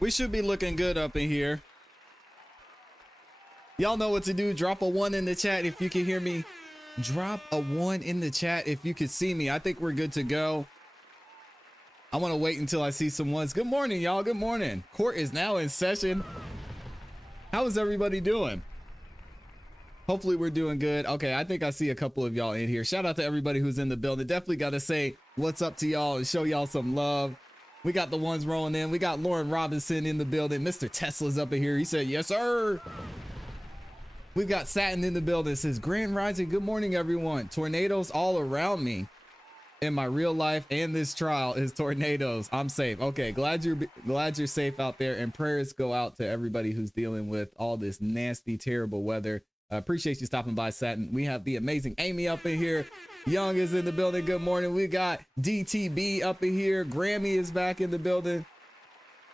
We should be looking good up in here. Y'all know what to do. Drop a 1 in the chat if you can hear me. Drop a 1 in the chat if you can see me. I think we're good to go. I want to wait until I see some ones. Good morning, y'all. Good morning. Court is now in session. How is everybody doing? Hopefully we're doing good. Okay, I think I see a couple of y'all in here. Shout out to everybody who's in the building. Definitely got to say what's up to y'all and show y'all some love. We got the ones rolling in. We got Lauren Robinson in the building. Mr. Tesla's up in here. He said, yes, sir. We've got Satin in the building. It says, Grand Rising. Good morning, everyone. Tornadoes all around me in my real life, and this trial is tornadoes. I'm safe. Okay, glad you're safe out there, and prayers go out to everybody who's dealing with all this nasty, terrible weather. I appreciate you stopping by, Satin. We have the amazing Amy up in here. Young is in the building. Good morning. We got DTB up in here. Grammy is back in the building.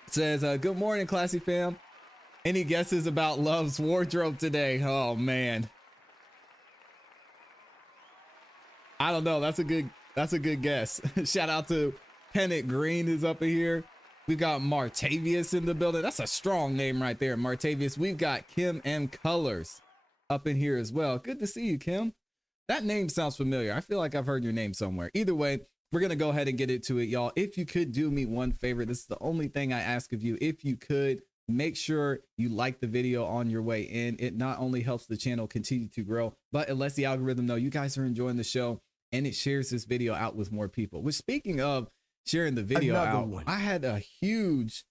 Says, good morning, classy fam. Any guesses about Love's wardrobe today? Oh, man. I don't know. That's a good guess. Shout out to Pennant Green is up in here. We've got Martavius in the building. That's a strong name right there, Martavius. We've got Kim M. Colors up in here as well. Good to see you, Kim. That name sounds familiar. I feel like I've heard your name somewhere. Either way, we're going to go ahead and get into it, y'all. If you could do me one favor, this is the only thing I ask of you. If you could, make sure you like the video on your way in. It not only helps the channel continue to grow, but it lets the algorithm know you guys are enjoying the show, and it shares this video out with more people. Which, speaking of sharing the video out, I had a huge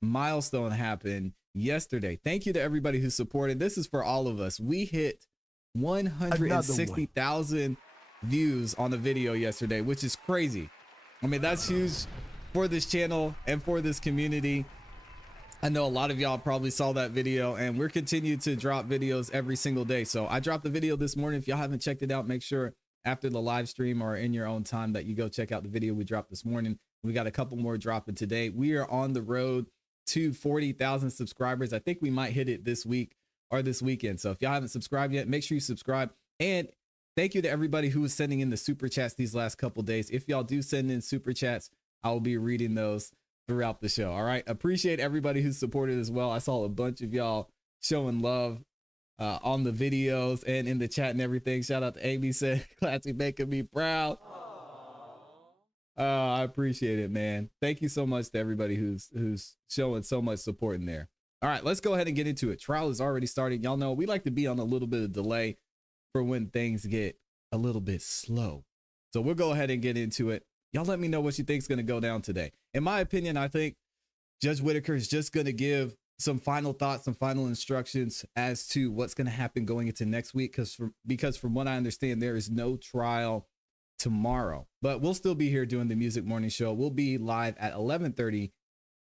milestone happen yesterday. Thank you to everybody who supported. This is for all of us. We hit 160,000 views on the video yesterday, which is crazy. I mean, that's huge for this channel and for this community. I know a lot of y'all probably saw that video, and we're continuing to drop videos every single day. So I dropped the video this morning. If y'all haven't checked it out, make sure after the live stream or in your own time that you go check out the video we dropped this morning. We got a couple more dropping today. We are on the road to 40,000 subscribers. I think we might hit it this week or this weekend. So if y'all haven't subscribed yet, make sure you subscribe. And thank you to everybody who was sending in the super chats these last couple days. If y'all do send in super chats, I will be reading those throughout the show. All right. Appreciate everybody who supported as well. I saw a bunch of y'all showing love on the videos and in the chat and everything. Shout out to Amy, said, classy, making me proud. I appreciate it, man. Thank you so much to everybody who's showing so much support in there. All right, let's go ahead and get into it. Trial is already started. Y'all know we like to be on a little bit of delay for when things get a little bit slow. So we'll go ahead and get into it. Y'all let me know what you think is going to go down today. In my opinion, I think Judge Whitaker is just going to give some final thoughts, some final instructions as to what's going to happen going into next week. Because from what I understand, there is no trial tomorrow, but we'll still be here doing the Music Morning Show. We'll be live at 11:30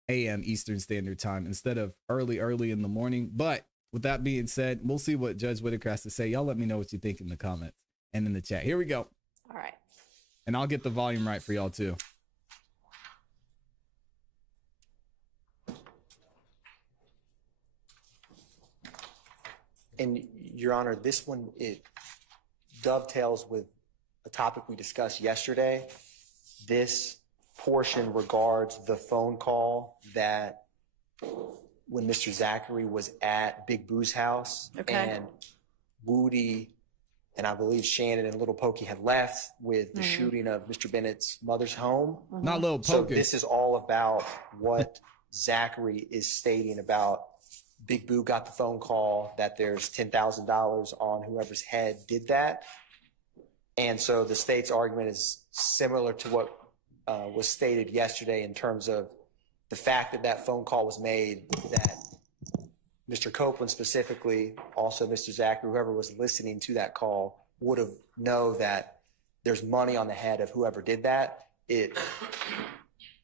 a.m. Eastern Standard Time instead of early in the morning. But with that being said, we'll see what Judge Whitaker has to say. Y'all let me know what you think in the comments and in the chat. Here we go. All right. And I'll get the volume right for y'all too. And Your Honor, this one, it dovetails with a topic we discussed yesterday. This portion regards the phone call that when Mr. Zachary was at Big Boo's house, and Woody and I believe Shannon and Little Pokey had left with the shooting of Mr. Bennett's mother's home. Not Little Pokey. So this is all about what Zachary is stating about Big Boo got the phone call that there's $10,000 on whoever's head did that. And so the state's argument is similar to what was stated yesterday in terms of the fact that that phone call was made, that Mr. Copeland specifically, also Mr. Zachary, whoever was listening to that call, would have know that there's money on the head of whoever did that. It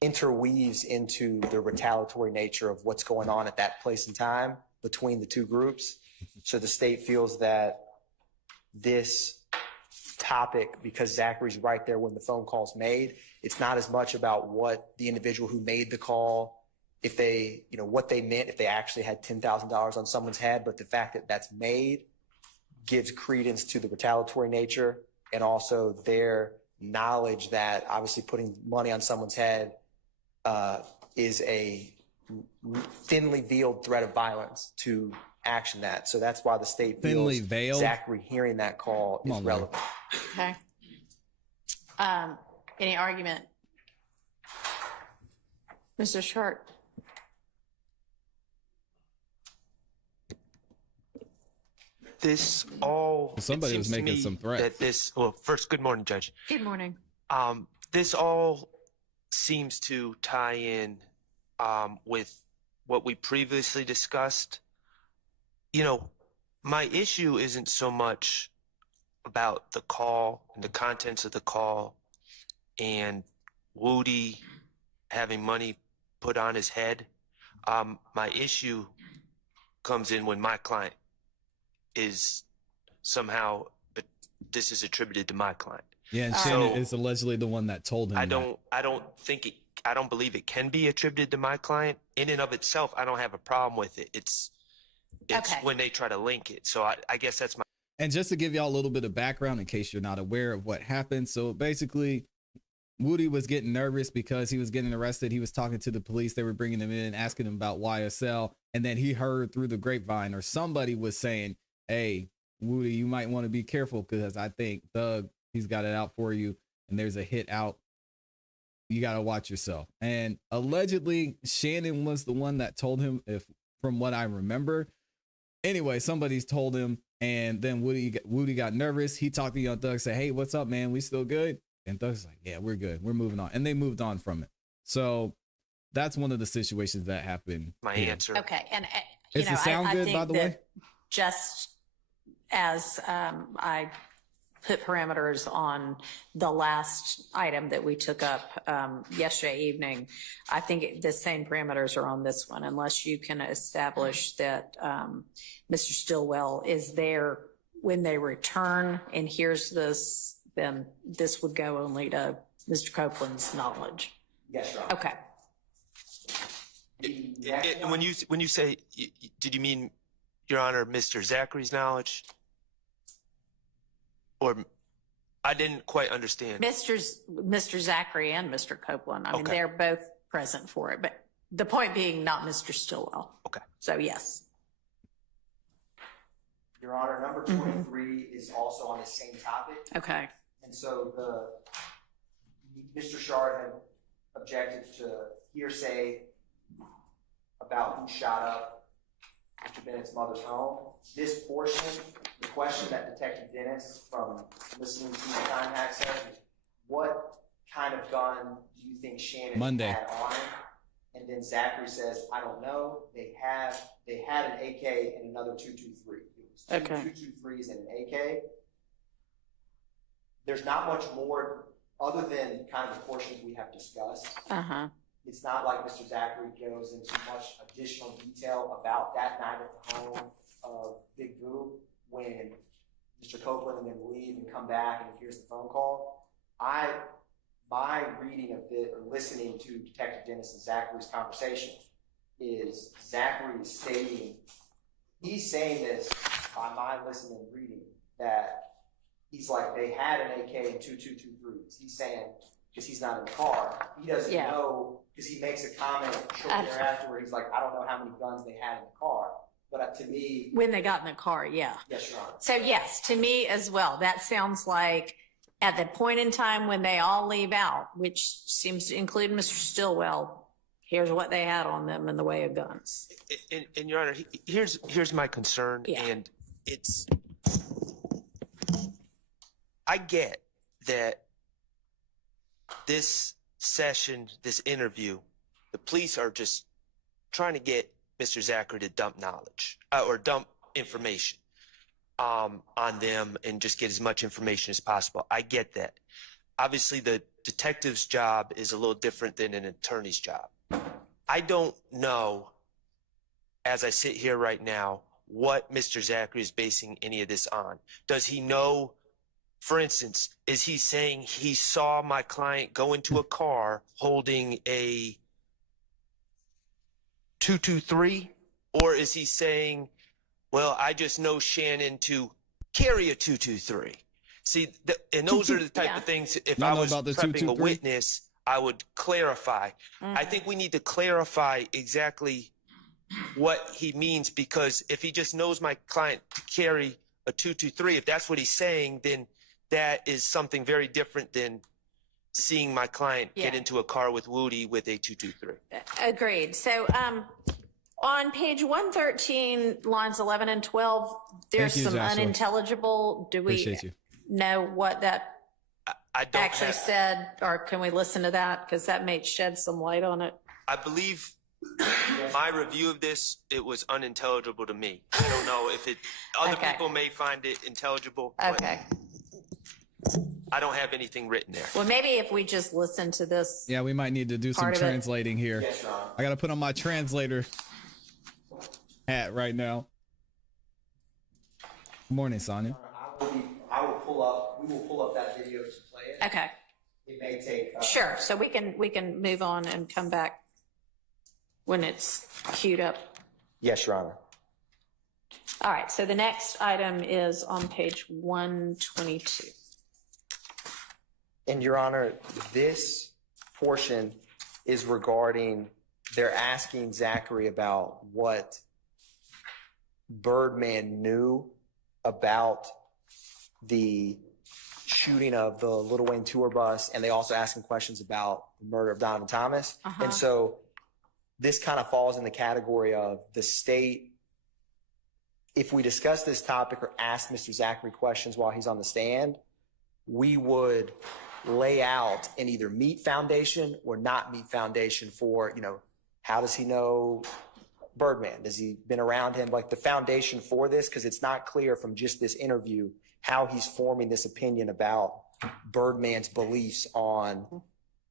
interweaves into the retaliatory nature of what's going on at that place and time between the two groups. So the state feels that this topic, because Zachary's right there when the phone call's made, it's not as much about what the individual who made the call, if they, you know, what they meant, if they actually had $10,000 on someone's head, but the fact that that's made gives credence to the retaliatory nature, and also their knowledge that obviously putting money on someone's head is a thinly veiled threat of violence to action that. So that's why the state Thinly feels veiled? Zachary hearing that call is relevant. Okay. Any argument? Mr. Short. This all Somebody it was seems to making me some threats. that this well first good morning, Judge. Good morning. This all seems to tie in with what we previously discussed. You know, my issue isn't so much about the call and the contents of the call and Woody having money put on his head. My issue comes in when my client is somehow this is attributed to my client. Yeah, and Shannon is allegedly the one that told him. I don't believe it can be attributed to my client. In and of itself, I don't have a problem with it. It's Okay. when they try to link it. So I guess that's my. And just to give y'all a little bit of background in case you're not aware of what happened. So basically, Woody was getting nervous because he was getting arrested. He was talking to the police. They were bringing him in, asking him about YSL. And then he heard through the grapevine or somebody was saying, hey, Woody, you might want to be careful because I think Thug, he's got it out for you. And there's a hit out. You got to watch yourself. And allegedly, Shannon was the one that told him, if from what I remember. Anyway, somebody's told him. And then Woody got nervous. He talked to Young Thug, said, hey, what's up, man? We still good? And Thug's like, yeah, we're good. We're moving on. And they moved on from it. So that's one of the situations that happened. My here. answer. Okay. And, Does it sound good, by the way? Just as I put parameters on the last item that we took up yesterday evening, I think the same parameters are on this one, unless you can establish that Mr. Stillwell is there when they return and hears this, then this would go only to Mr. Copeland's knowledge. Yes, Your Honor. Okay. When you say, did you mean, Your Honor, Mr. Zachary's knowledge? Or I didn't quite understand. Mr. Zachary and Mr. Copeland. I mean, Okay. they're both present for it, but the point being not Mr. Stillwell. Okay. So yes. Your Honor, number 23 is also on the same topic. Okay. And so Mr. Shard had objected to hearsay about who shot up Mr. Bennett's mother's home. This portion, the question that Detective Dennis, from listening to the time hack says, is what kind of gun do you think Shannon had on him? And then Zachary says, I don't know. They had an AK and another 223. It was two 223s and an AK. There's not much more other than kind of the portions we have discussed. It's not like Mr. Zachary goes into much additional detail about that night at the home of Big Boo when Mr. Copeland and them leave and come back and here's the phone call. My reading of it or listening to Detective Dennis and Zachary's conversation is Zachary is stating, he's saying this by my listening and reading, that he's like, they had an AK and two 223s. He's saying, because he's not in the car, he doesn't know, because he makes a comment shortly thereafter where he's like, I don't know how many guns they had in the car. But to me, When they got in the car, yeah. yes, Your Honor. So yes, to me as well, that sounds like at the point in time when they all leave out, which seems to include Mr. Stillwell, here's what they had on them in the way of guns. And Your Honor, here's my concern, and it's, I get that this session, this interview, the police are just trying to get Mr. Zachary to dump knowledge or dump information on them and just get as much information as possible. I get that. Obviously, the detective's job is a little different than an attorney's job. I don't know, as I sit here right now, what Mr. Zachary is basing any of this on. Does he know, for instance, is he saying he saw my client go into a car holding a 223? Or is he saying, well, I just know Shannon to carry a 223? See, and those are the type of things, if I was prepping a witness, I would clarify. I think we need to clarify exactly what he means, because if he just knows my client to carry a 223, if that's what he's saying, then that is something very different than seeing my client get into a car with Woody with a 223. Agreed. So on page 113, lines 11 and 12, there's Thank you, some Joshua. unintelligible. Do we Appreciate you. know what that I don't actually said, or can we listen to that? Because that may shed some light on it. I believe my review of this, it was unintelligible to me. I don't know if it, other Okay. people may find it intelligible. But Okay. I don't have anything written there. Well, maybe if we just listen to this. Yeah, we might need to do some Part of it. translating here. Yes, Your Honor. I got to put on my translator hat right now. Good morning, Sonia. I will pull up, we will pull up that video to play it. Okay. It may take. Sure. So we can move on and come back when it's queued up. Yes, Your Honor. All right. So the next item is on page 122. And Your Honor, this portion is regarding, they're asking Zachary about what Birdman knew about the shooting of the Little Wayne tour bus, and they also ask him questions about the murder of Donovan Thomas. And so this kind of falls in the category of the state. If we discuss this topic or ask Mr. Zachary questions while he's on the stand, we would lay out an either meet foundation or not meet foundation for, you know, how does he know Birdman? Has he been around him? Like the foundation for this, because it's not clear from just this interview how he's forming this opinion about Birdman's beliefs on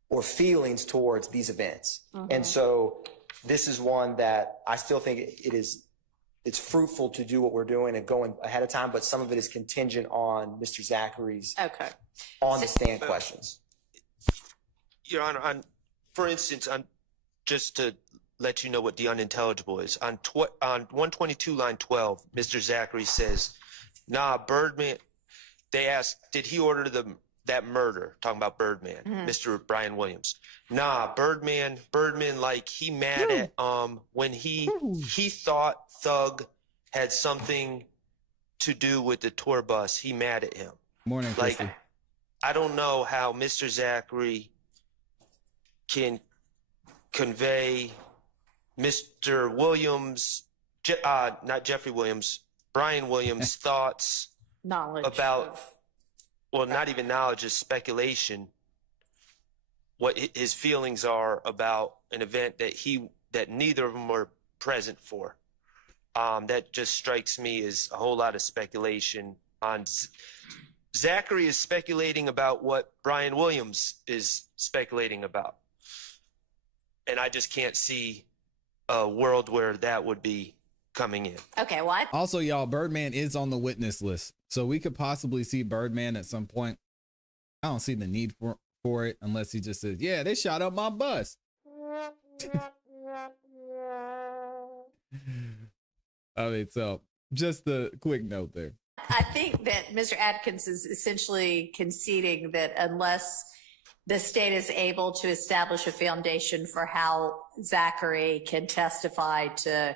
or feelings towards these events. And so this is one that I still think it's fruitful to do what we're doing and going ahead of time, but some of it is contingent on Mr. Zachary's Okay. on the stand questions. Your Honor, for instance, just to let you know what the unintelligible is, on 122 line 12, Mr. Zachary says, nah, Birdman, they asked, did he order that murder? Talking about Birdman, Mr. Brian Williams. Nah, Birdman, like he mad at, when he thought Thug had something to do with the tour bus, he mad at him. Morning, Like, Christy. I don't know how Mr. Zachary can convey Mr. Williams, not Jeffrey Williams, Brian Williams' thoughts Knowledge about, well, not even knowledge, is speculation, what his feelings are about an event that neither of them were present for. That just strikes me as a whole lot of speculation on Zachary is speculating about what Brian Williams is speculating about. And I just can't see a world where that would be coming in. Okay. Well, Also, y'all, Birdman is on the witness list, so we could possibly see Birdman at some point. I don't see the need for it unless he just says, yeah, they shot up my bus. I mean, so just a quick note there. I think that Mr. Adkins is essentially conceding that unless the state is able to establish a foundation for how Zachary can testify to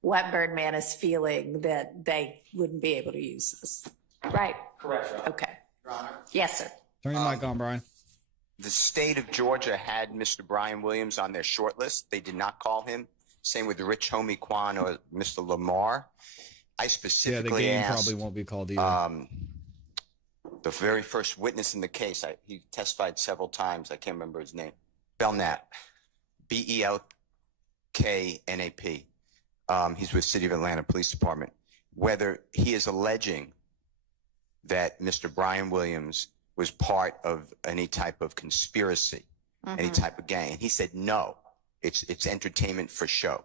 what Birdman is feeling, that they wouldn't be able to use this. Right? Correct, Your Honor. Okay. Your Honor, Yes, sir. Turn your mic on, Brian. the state of Georgia had Mr. Brian Williams on their short list. They did not call him. Same with Rich Homie Kwan or Mr. Lamar. I Yeah, the specifically game asked probably won't be called either. the very first witness in the case. He testified several times. I can't remember his name. Belknap, Belknap. He's with City of Atlanta Police Department. Whether he is alleging that Mr. Brian Williams was part of any type of conspiracy, any type of gang. And he said, no, it's entertainment for show.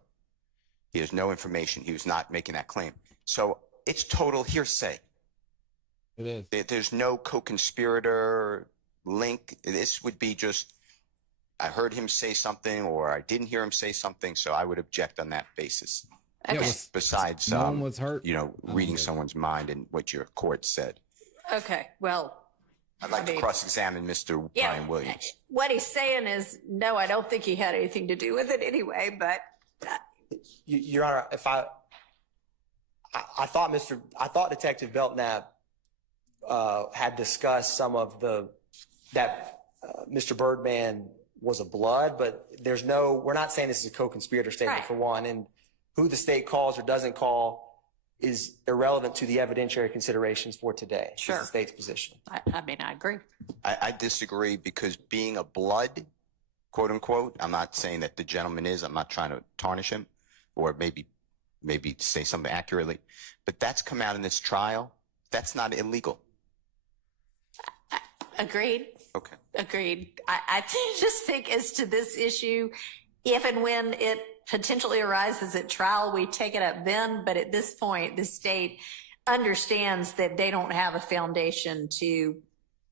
He has no information. He was not making that claim. So it's total hearsay. It is. There's no co-conspirator link. This would be just, I heard him say something or I didn't hear him say something. So I would object on that basis. Yeah, Okay. was- Besides, no one was hurt. you know, Oh, reading okay. someone's mind and what your court said. Okay. Well, I'd like to cross-examine Mr. Yeah, Brian Williams. what he's saying is, no, I don't think he had anything to do with it anyway, but Your Honor, if I thought Detective Belknap had discussed some of that Mr. Birdman was a blood, but we're not saying this is a co-conspirator statement Right. for one, and who the state calls or doesn't call is irrelevant to the evidentiary considerations for today. Sure. Is the state's position. I mean, I agree. I disagree because being a blood, quote unquote, I'm not saying that the gentleman is, I'm not trying to tarnish him or maybe say something accurately, but that's come out in this trial. That's not illegal. Agreed. Okay. Agreed. I just think as to this issue, if and when it potentially arises at trial, we take it up then. But at this point, the state understands that they don't have a foundation to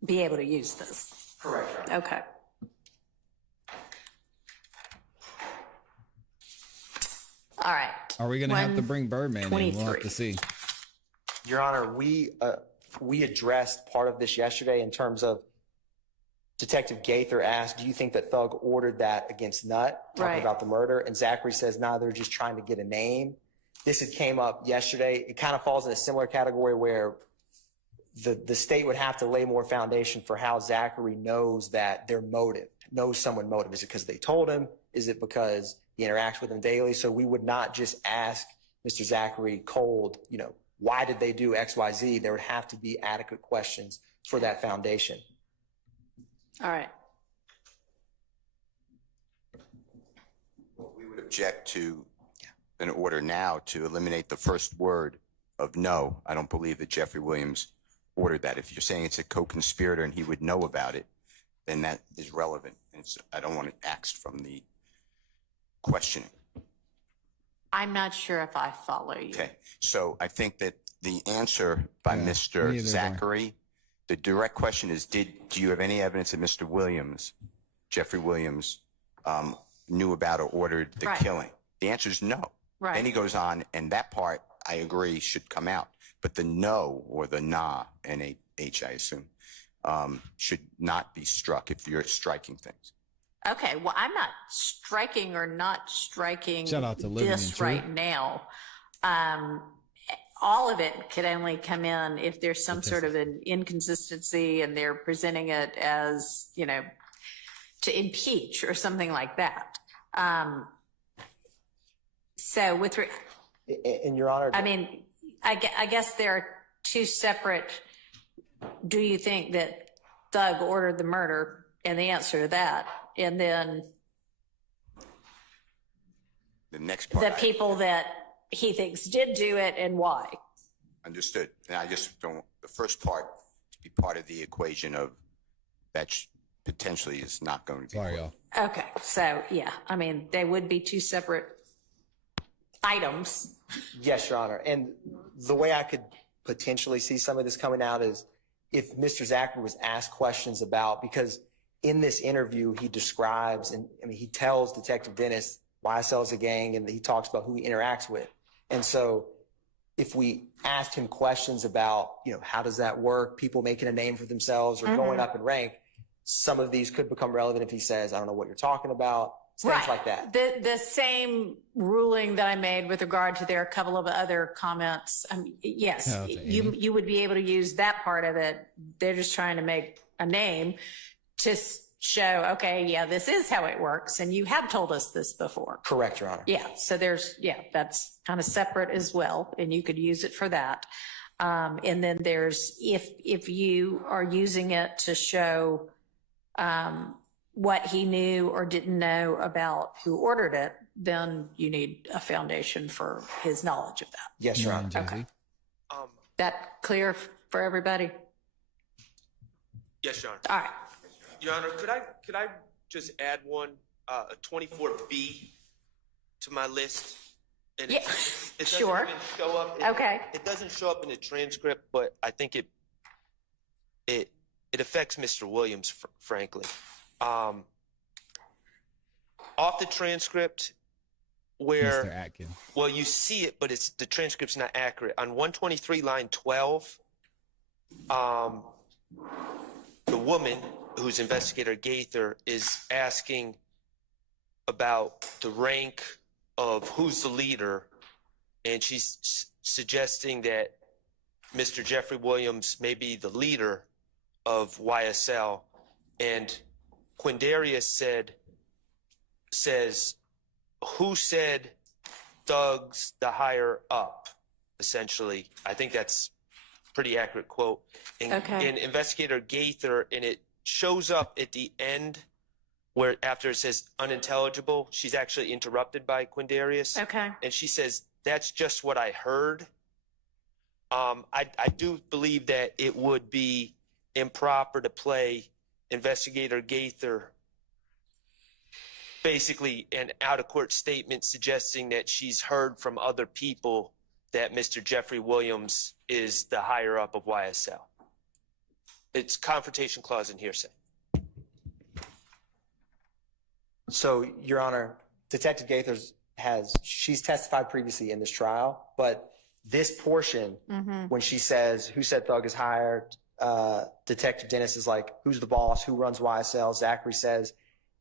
be able to use this. Correct. Okay. All right. Are we going to have to bring Birdman in? We'll have 123. to see. Your Honor, we addressed part of this yesterday in terms of Detective Gaither asked, do you think that Thug ordered that against Nutt, talking Right. about the murder? And Zachary says, nah, they're just trying to get a name. This had came up yesterday. It kind of falls in a similar category where the state would have to lay more foundation for how Zachary knows that their motive, knows someone's motive. Is it because they told him? Is it because he interacts with them daily? So we would not just ask Mr. Zachary cold, why did they do X, Y, Z? There would have to be adequate questions for that foundation. All right. We would object to an order now to eliminate the first word of no. I don't believe that Jeffrey Williams ordered that. If you're saying it's a co-conspirator and he would know about it, then that is relevant. I don't want it axed from the questioning. I'm not sure if I follow you. Okay. So I think that the answer by Yeah, Mr. neither do I. Zachary, the direct question is, do you have any evidence that Mr. Williams, Jeffrey Williams, knew about or ordered the Right. killing? The answer is no. Right. Then he goes on, and that part, I agree, should come out. But the no, or the nah, N-A-H, I assume, should not be struck if you're striking things. Okay, well, I'm not striking or not striking Shout out to Living in this Truth. right now. All of it could only come in if there's some sort of an inconsistency and they're presenting it as, to impeach or something like that. So In Your Honor, I guess there are two separate, do you think that Thug ordered the murder? And the answer to that. And then The next part. the people that he thinks did do it and why. Understood. And I just don't, the first part to be part of the equation of that potentially is not going to be. Sorry, y'all. Okay, so yeah, they would be two separate items. yes, Your Honor. And the way I could potentially see some of this coming out is if Mr. Zachary was asked questions about, because in this interview, he describes, and he tells Detective Dennis YSL is a gang, and he talks about who he interacts with. And so if we asked him questions about, how does that work? People making a name for themselves or going up in rank, some of these could become relevant if he says, I don't know what you're talking about, things like that. The same ruling that I made with regard to there are a couple of other comments. Yes, Oh, okay. you would be able to use that part of it. They're just trying to make a name to show, okay, yeah, this is how it works. And you have told us this before. Correct, Your Honor. Yeah. So that's kind of separate as well. And you could use it for that. And then there's, if you are using it to show, what he knew or didn't know about who ordered it, then you need a foundation for his knowledge of that. Yes, Your Honor. Jesse. That clear for everybody? Yes, Your Honor. All right. Your Honor, could I just add one, a 24B to my list? And Yeah, it doesn't sure. even show up. Okay. It doesn't show up in the transcript, but I think it affects Mr. Williams, frankly. Off the transcript, where Mr. Atkins. well, you see it, but the transcript's not accurate. On 123, line 12, the woman, who's Investigator Gaither, is asking about the rank of who's the leader, and she's suggesting that Mr. Jeffrey Williams may be the leader of YSL, and Quindarius says, who said Thug's the higher up, essentially. I think that's a pretty accurate quote. And Investigator Gaither, and it shows up at the end where after it says unintelligible, she's actually interrupted by Quindarius. Okay. And she says, that's just what I heard. I do believe that it would be improper to play Investigator Gaither basically an out-of-court statement suggesting that she's heard from other people that Mr. Jeffrey Williams is the higher up of YSL. It's confrontation clause and hearsay. So, Your Honor, Detective Gaither she's testified previously in this trial, but this portion, when she says, who said Thug is hired, Detective Dennis is like, who's the boss, who runs YSL? Zachary says,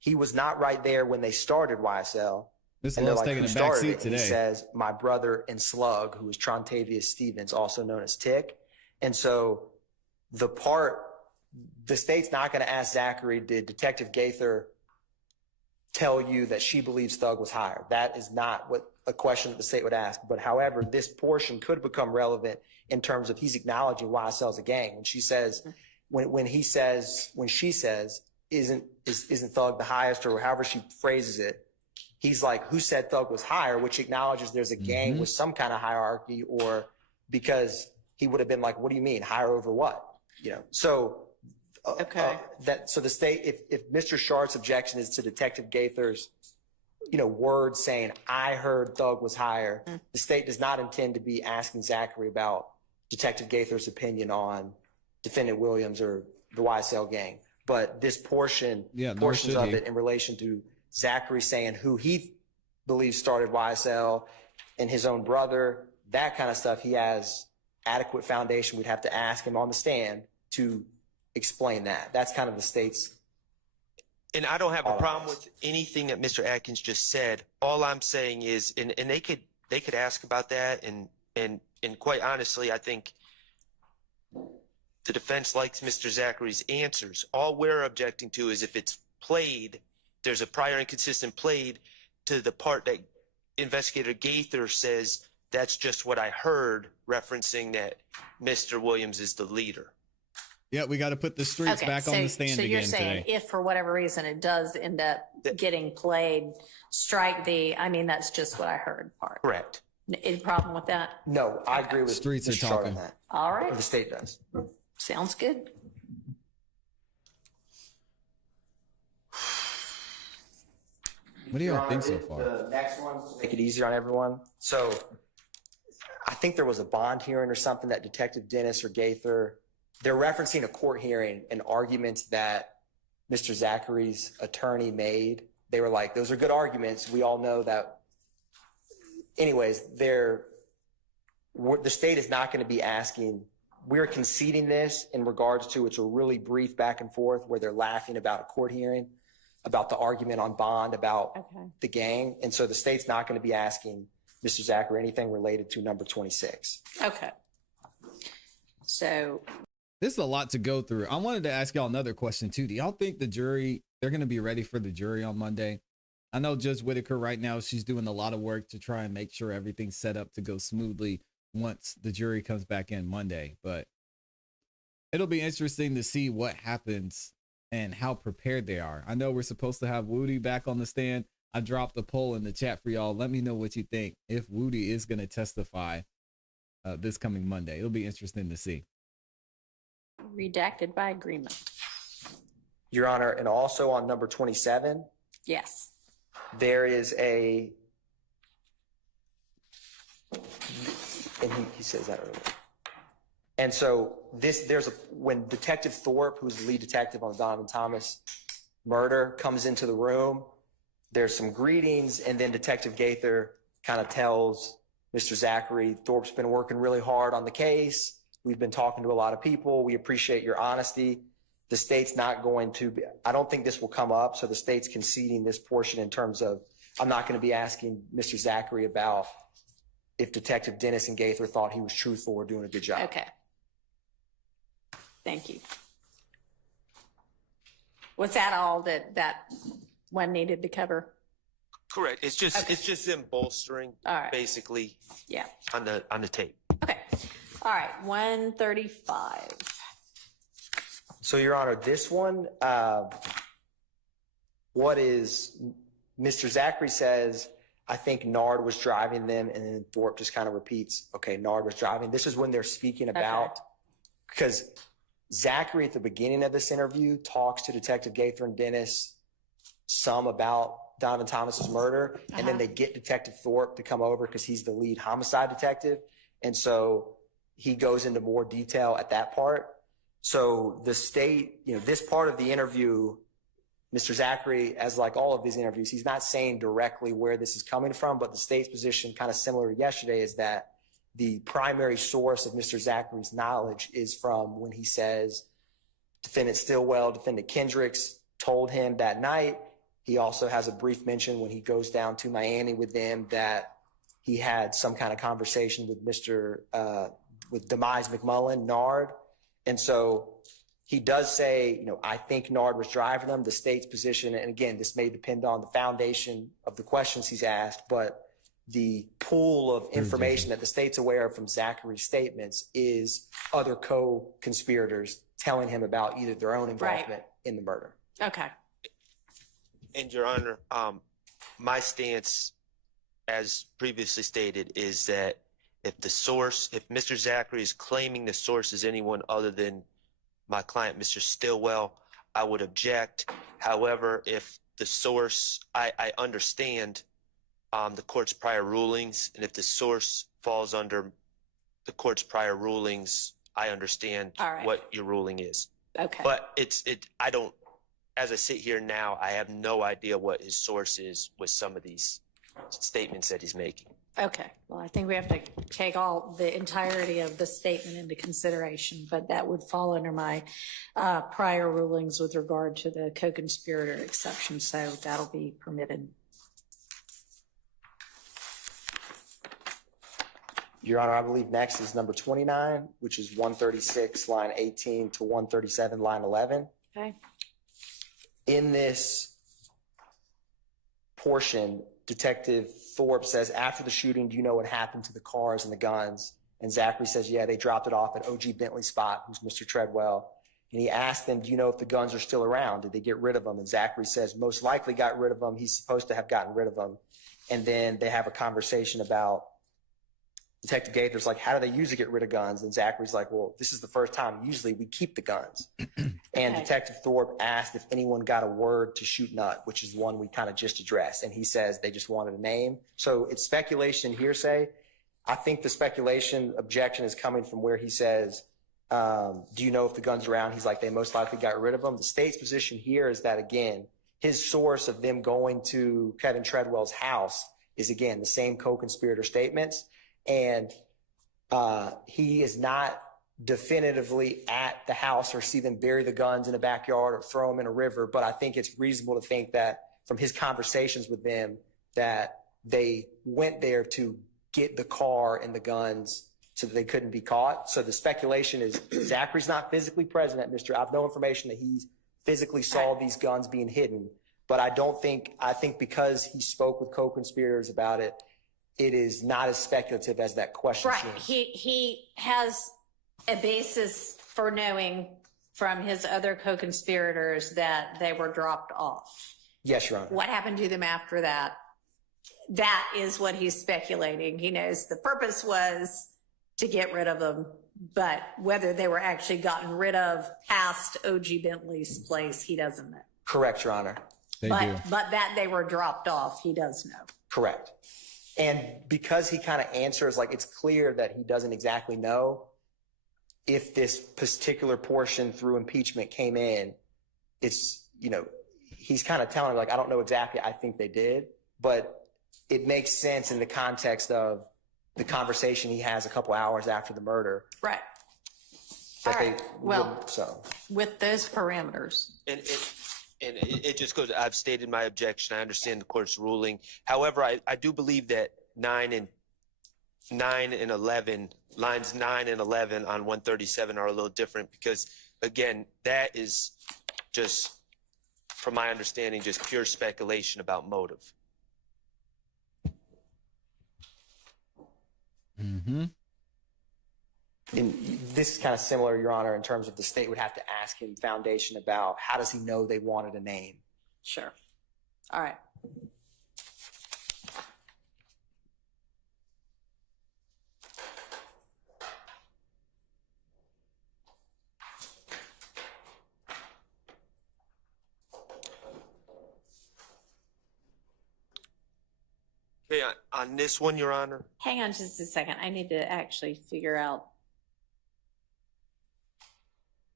he was not right there when they started YSL. This and they're love's like, taking who a back started seat it? And today. he says, my brother and Slug, who is Trontavious Stevens, also known as Tick. And so the state's not going to ask Zachary, did Detective Gaither tell you that she believes Thug was hired? That is not what a question that the state would ask. But however, this portion could become relevant in terms of he's acknowledging YSL as a gang. When she says, when she says, isn't Thug the highest, or however she phrases it, he's like, who said Thug was higher, which acknowledges there's a gang with some kind of hierarchy, or because he would have been like, what do you mean higher over what? You know, so so the state, if Mr. Shart's objection is to Detective Gaither's, words saying, I heard Thug was higher, the state does not intend to be asking Zachary about Detective Gaither's opinion on Defendant Williams or the YSL gang. But this portions of it in relation to Zachary saying who he believes started YSL and his own brother, that kind of stuff, he has adequate foundation. We'd have to ask him on the stand to explain that. That's kind of the state's. And I don't have a problem with anything that Mr. Atkins just said. All I'm saying is, and they could ask about that, and quite honestly, I think the defense likes Mr. Zachary's answers. All we're objecting to is if it's played, there's a prior inconsistent played to the part that Investigator Gaither says, that's just what I heard, referencing that Mr. Williams is the leader. Yeah, we got to put the streets back on the stand so again you're saying today. if for whatever reason it does end up getting played, strike that's just what I heard part. Correct. Any problem with that? No, I agree with Streets are Mr. Shart talking. on that. All right. Or the state does. Sounds good. What do y'all think so far? The next one, to make it easier on everyone. So I think there was a bond hearing or something that Detective Dennis or Gaither, they're referencing a court hearing and arguments that Mr. Zachary's attorney made. They were like, those are good arguments. We all know that. Anyways, the state is not going to be asking. We're conceding this in regards to it's a really brief back and forth where they're laughing about a court hearing, about the argument on bond, about the gang. And so the state's not going to be asking Mr. Zachary anything related to number 26. Okay. So This is a lot to go through. I wanted to ask y'all another question too. Do y'all think the jury, they're going to be ready for the jury on Monday? I know Judge Whitaker right now, she's doing a lot of work to try and make sure everything's set up to go smoothly once the jury comes back in Monday, but it'll be interesting to see what happens and how prepared they are. I know we're supposed to have Woody back on the stand. I dropped a poll in the chat for y'all. Let me know what you think if Woody is going to testify this coming Monday. It'll be interesting to see. redacted by agreement. Your Honor, and also on number 27, Yes. there is and he says that earlier. And so when Detective Thorpe, who's the lead detective on Donovan Thomas murder, comes into the room, there's some greetings, and then Detective Gaither kind of tells Mr. Zachary, Thorpe's been working really hard on the case. We've been talking to a lot of people. We appreciate your honesty. the state's not going to be, I don't think this will come up. So the state's conceding this portion in terms of, I'm not going to be asking Mr. Zachary about if Detective Dennis and Gaither thought he was truthful or doing a good job. Okay. Thank you. Was that all that one needed to cover? Correct. It's just them bolstering, All right. basically, Yeah. on the tape. Okay. All right. 135. So, Your Honor, this one, what is, Mr. Zachary says, I think Nard was driving them, and then Thorpe just kind of repeats, okay, Nard was driving. This is when they're speaking about, because Zachary at the beginning of this interview talks to Detective Gaither and Dennis some about Donovan Thomas's murder, and then they get Detective Thorpe to come over because he's the lead homicide detective. And so he goes into more detail at that part. So the state, this part of the interview, Mr. Zachary, as like all of these interviews, he's not saying directly where this is coming from, but the state's position, kind of similar to yesterday, is that the primary source of Mr. Zachary's knowledge is from when he says Defendant Stillwell, Defendant Kendricks told him that night. He also has a brief mention when he goes down to Miami with them that he had some kind of conversation with with Demise McMullen, Nard. And so he does say, I think Nard was driving them. The state's position, and again, this may depend on the foundation of the questions he's asked, but the pool of information that the state's aware of from Zachary's statements is other co-conspirators telling him about either their own involvement in the murder. Okay. And Your Honor, my stance, as previously stated, is that if Mr. Zachary is claiming the source is anyone other than my client, Mr. Stillwell, I would object. However, if the source, I understand the court's prior rulings, and if the source falls under the court's prior rulings, I understand what your ruling is. Okay. But I don't, as I sit here now, I have no idea what his source is with some of these statements that he's making. Okay. Well, I think we have to take the entirety of the statement into consideration, but that would fall under my prior rulings with regard to the co-conspirator exception. So that'll be permitted. Your Honor, I believe next is number 29, which is 136, line 18 to 137, line 11. Okay. In this portion, Detective Thorpe says, after the shooting, do you know what happened to the cars and the guns? And Zachary says, yeah, they dropped it off at OG Bentley's spot, who's Mr. Treadwell. And he asked them, do you know if the guns are still around? Did they get rid of them? And Zachary says, most likely got rid of them. He's supposed to have gotten rid of them. And then they have a conversation about, Detective Gaither's like, how do they usually get rid of guns? And Zachary's like, well, this is the first time. Usually we keep the guns. And Detective Thorpe asked if anyone got a word to shoot nut, which is one we kind of just addressed. And he says they just wanted a name. So it's speculation, hearsay. I think the speculation objection is coming from where he says, do you know if the gun's around? He's like, they most likely got rid of them. The state's position here is that, again, his source of them going to Kevin Treadwell's house is, again, the same co-conspirator statements. And he is not definitively at the house or see them bury the guns in a backyard or throw them in a river. But I think it's reasonable to think that from his conversations with them that they went there to get the car and the guns so that they couldn't be caught. So the speculation is Zachary's not physically present at I have no information that he physically saw these guns being hidden. But I think because he spoke with co-conspirators about it, it is not as speculative as that question seems. He has a basis for knowing from his other co-conspirators that they were dropped off. Yes, Your Honor. What happened to them after that? That is what he's speculating. He knows the purpose was to get rid of them, but whether they were actually gotten rid of past OG Bentley's place, he doesn't know. Correct, Your Honor. But that they were dropped off, he does know. Correct. And because he kind of answers, like, it's clear that he doesn't exactly know if this particular portion through impeachment came in, it's, he's kind of telling, like, I don't know exactly, I think they did, but it makes sense in the context of the conversation he has a couple hours after the murder. Right. that All right. they Well- wouldn't, so. With those parameters. And it just goes, I've stated my objection. I understand the court's ruling. However, I do believe that 9 and 11, lines 9 and 11 on 137 are a little different because, again, that is just, from my understanding, just pure speculation about motive. Mm-hmm. And this is kind of similar, Your Honor, in terms of the state would have to ask him foundation about how does he know they wanted a name? Sure. All right. Okay, on this one, Your Honor, Hang on just a second. I need to actually figure out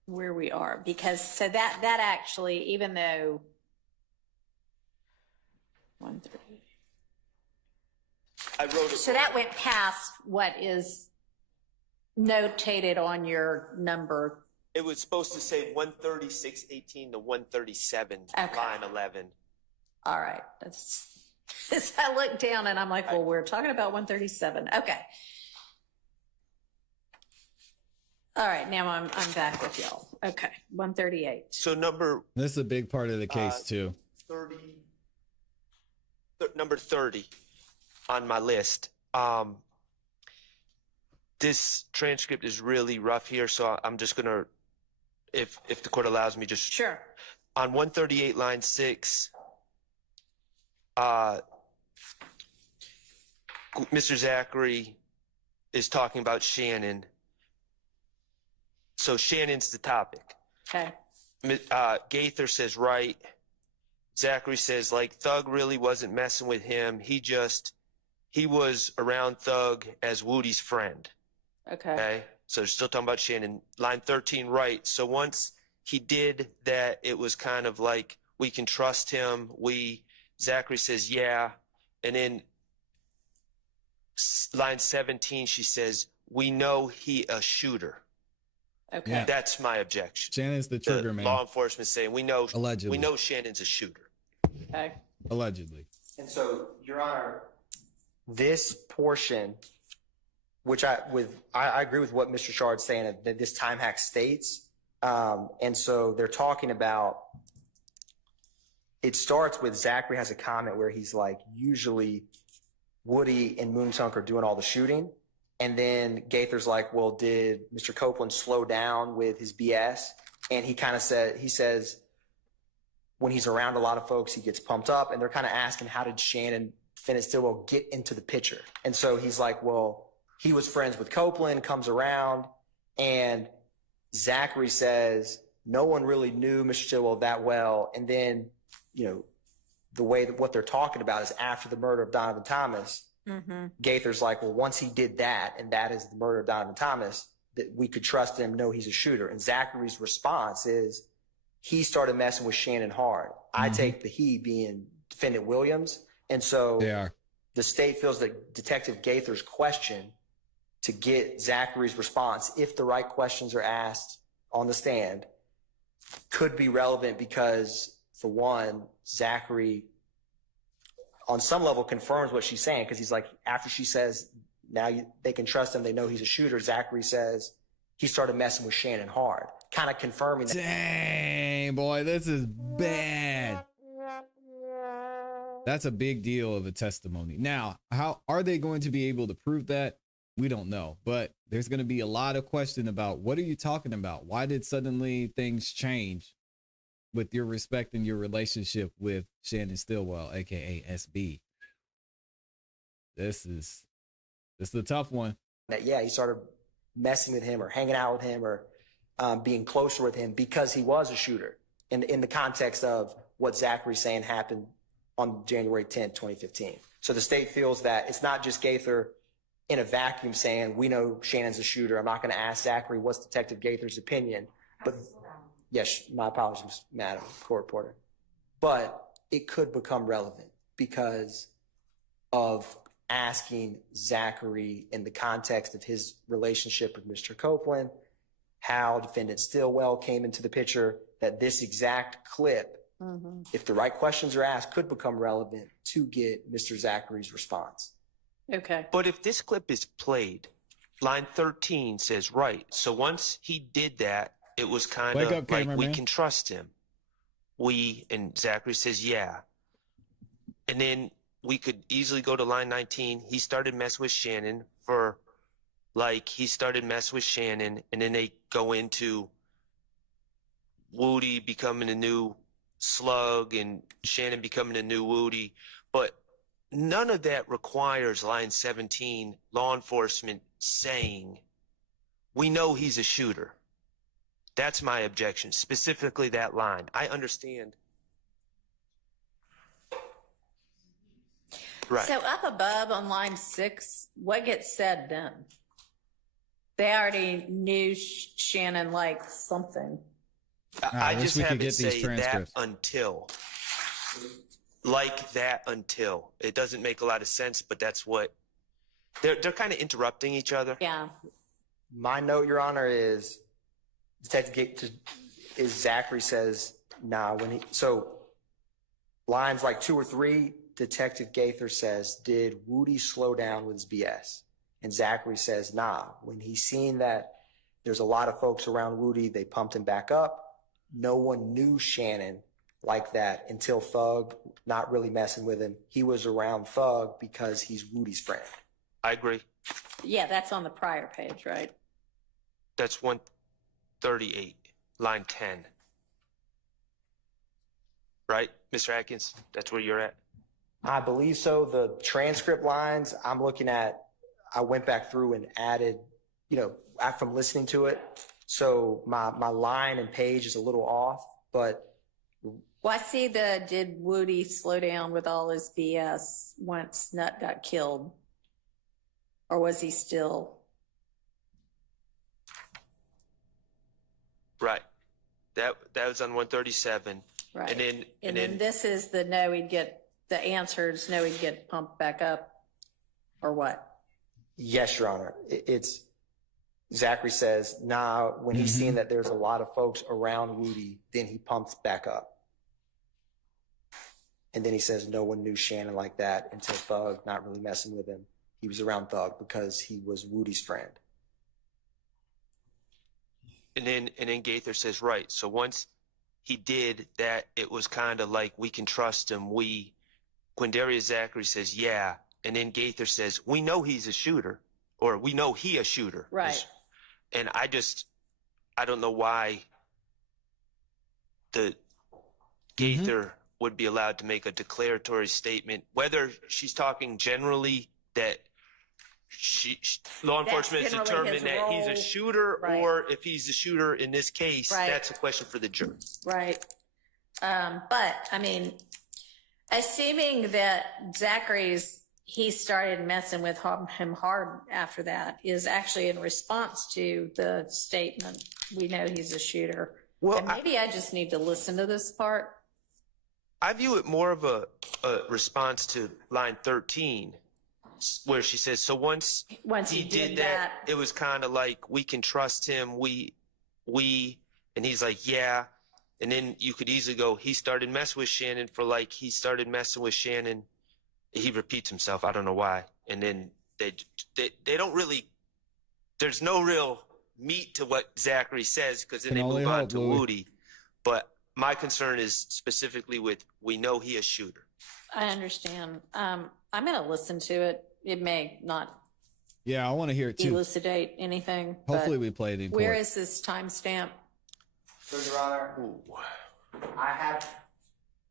where we are because so that actually, even though 130. I wrote it. So that went past what is notated on your number. It was supposed to say 136.18 to 137, Okay. line 11. All right. That's as I look down and I'm like, well, we're talking about 137. Okay. All right. Now I'm back with y'all. Okay. 138. So This is a big part of the case too. 30, number 30 on my list. This transcript is really rough here, so I'm just gonna, if the court allows me, just Sure. on 138 line 6, Mr. Zachary is talking about Shannon. So Shannon's the topic. Okay. Gaither says, right. Zachary says, like, Thug really wasn't messing with him. He was around Thug as Woody's friend. Okay. Okay. So they're still talking about Shannon. Line 13, right. So once he did that, it was kind of like, we can trust him. Zachary says, yeah. And then line 17, she says, we know he a shooter. Okay. Yeah. That's my objection. Shannon's the trigger man. Law enforcement saying Allegedly. we know Shannon's a shooter. Okay. Allegedly. And so, Your Honor, this portion, which I agree with what Mr. Shard's saying, that this time hack states. And so they're talking about, it starts with Zachary has a comment where he's like, usually Woody and Moontunk are doing all the shooting. And then Gaither's like, well, did Mr. Copeland slow down with his BS? And he says, when he's around a lot of folks, he gets pumped up. And they're kind of asking, how did Shannon Stillwell get into the picture? And so he's like, well, he was friends with Copeland, comes around. And Zachary says, no one really knew Mr. Stillwell that well. And then, the way that what they're talking about is after the murder of Donovan Thomas. Mm-hmm. Gaither's like, well, once he did that, and that is the murder of Donovan Thomas, that we could trust him, know he's a shooter. And Zachary's response is, he started messing with Shannon hard. I take the he being defendant Williams. And so the state feels that Detective Gaither's question to get Zachary's response, if the right questions are asked on the stand, could be relevant because, for one, Zachary on some level confirms what she's saying, because he's like, after she says, now they can trust him, they know he's a shooter, Zachary says he started messing with Shannon hard, kind of confirming that. Dang, boy, this is bad. That's a big deal of a testimony. Now, how are they going to be able to prove that? We don't know, but there's going to be a lot of question about, what are you talking about? Why did suddenly things change with your respect and your relationship with Shannon Stillwell, aka SB? This is a tough one. That, yeah, he started messing with him or hanging out with him or being closer with him because he was a shooter in the context of what Zachary's saying happened on January 10th, 2015. So the state feels that it's not just Gaither in a vacuum saying, we know Shannon's a shooter. I'm not going to ask Zachary what's Detective Gaither's opinion, but yes, my apologies, Madam Court Reporter. But it could become relevant because of asking Zachary in the context of his relationship with Mr. Copeland, how defendant Stillwell came into the picture, that this exact clip, if the right questions are asked, could become relevant to get Mr. Zachary's response. Okay. But if this clip is played, line 13 says, right. So once he did that, it was kind Wake of up, like, we cameraman. can trust him. And Zachary says, yeah. And then we could easily go to line 19. He started messing with Shannon and then they go into Woody becoming a new Slug and Shannon becoming a new Woody. But none of that requires line 17, law enforcement saying, we know he's a shooter. That's my objection, specifically that line. I understand. Right. So up above on line 6, what gets said then? They already knew Shannon like something. I wish just we could have it get these say that transcripts. until. Like that until. It doesn't make a lot of sense, but that's what they're kind of interrupting each other. Yeah. My note, Your Honor, is Zachary says, nah, so lines like 2 or 3, Detective Gaither says, did Woody slow down with his BS? And Zachary says, nah, when he's seen that there's a lot of folks around Woody, they pumped him back up. No one knew Shannon like that until Thug, not really messing with him. He was around Thug because he's Woody's friend. I agree. Yeah, that's on the prior page, right? That's 138, line 10. Right, Mr. Atkins? That's where you're at? I believe so. The transcript lines I'm looking at, I went back through and added, from listening to it. So my line and page is a little off, but. Well, I see did Woody slow down with all his BS once Nut got killed? Or was he still? Right. That was on 137. Right. And then this is the he'd get pumped back up, or what? Yes, Your Honor. It's Zachary says, nah, when he's seen that there's a lot of folks around Woody, then he pumps back up. And then he says no one knew Shannon like that until Thug, not really messing with him. He was around Thug because he was Woody's friend. And then Gaither says, right. So once he did that, it was kind of like, we can trust him. Quindarius Zachary says, yeah. And then Gaither says, we know he's a shooter, or we know he a shooter. Right. And I don't know why the Gaither would be allowed to make a declaratory statement, whether she's talking generally that law enforcement has determined that he's a shooter, or if he's a shooter in this case, that's a question for the jury. Right. But I mean, assuming that he started messing with him hard after that is actually in response to the statement, we know he's a shooter. Well, and maybe I just need to listen to this part. I view it more of a response to line 13, where she says, so once he did that, it was kind of like, we can trust him. And he's like, yeah. And then you could easily go, he started messing with Shannon he started messing with Shannon. He repeats himself. I don't know why. And then they don't really, there's no real meat to what Zachary says, because then they move on to Woody. But my concern is specifically with, we know he a shooter. I understand. I'm going to listen to it. It may not. Yeah, I want to hear it too. Elucidate anything. Hopefully we play it in court. Where is this timestamp? So, Your Honor, I have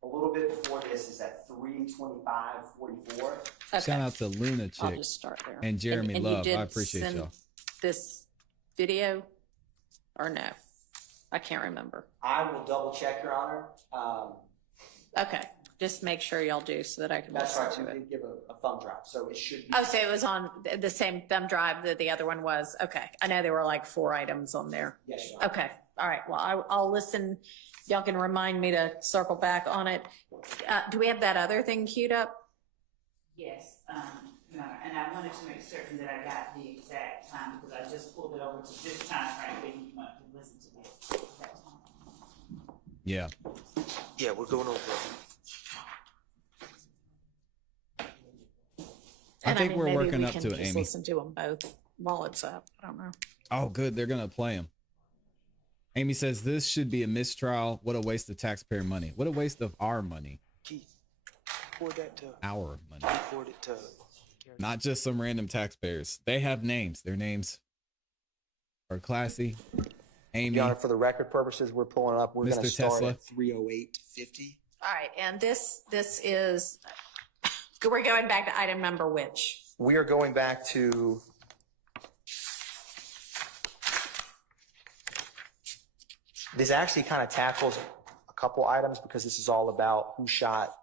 a little bit before this is at 3:25:44. Shout out to Luna Chick. I'll just start there. And Jeremy Love. I appreciate send y'all. This video or no? I can't remember. I will double check, Your Honor. Okay. Just make sure y'all do so that I can That's listen right. to We it. did give a thumb drive, so it should be. Oh, so it was on the same thumb drive that the other one was. Okay. I know there were like 4 items on there. Yes, Your Honor. Okay. All right. Well, I'll listen. Y'all can remind me to circle back on it. Do we have that other thing queued up? Yes. No, and I wanted to make certain that I got the exact time because I just pulled it over to this time frame when you want to listen to this. Yeah. Yeah, we're going over. I think we're maybe working we up can to it, just Amy. listen to them both while it's up. I don't know. Oh, good. They're going to play them. Amy says this should be a mistrial. What a waste of taxpayer money. What a waste of our money. Keith, forward that to. Our money. Forward it to. Not just some random taxpayers. They have names. Their names are ClassE. Amy. Your Honor, for the record purposes, we're pulling up. We're going to Mr. start Tesla. at 308.50. All right, and this is, we're going back to item number which? We are going back to this actually kind of tackles a couple items because this is all about who shot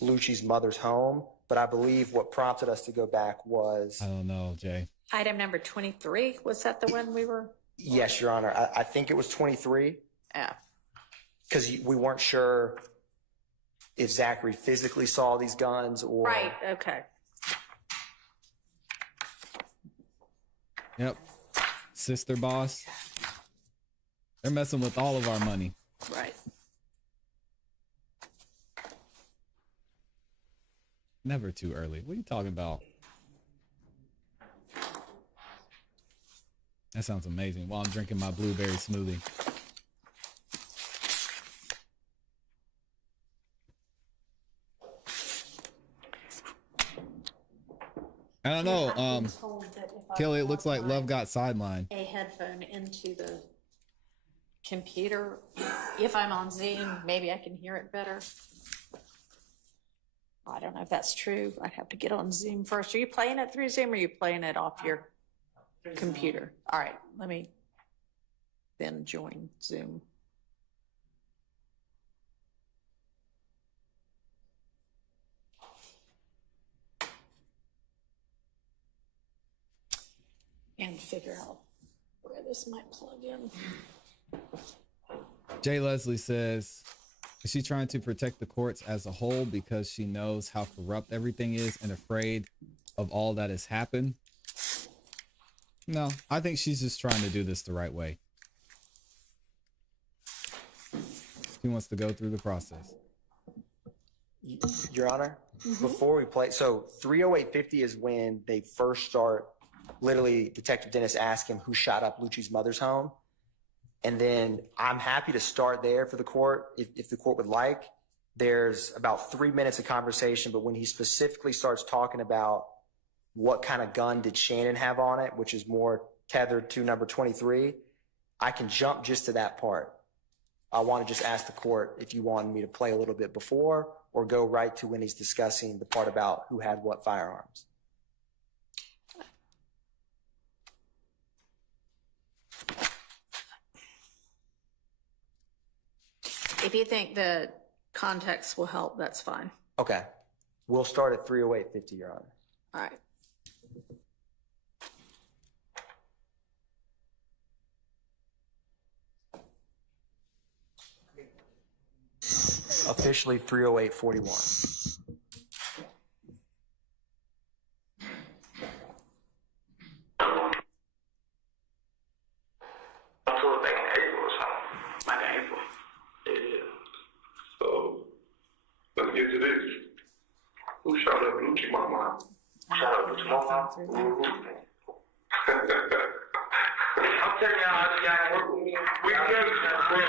Lucci's mother's home. But I believe what prompted us to go back was, I don't know, Jay. Item number 23, was that the one we were? yes, Your Honor, I think it was 23 Yeah. because we weren't sure if Zachary physically saw these guns or. Right, okay. Yep. Sister boss. They're messing with all of our money. Right. Never too early. What are you talking about? That sounds amazing while I'm drinking my blueberry smoothie. I don't know. Kelly, it looks like Love got sidelined. A headphone into the computer. If I'm on Zoom, maybe I can hear it better. I don't know if that's true. I'd have to get on Zoom first. Are you playing it through Zoom or are you playing it off your computer? All right, let me then join Zoom. And figure out where this might plug in. Jay Leslie says, is she trying to protect the courts as a whole because she knows how corrupt everything is and afraid of all that has happened? No, I think she's just trying to do this the right way. She wants to go through the process. Your Honor, before we play, so 308.50 is when they first start. Literally, Detective Dennis asked him who shot up Lucci's mother's home. And then I'm happy to start there for the court if the court would like. There's about 3 minutes of conversation, but when he specifically starts talking about what kind of gun did Shannon have on it, which is more tethered to number 23, I can jump just to that part. I want to just ask the court if you wanted me to play a little bit before or go right to when he's discussing the part about who had what firearms. If you think the context will help, that's fine. Okay. We'll start at 308.50, Your Honor. All right. Officially 308.41. Let's get to this. Who shot up Lucci Mama? Shot up Lucci Mama? I'm telling y'all, I just got work with me. We got it, bro.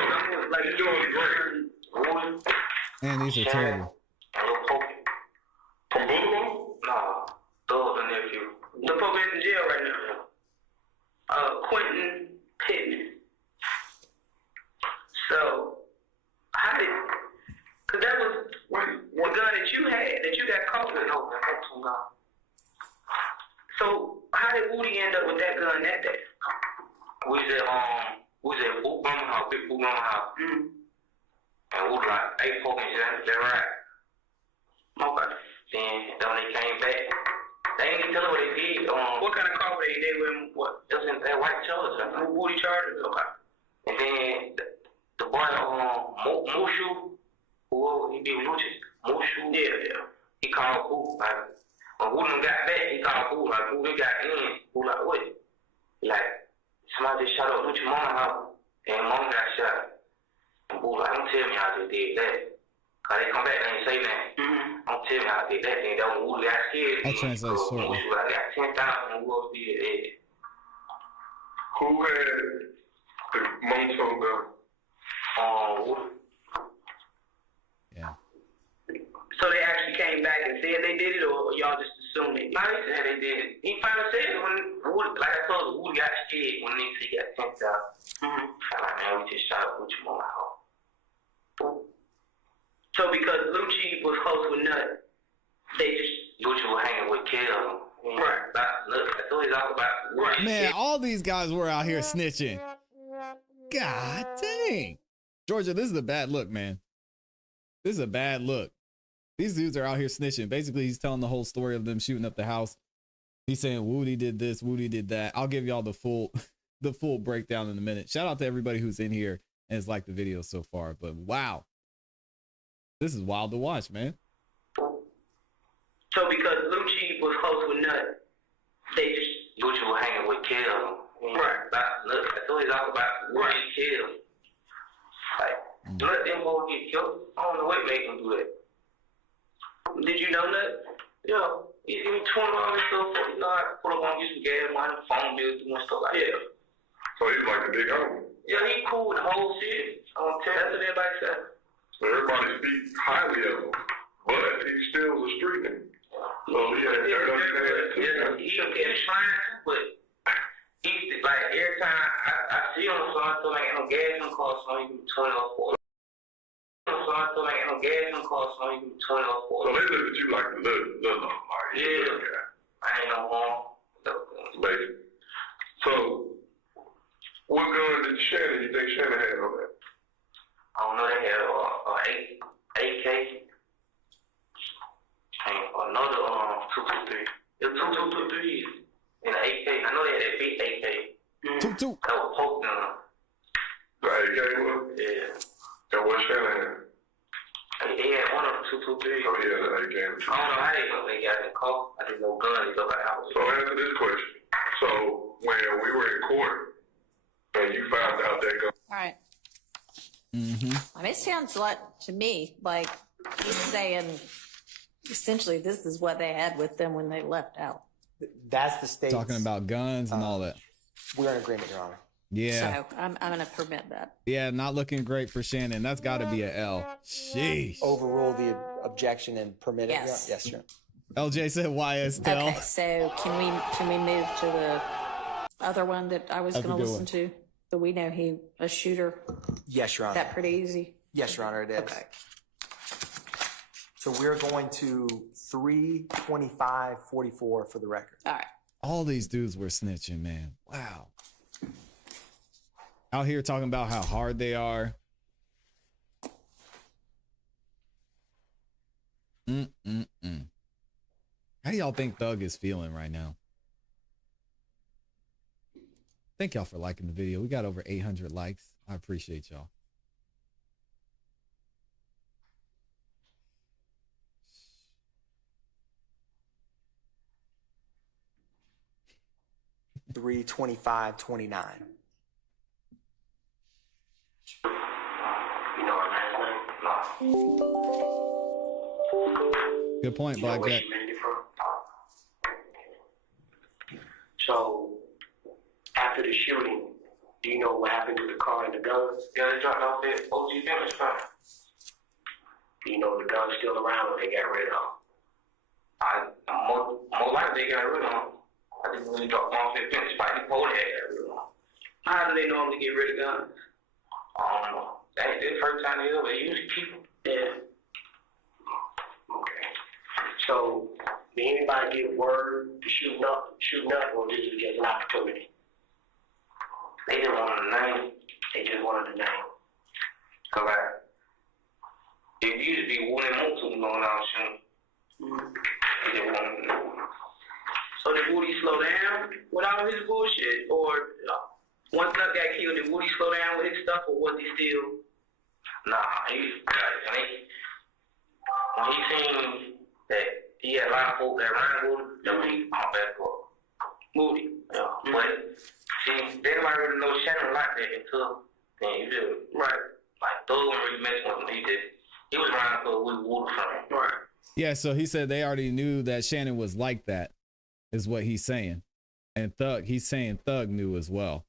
Like, you're doing great. Man, these are terrible. And Lil Pokey. From Boulevard? Nah, those the nephew. The Pokey is in jail right now. Quentin Pittman. So, how did... Because that was the gun that you had, that you got caught with. No, man, that's too long. So, how did Woody end up with that gun that day? We was at Boot Mama House, Big Boot Mama House. And Woody like, hey, fucking shit, that's right. Okay. Then when they came back, they didn't even tell them what they did. What kind of car were they? They were in what? It was in that white Charger. Woody Charger? Okay. And then the boy, Mushu, who he did Lucci, Mushu? Yeah. He called Boo, like, When Woody got back, he called Boo, like, Boo, they got in. Boo, like, what? Like, somebody just shot up Lucci Mama house, and Mama got shot. And Boo, like, don't tell me how they did that. Cause they come back and they say that. Don't tell me how they did that. Then that when Woody got scared. I'll translate shortly. I got 10,000 and Woody did it. Who had the milestone gun? Woody. Yeah. So they actually came back and said they did it, or y'all just assumed it? No, he said they did it. He finally said it when Woody, like I told you, Woody got scared when he got 10,000. Like, man, we just shot up Lucci Mama house. So because Lucci was close with Nut, they just... Lucci was hanging with Kel. Right. Look, I told you all about Right. Man, all these guys were out here snitching. God dang. Georgia, this is a bad look, man. This is a bad look. These dudes are out here snitching. Basically, he's telling the whole story of them shooting up the house. He's saying Woody did this, Woody did that. I'll give y'all the full breakdown in a minute. Shout out to everybody who's in here and has liked the video so far. But wow. This is wild to watch, man. So because Lucci was close with Nut, they just... Lucci was hanging with Kel. Right. Look, I told you all about Woody Kel. Like, let them boys get killed. I don't know what made them do that. Did you know Nut? Yeah, he give me $20 and stuff. You know, I put up on get some gas money, phone bills, doing stuff like that. So he's like a big homie. Yeah, he cool with the whole city. I'm gonna tell you, that's what everybody said. So everybody speaks highly of him, but he's still a street nigga. So yeah, He was trying to, but he's like every time I see him, so I feel like ain't no gas in the car, so he give me $20 for it. So I feel like ain't no gas in the car, so he give me $20 for So it. they look at you like the little like Yeah. I ain't no harm. Basically. So what gun did Shannon, you think Shannon had on that? I don't know, they had AK and another 223. It was 223 and an AK. I know they had that big AK. Toot toot. That was poking on them. The AK was? Yeah. And what Shannon had? They had one of them 223. So he had an AK. I don't know how they got in the car. I didn't know guns. They go like I was. So answer this question. So when we were in court and you found out that gun. All right. Mm-hmm. I mean, it sounds like to me like he's saying essentially this is what they had with them when they left out. That's the state's... Talking about guns and all that. We're in agreement, Your Honor. Yeah. So I'm going to permit that. Yeah, not looking great for Shannon. That's got to be a L. Sheesh. Overrule the objection and permit it? Yes. Yes, Your LJ said YSL. Okay, so can we move to the other one that I was That's a going to good listen to? But we know he a shooter. Yes, Your Honor. That pretty easy. Yes, Your Honor, it is. Okay. So we're going to 32544 for the record. All right. All these dudes were snitching, man. Wow. Out here talking about how hard they are. How do y'all think Thug is feeling right now? Thank y'all for liking the video. We got over 800 likes. I appreciate y'all. $325.29. You know her last name? No. Good point, You know where Blackjack. she made it from? So, after the shooting, do you know what happened to the car and the guns? Yeah, they dropped off at OG Finish Farm. Do you know the guns still around or they got rid of them? More likely they got rid of them. I think when they dropped off at Finish Farm, they probably had got rid of them. How do they normally get rid of guns? I don't know. That ain't the first time they ever usually keep them. Yeah. Okay. So, did anybody get word to shooting up, or this is just an opportunity? They just wanted the name. They just wanted the name. Cause it used to be one and more going out soon. They just wanted the name. So did Woody slow down with all his bullshit? Or once Nut got killed, did Woody slow down with his stuff, or was he still? Nah, when he seen that he had a lot of folk that ran with him. That when he popped back up. Moody. Yeah. But see, they nobody really know Shannon like that until then. You feel me? Right. Like Thug wasn't really messing with him. He was around for we water from him. Right. Yeah, so he said they already knew that Shannon was like that, is what he's saying. And he's saying Thug knew as well.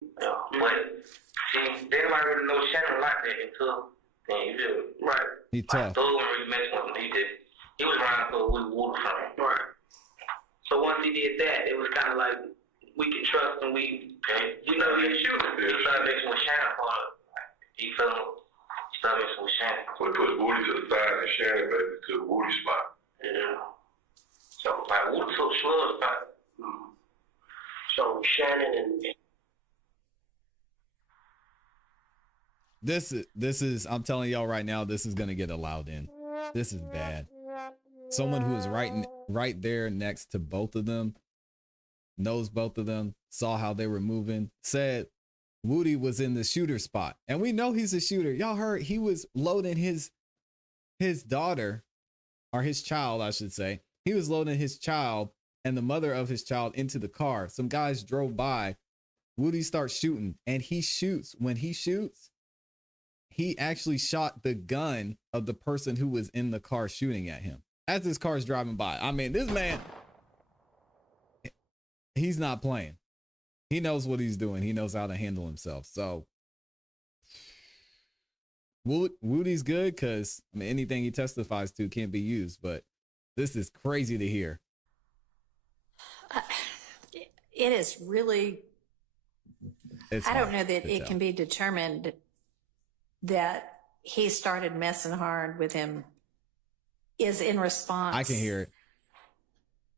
Yeah. But see, they nobody really know Shannon like that until then. You feel me? Right. He tough. Like Thug wasn't really messing with him. He was around for we water from him. Right. So once he did that, it was kind of like we can trust him. We know he's shooting. He started mixing with Shannon for it. He started mixing with Shannon. So he put Woody to the side and Shannon back to the Woody spot. Yeah. So like Woody took Slug spot. So Shannon and This is I'm telling y'all right now, this is gonna get allowed in. This is bad. Someone who is right there next to both of them, knows both of them, saw how they were moving, said Woody was in the shooter spot. And we know he's a shooter. Y'all heard he was loading his daughter, or his child, I should say. He was loading his child and the mother of his child into the car. Some guys drove by. Woody starts shooting, and he shoots. When he shoots, he actually shot the gun of the person who was in the car shooting at him as his car is driving by. I mean, this man, he's not playing. He knows what he's doing. He knows how to handle himself. So Woody's good because I mean, anything he testifies to can't be used, but this is crazy to hear. It is really, I don't know that it tell. can be determined that he started messing hard with him is in response. I can hear it.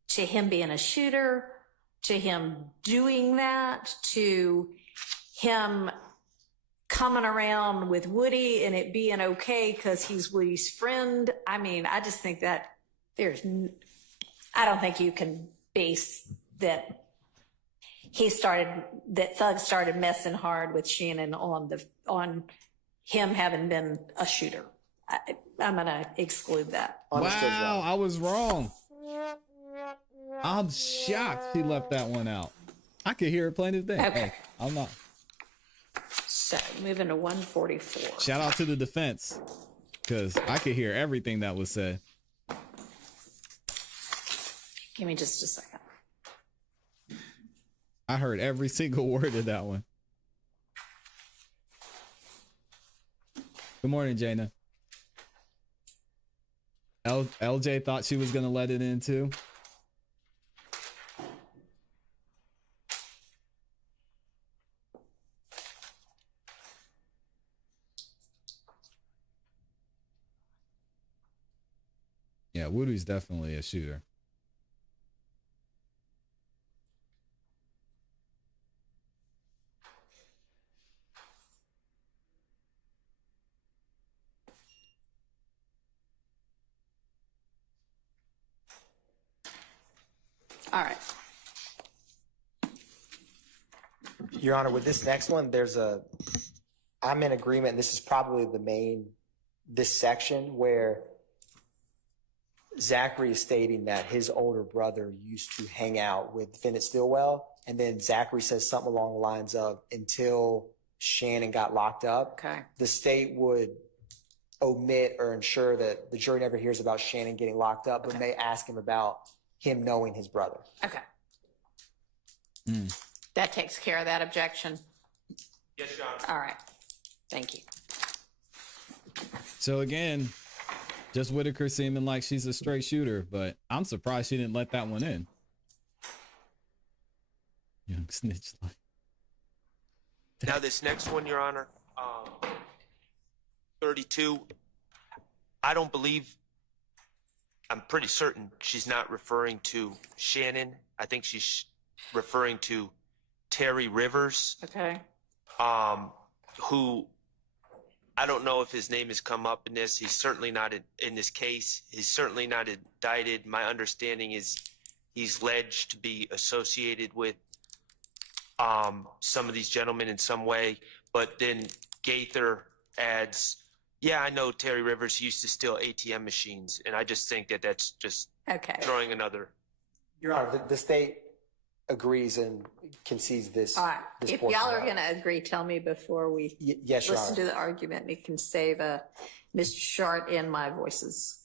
To him being a shooter, to him doing that, to him coming around with Woody and it being okay because he's Woody's friend. I mean, I just think that I don't think you can base that that Thug started messing hard with Shannon on him having been a shooter. I'm going to exclude that. Wow, I was wrong. I'm shocked she left that one out. I could hear it plain as day. Okay. Hey, I'm not. So moving to 144. Shout out to the defense, because I could hear everything that was said. Give me just a second. I heard every single word of that one. Good morning, Jaina. LJ thought she was going to let it in too. Yeah, Woody's definitely a shooter. All right. Your Honor, with this next one, I'm in agreement. This is probably this section where Zachary is stating that his older brother used to hang out with defendant Stillwell. And then Zachary says something along the lines of, until Shannon got locked up, Okay. the state would omit or ensure that the jury never hears about Shannon getting locked up, but may ask him about him knowing his brother. Okay. That takes care of that objection. Yes, Your Honor. All right. Thank you. So again, just Whitaker seeming like she's a straight shooter, but I'm surprised she didn't let that one in. Young snitch. Now this next one, Your Honor, 32, I'm pretty certain she's not referring to Shannon. I think she's referring to Terry Rivers, Okay. who I don't know if his name has come up in this. He's certainly not in this case. He's certainly not indicted. My understanding is he's alleged to be associated with some of these gentlemen in some way, but then Gaither adds Yeah, I know Terry Rivers used to steal ATM machines, and I just think that that's just Okay. throwing another. Your Honor, the state agrees and concedes this. All right. This If portion y'all are of it. going to agree, tell me before we Yes, Your listen Honor. to the argument. And you can save Mr. Shart and my voices.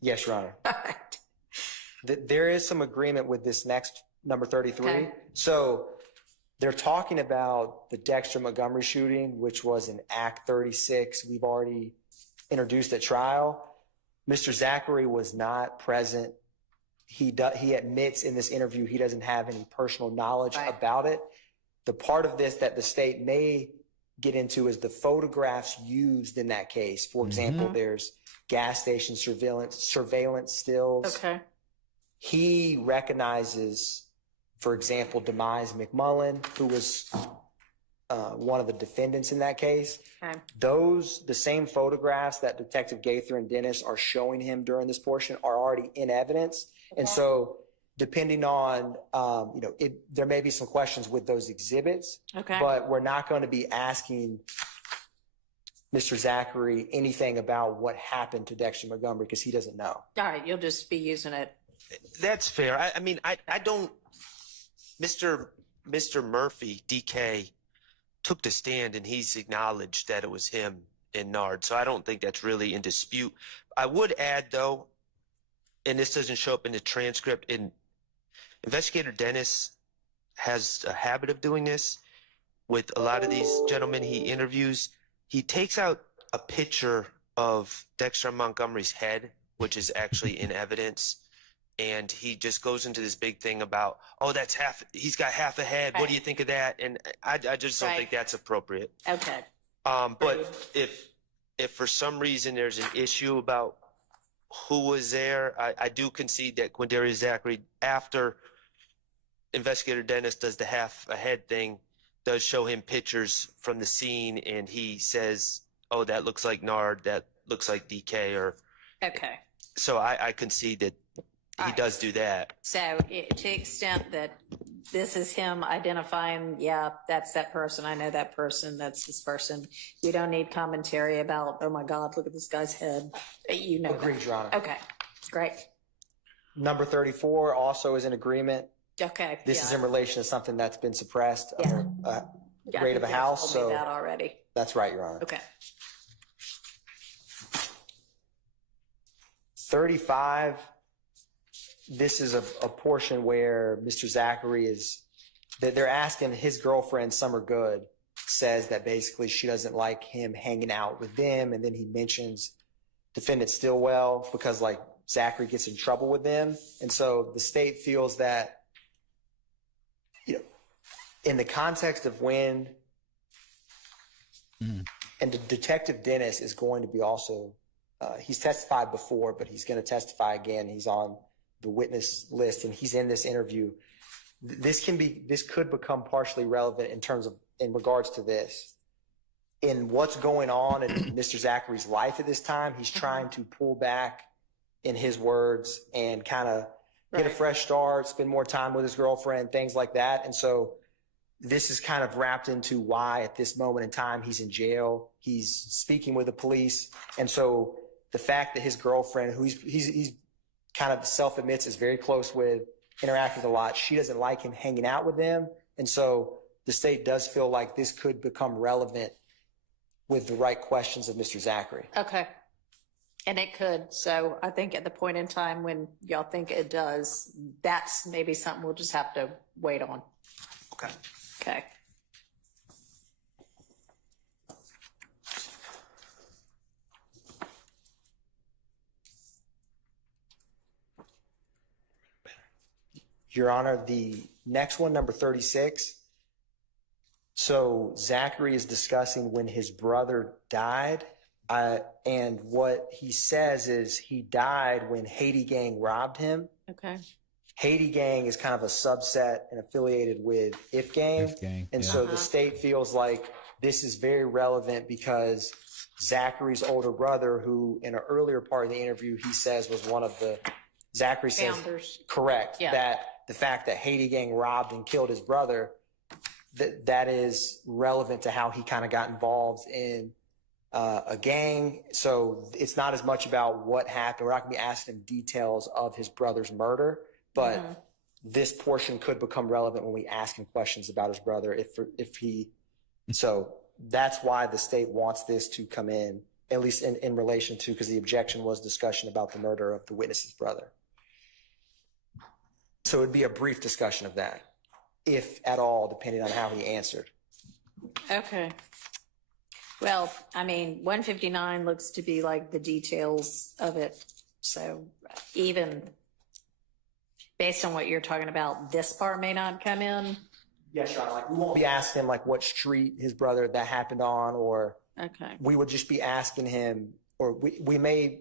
Yes, Your Honor. All right. There is some agreement with this next number 33. Okay. So they're talking about the Dexter Montgomery shooting, which was in Act 36. We've already introduced at trial. Mr. Zachary was not present. He admits in this interview he doesn't have any personal knowledge Right. about it. The part of this that the state may get into is the photographs used in that case. For example, there's gas station surveillance stills. Okay. He recognizes, for example, Demise McMullen, who was one of the defendants in that case. Okay. The same photographs that Detective Gaither and Dennis are showing him during this portion are already in evidence. And so depending on, there may be some questions with those exhibits, Okay. but we're not going to be asking Mr. Zachary anything about what happened to Dexter Montgomery because he doesn't know. All right. You'll just be using it. That's fair. I mean, I don't. Mr. Murphy, DK, took the stand and he's acknowledged that it was him and Nard. So I don't think that's really in dispute. I would add, though, and this doesn't show up in the transcript, Investigator Dennis has a habit of doing this with a lot of these gentlemen he interviews. He takes out a picture of Dexter Montgomery's head, which is actually in evidence. And he just goes into this big thing about, oh, he's got half a head. What do you think of that? And I just don't think that's appropriate. Okay. But if for some reason there's an issue about who was there, I do concede that Quindarius Zachary, after Investigator Dennis does the half a head thing, does show him pictures from the scene, and he says, oh, that looks like Nard, that looks like DK, or Okay. so I concede that he does do that. So to the extent that this is him identifying, yeah, that's that person. I know that person. That's this person. We don't need commentary about, oh my God, look at this guy's head. You know. Agreed, that. Your Honor. Okay. Great. Number 34 also is in agreement. Okay. This is in relation to something that's been suppressed Yeah. of rate of a house. Told me So that already. that's right, Your Honor. Okay. 35, this is a portion where Mr. Zachary they're asking his girlfriend, Summer Good, says that basically she doesn't like him hanging out with them. And then he mentions defendant Stillwell because like Zachary gets in trouble with them. And so the state feels that, in the context of when, and Detective Dennis is going to be also, he's testified before, but he's going to testify again. He's on the witness list and he's in this interview. This could become partially relevant in regards to this. In what's going on in Mr. Zachary's life at this time, he's trying to pull back, in his words, and kind of get a fresh start, spend more time with his girlfriend, things like that. And so this is kind of wrapped into why at this moment in time he's in jail. He's speaking with the police. And so the fact that his girlfriend, who he's kind of self-admits is very close with, interacted a lot, she doesn't like him hanging out with them. And so the state does feel like this could become relevant with the right questions of Mr. Zachary. Okay. And it could. So I think at the point in time when y'all think it does, that's maybe something we'll just have to wait on. Okay. Okay. Your Honor, the next one, number 36. So Zachary is discussing when his brother died. And what he says is he died when Haiti Gang robbed him. Okay. Haiti Gang is kind of a subset and affiliated with If Gang. And so the state feels like this is very relevant because Zachary's older brother, who in an earlier part of the interview, he says was one of the, Zachary says, Founders. correct, Yeah. that the fact that Haiti Gang robbed and killed his brother, that is relevant to how he kind of got involved in a gang. So it's not as much about what happened. We're not going to be asking him details of his brother's murder, but this portion could become relevant when we ask him questions about his brother. So that's why the state wants this to come in, at least in relation to, because the objection was discussion about the murder of the witness's brother. So it'd be a brief discussion of that, if at all, depending on how he answered. Okay. Well, I mean, 159 looks to be like the details of it. So even based on what you're talking about, this part may not come in. Yes, Your Honor. Like, we won't be asking him like what street his brother that happened on, or we would just be asking him, or we may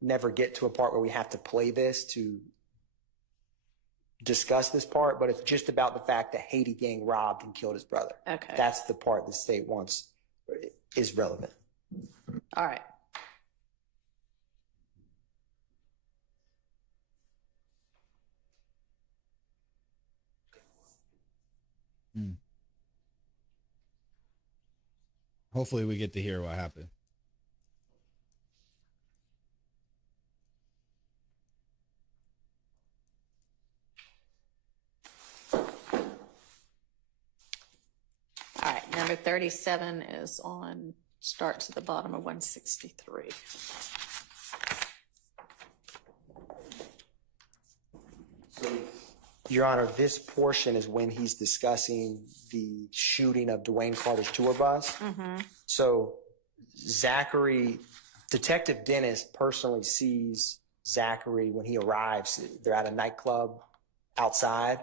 never get to a part where we have to play this to discuss this part, but it's just about the fact that Haiti gang robbed and killed his brother. Okay. That's the part the state wants is relevant. All right. Hopefully we get to hear what happened. All right, number 37 is on, starts at the bottom of 163. Your Honor, this portion is when he's discussing the shooting of Dwayne Carter's tour bus. So Zachary, Detective Dennis personally sees Zachary when he arrives. They're at a nightclub outside.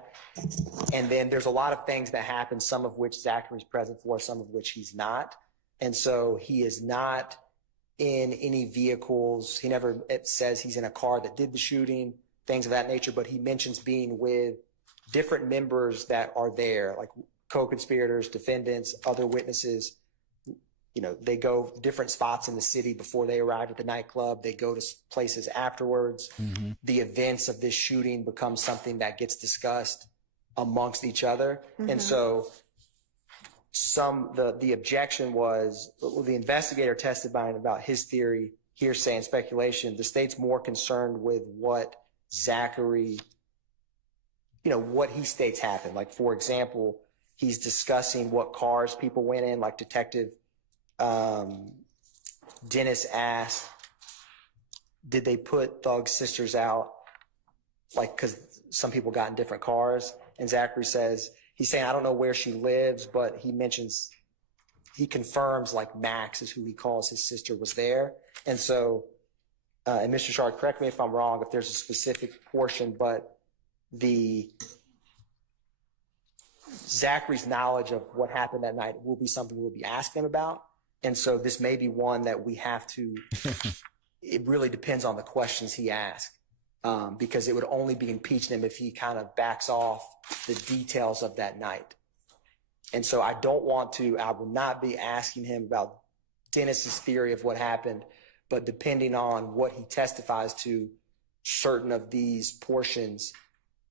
And then there's a lot of things that happen, some of which Zachary's present for, some of which he's not. And so he is not in any vehicles. He never says he's in a car that did the shooting, things of that nature, but he mentions being with different members that are there, like co-conspirators, defendants, other witnesses. You know, they go different spots in the city before they arrive at the nightclub. They go to places afterwards. The events of this shooting become something that gets discussed amongst each other. And so the objection was, the investigator testified about his theory, hearsay and speculation. The state's more concerned with what Zachary, you know, what he states happened. Like, for example, he's discussing what cars people went in, like Detective Dennis asked, did they put Thug's sisters out? Like, because some people got in different cars. And Zachary says, he's saying, I don't know where she lives, but he confirms like Max is who he calls his sister was there. And so, and Mr. Shard, correct me if I'm wrong, if there's a specific portion, but Zachary's knowledge of what happened that night will be something we'll be asking him about. And so this may be one that we have to, it really depends on the questions he asks, because it would only be impeaching him if he kind of backs off the details of that night. And so I will not be asking him about Dennis's theory of what happened, but depending on what he testifies to, certain of these portions,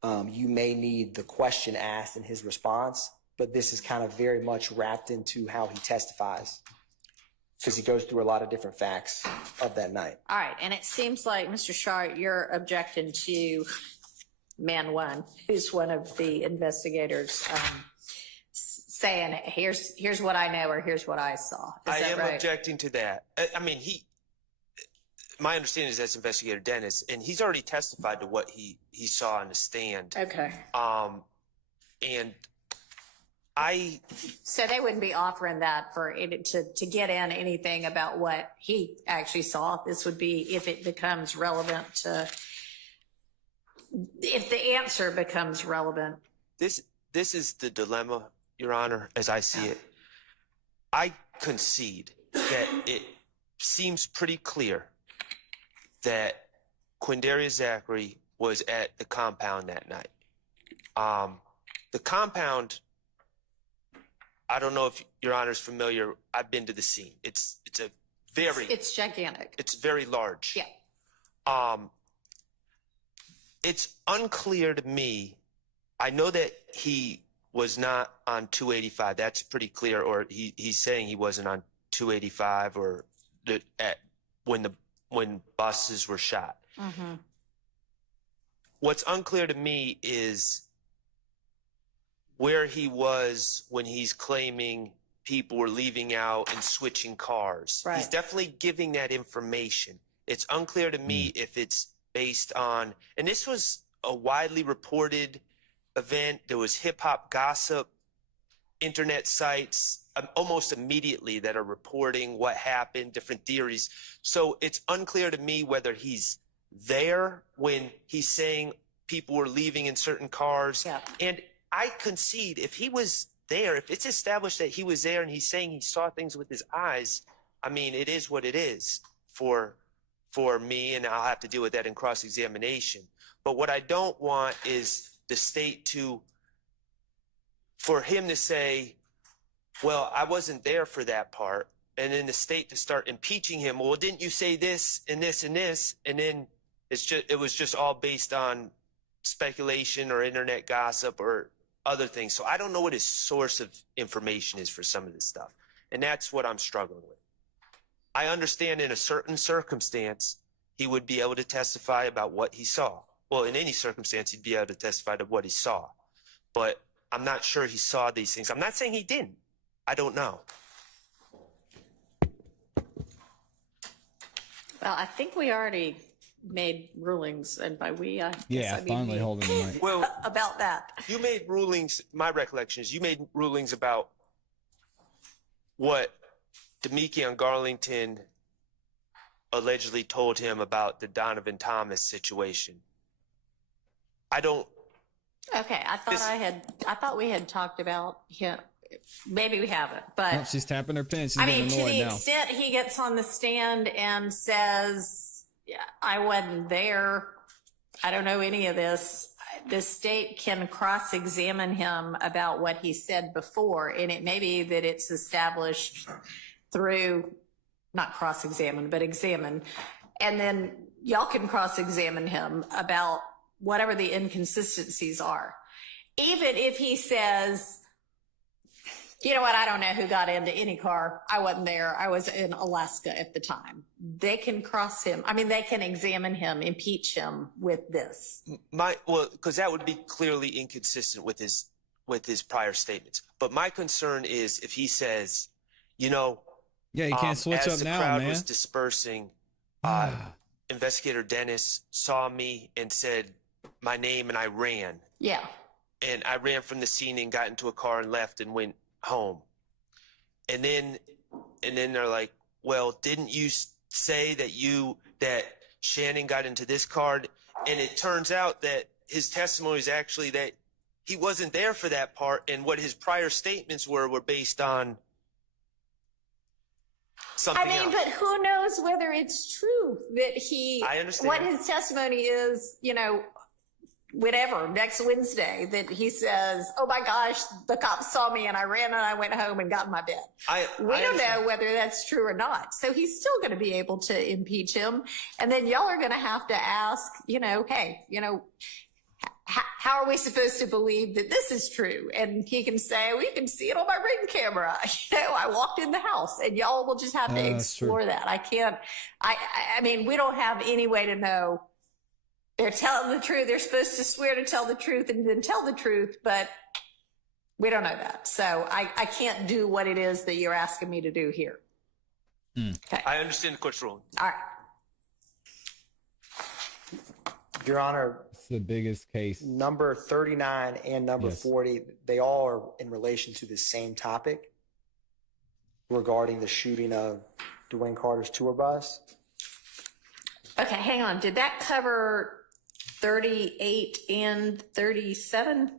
you may need the question asked in his response, but this is kind of very much wrapped into how he testifies, because he goes through a lot of different facts of that night. All right, and it seems like, Mr. Shart, you're objecting to Man One, who's one of the investigators, saying, here's what I know, or here's what I saw. Is that right? Objecting to that. I mean, my understanding is that's Investigator Dennis, and he's already testified to what he saw on the stand. Okay. So they wouldn't be offering that for it to get in anything about what he actually saw. This would be if it becomes relevant to, if the answer becomes relevant. This is the dilemma, Your Honor, as I see it. I concede that it seems pretty clear that Quindarius Zachary was at the compound that night. The compound, I don't know if Your Honor's familiar. I've been to the scene. It's gigantic. It's very large. Yeah. It's unclear to me. I know that he was not on 285. That's pretty clear. Or he's saying he wasn't on 285 or when buses were shot. Mm-hmm. What's unclear to me is where he was when he's claiming people were leaving out and switching cars. Right. He's definitely giving that information. It's unclear to me if it's based on, and this was a widely reported event. There was hip hop gossip, internet sites almost immediately that are reporting what happened, different theories. So it's unclear to me whether he's there when he's saying people were leaving in certain cars. Yeah. And I concede if he was there, if it's established that he was there and he's saying he saw things with his eyes, I mean, it is what it is for me, and I'll have to deal with that in cross-examination. But what I don't want is the state for him to say, well, I wasn't there for that part, and then the state to start impeaching him. Well, didn't you say this and this and this? And then it was just all based on speculation or internet gossip or other things. So I don't know what his source of information is for some of this stuff. And that's what I'm struggling with. I understand in a certain circumstance, he would be able to testify about what he saw. Well, in any circumstance, he'd be able to testify to what he saw. But I'm not sure he saw these things. I'm not saying he didn't. I don't know. Well, I think we already made rulings, and by we, I guess I mean finally me, holding the mic. Well, about that. you made rulings, my recollection is you made rulings about what Demekion Garlington allegedly told him about the Donovan Thomas situation. I don't. Okay, I thought we had talked about him. Maybe we haven't, but Oh, she's tapping her pen. She's I getting mean, to annoyed the now. extent he gets on the stand and says, yeah, I wasn't there, I don't know any of this, the state can cross-examine him about what he said before, and it may be that it's established through, not cross-examine, but examine, and then y'all can cross-examine him about whatever the inconsistencies are. Even if he says, you know what, I don't know who got into any car. I wasn't there. I was in Alaska at the time. They can cross him. I mean, they can examine him, impeach him with this. Because that would be clearly inconsistent with his prior statements. But my concern is if he says, you know, Yeah, you can't switch as up the now, crowd man. was dispersing, Investigator Dennis saw me and said my name, and I ran. Yeah. And I ran from the scene and got into a car and left and went home. And then they're like, well, didn't you say that Shannon got into this car? And it turns out that his testimony is actually that he wasn't there for that part, and what his prior statements were based on something else. But who knows whether it's true that I understand. what his testimony is, you know, whatever, next Wednesday, that he says, oh my gosh, the cops saw me and I ran and I went home and got in my bed. We don't know whether that's true or not. So he's still going to be able to impeach him. And then y'all are going to have to ask, you know, hey, you know, how are we supposed to believe that this is true? And he can say, well, you can see it on my Ring camera. You know, I walked in the house, and y'all will just have to explore that. I mean, we don't have any way to know. They're telling the truth. They're supposed to swear to tell the truth and then tell the truth, but we don't know that. So I can't do what it is that you're asking me to do here. Okay. I understand the court's ruling. All right. Your Honor, It's the biggest case. number 39 and number 40, they all are in relation to the same topic regarding the shooting of Dwayne Carter's tour bus. Okay, hang on. Did that cover 38 and 37?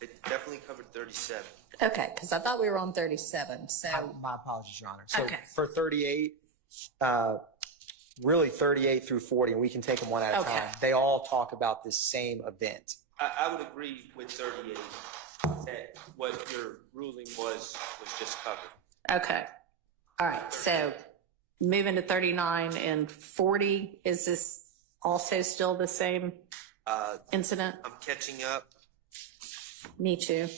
It definitely covered 37. Okay, because I thought we were on 37. So My apologies, Your Honor. So Okay. for 38, really 38 through 40, and we can take them one at a Okay. time. They all talk about this same event. I would agree with 38 that what your ruling was just covered. okay. All right. So moving to 39 and 40, is this also still the same incident? I'm catching up. Me too.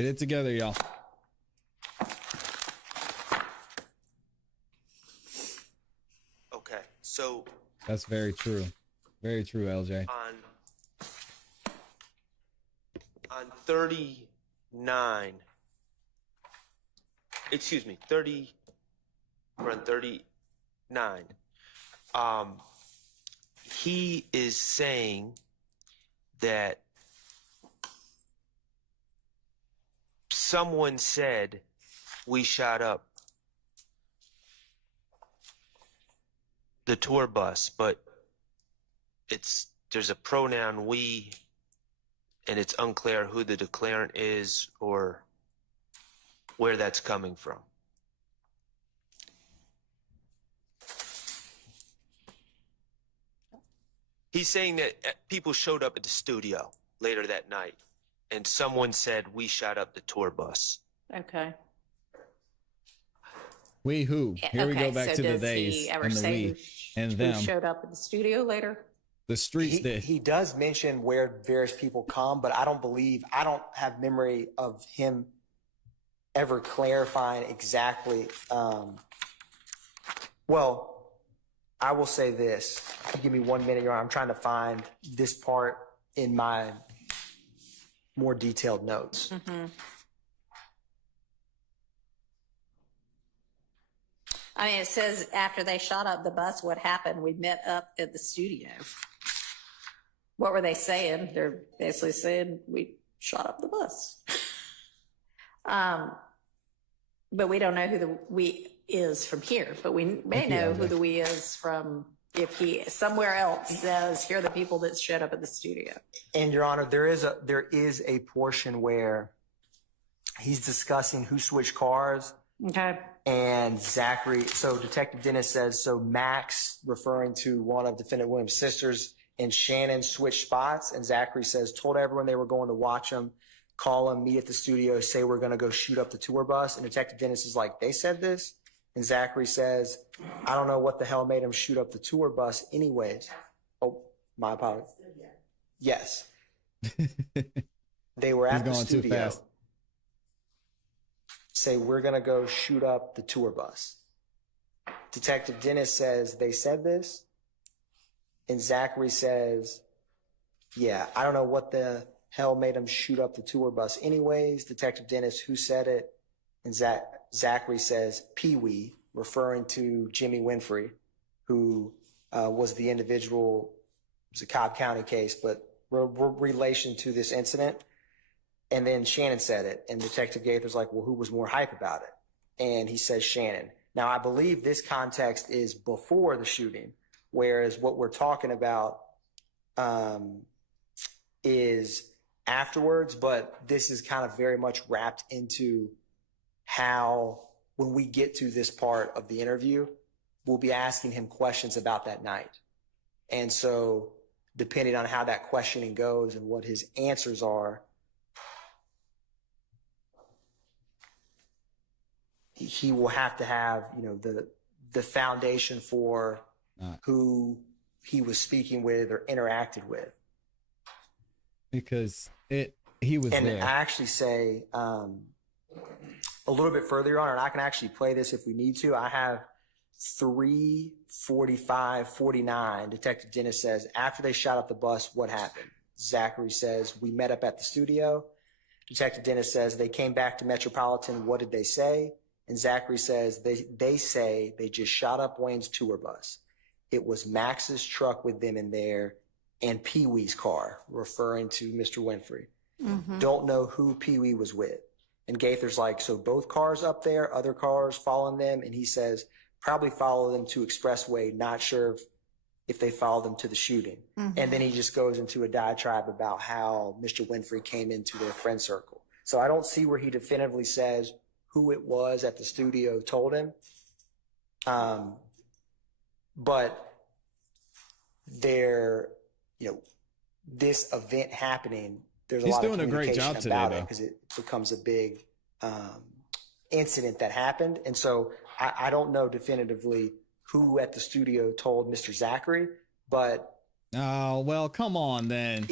Get it together, y'all. Okay, so That's very true. Very true, LJ. on 39, excuse me, 30, we're on 39. He is saying that someone said we shot up the tour bus, but there's a pronoun we, and it's unclear who the declarant is or where that's coming from. He's saying that people showed up at the studio later that night, and someone said we shot up the tour bus. Okay. We who? Here we go back so to the does theys he ever and the say we and who them. showed up at the studio later? The streets did. He does mention where various people come, but I don't have memory of him ever clarifying exactly. Well, I will say this. Give me 1 minute, Your Honor. I'm trying to find this part in my more detailed notes. Mm-hmm. I mean, it says after they shot up the bus, what happened? We met up at the studio. What were they saying? They're basically saying we shot up the bus. But we don't know who the we is from here, but we may know who the we is from if he somewhere else says, here are the people that showed up at the studio. And Your Honor, there is a portion where he's discussing who switched cars. Okay. And Zachary, so Detective Dennis says, so Max, referring to one of Defendant Williams' sisters, and Shannon switched spots. And Zachary says, told everyone they were going to watch him, call him, meet at the studio, say we're going to go shoot up the tour bus. And Detective Dennis is like, they said this? And Zachary says, I don't know what the hell made him shoot up the tour bus anyways. Oh, my apologies. Yes. They were at the studio. Too fast. Say, we're going to go shoot up the tour bus. Detective Dennis says, they said this? And Zachary says, yeah, I don't know what the hell made him shoot up the tour bus anyways. Detective Dennis, who said it? And Zachary says, Pee-wee, referring to Jimmy Winfrey, who was the individual. It was a Cobb County case, but relation to this incident. And then Shannon said it, and Detective Gaither's like, well, who was more hype about it? And he says Shannon. Now, I believe this context is before the shooting, whereas what we're talking about is afterwards, but this is kind of very much wrapped into how, when we get to this part of the interview, we'll be asking him questions about that night. And so depending on how that questioning goes and what his answers are, he will have to have, the foundation for who he was speaking with or interacted with. Because he was and there. And I actually say a little bit further, Your Honor, and I can actually play this if we need to. I have 3:45:49. Detective Dennis says, after they shot up the bus, what happened? Zachary says, we met up at the studio. Detective Dennis says, they came back to Metropolitan. What did they say? And Zachary says, they say they just shot up Wayne's tour bus. It was Max's truck with them in there and Pee-wee's car, referring to Mr. Winfrey. Mm-hmm. Don't know who Pee-wee was with. And Gaither's like, so both cars up there, other cars following them? And he says, probably follow them to Expressway, not sure if they followed them to the shooting. Mm-hmm. And then he just goes into a diatribe about how Mr. Winfrey came into their friend circle. So I don't see where he definitively says who it was at the studio told him. But this event happening, there's a lot of communication about it because it becomes a big incident that happened. And so I don't know definitively who at the studio told Mr. Zachary, but. Oh, well, come on then.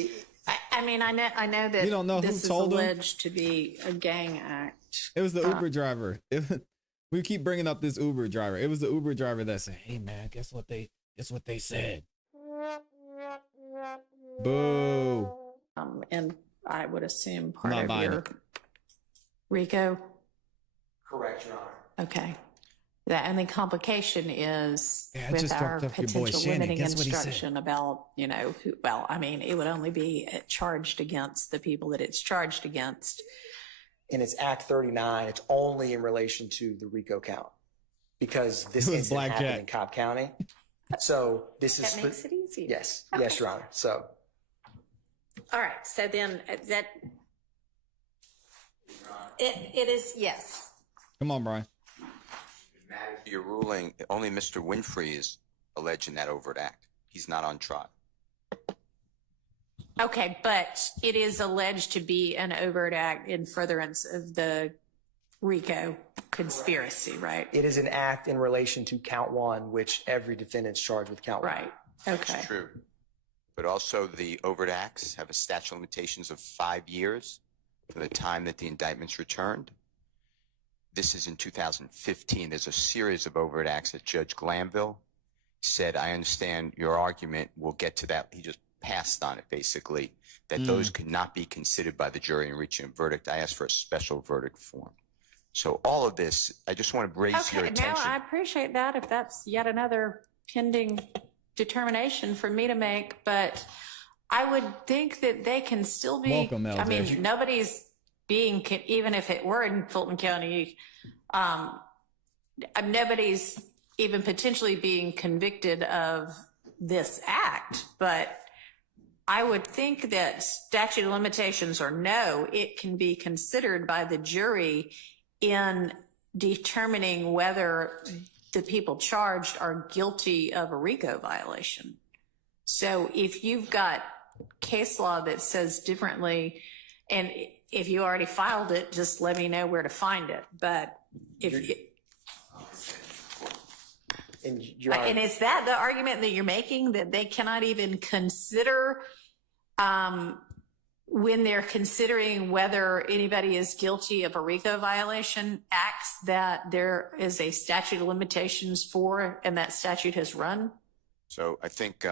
I I mean, I know that You don't know who this is told him? alleged to be a gang act. It was the Uber driver. We keep bringing up this Uber driver. It was the Uber driver that said, "Hey man, guess what they said." Boo. And I would assume part Not of buying your it. RICO. Correct, Your Honor. Okay. The only complication is Yeah, I with just our dropped off your boy potential Shannon. limiting Guess what he said? instruction about, you know, who, well, I mean, it would only be charged against the people that it's charged against. And it's Act 39. It's only in relation to the RICO count because this It was incident happened blackjack. in Cobb County. So this is That makes it easier. yes, Okay. yes, Your Honor. So All right. So then that it is, yes. Come on, Brian. Your ruling, only Mr. Winfrey is alleging that overt act. He's not on trial. Okay, but it is alleged to be an overt act in furtherance of the RICO conspiracy, right? it is an act in relation to count one, which every defendant's charged with count one. Right. Okay. It's true. But also the overt acts have a statute of limitations of 5 years from the time that the indictment's returned. This is in 2015. There's a series of overt acts that Judge Glanville said, I understand your argument. We'll get to that. He just passed on it, basically, that those could not be considered by the jury in reaching a verdict. I asked for a special verdict form. So all of this, I just want to raise your Okay, attention. now I appreciate that if that's yet another pending determination for me to make, but I would think that they can still be, Welcome, I mean, LJ. nobody's being, even if it were in Fulton County, nobody's even potentially being convicted of this act, but I would think that statute of limitations or no, it can be considered by the jury in determining whether the people charged are guilty of a RICO violation. So if you've got case law that says differently, and if you already filed it, just let me know where to find it. But if you, And Your Honor, and is that the argument that you're making, that they cannot even consider when they're considering whether anybody is guilty of a RICO violation, acts that there is a statute of limitations for and that statute has run? So I think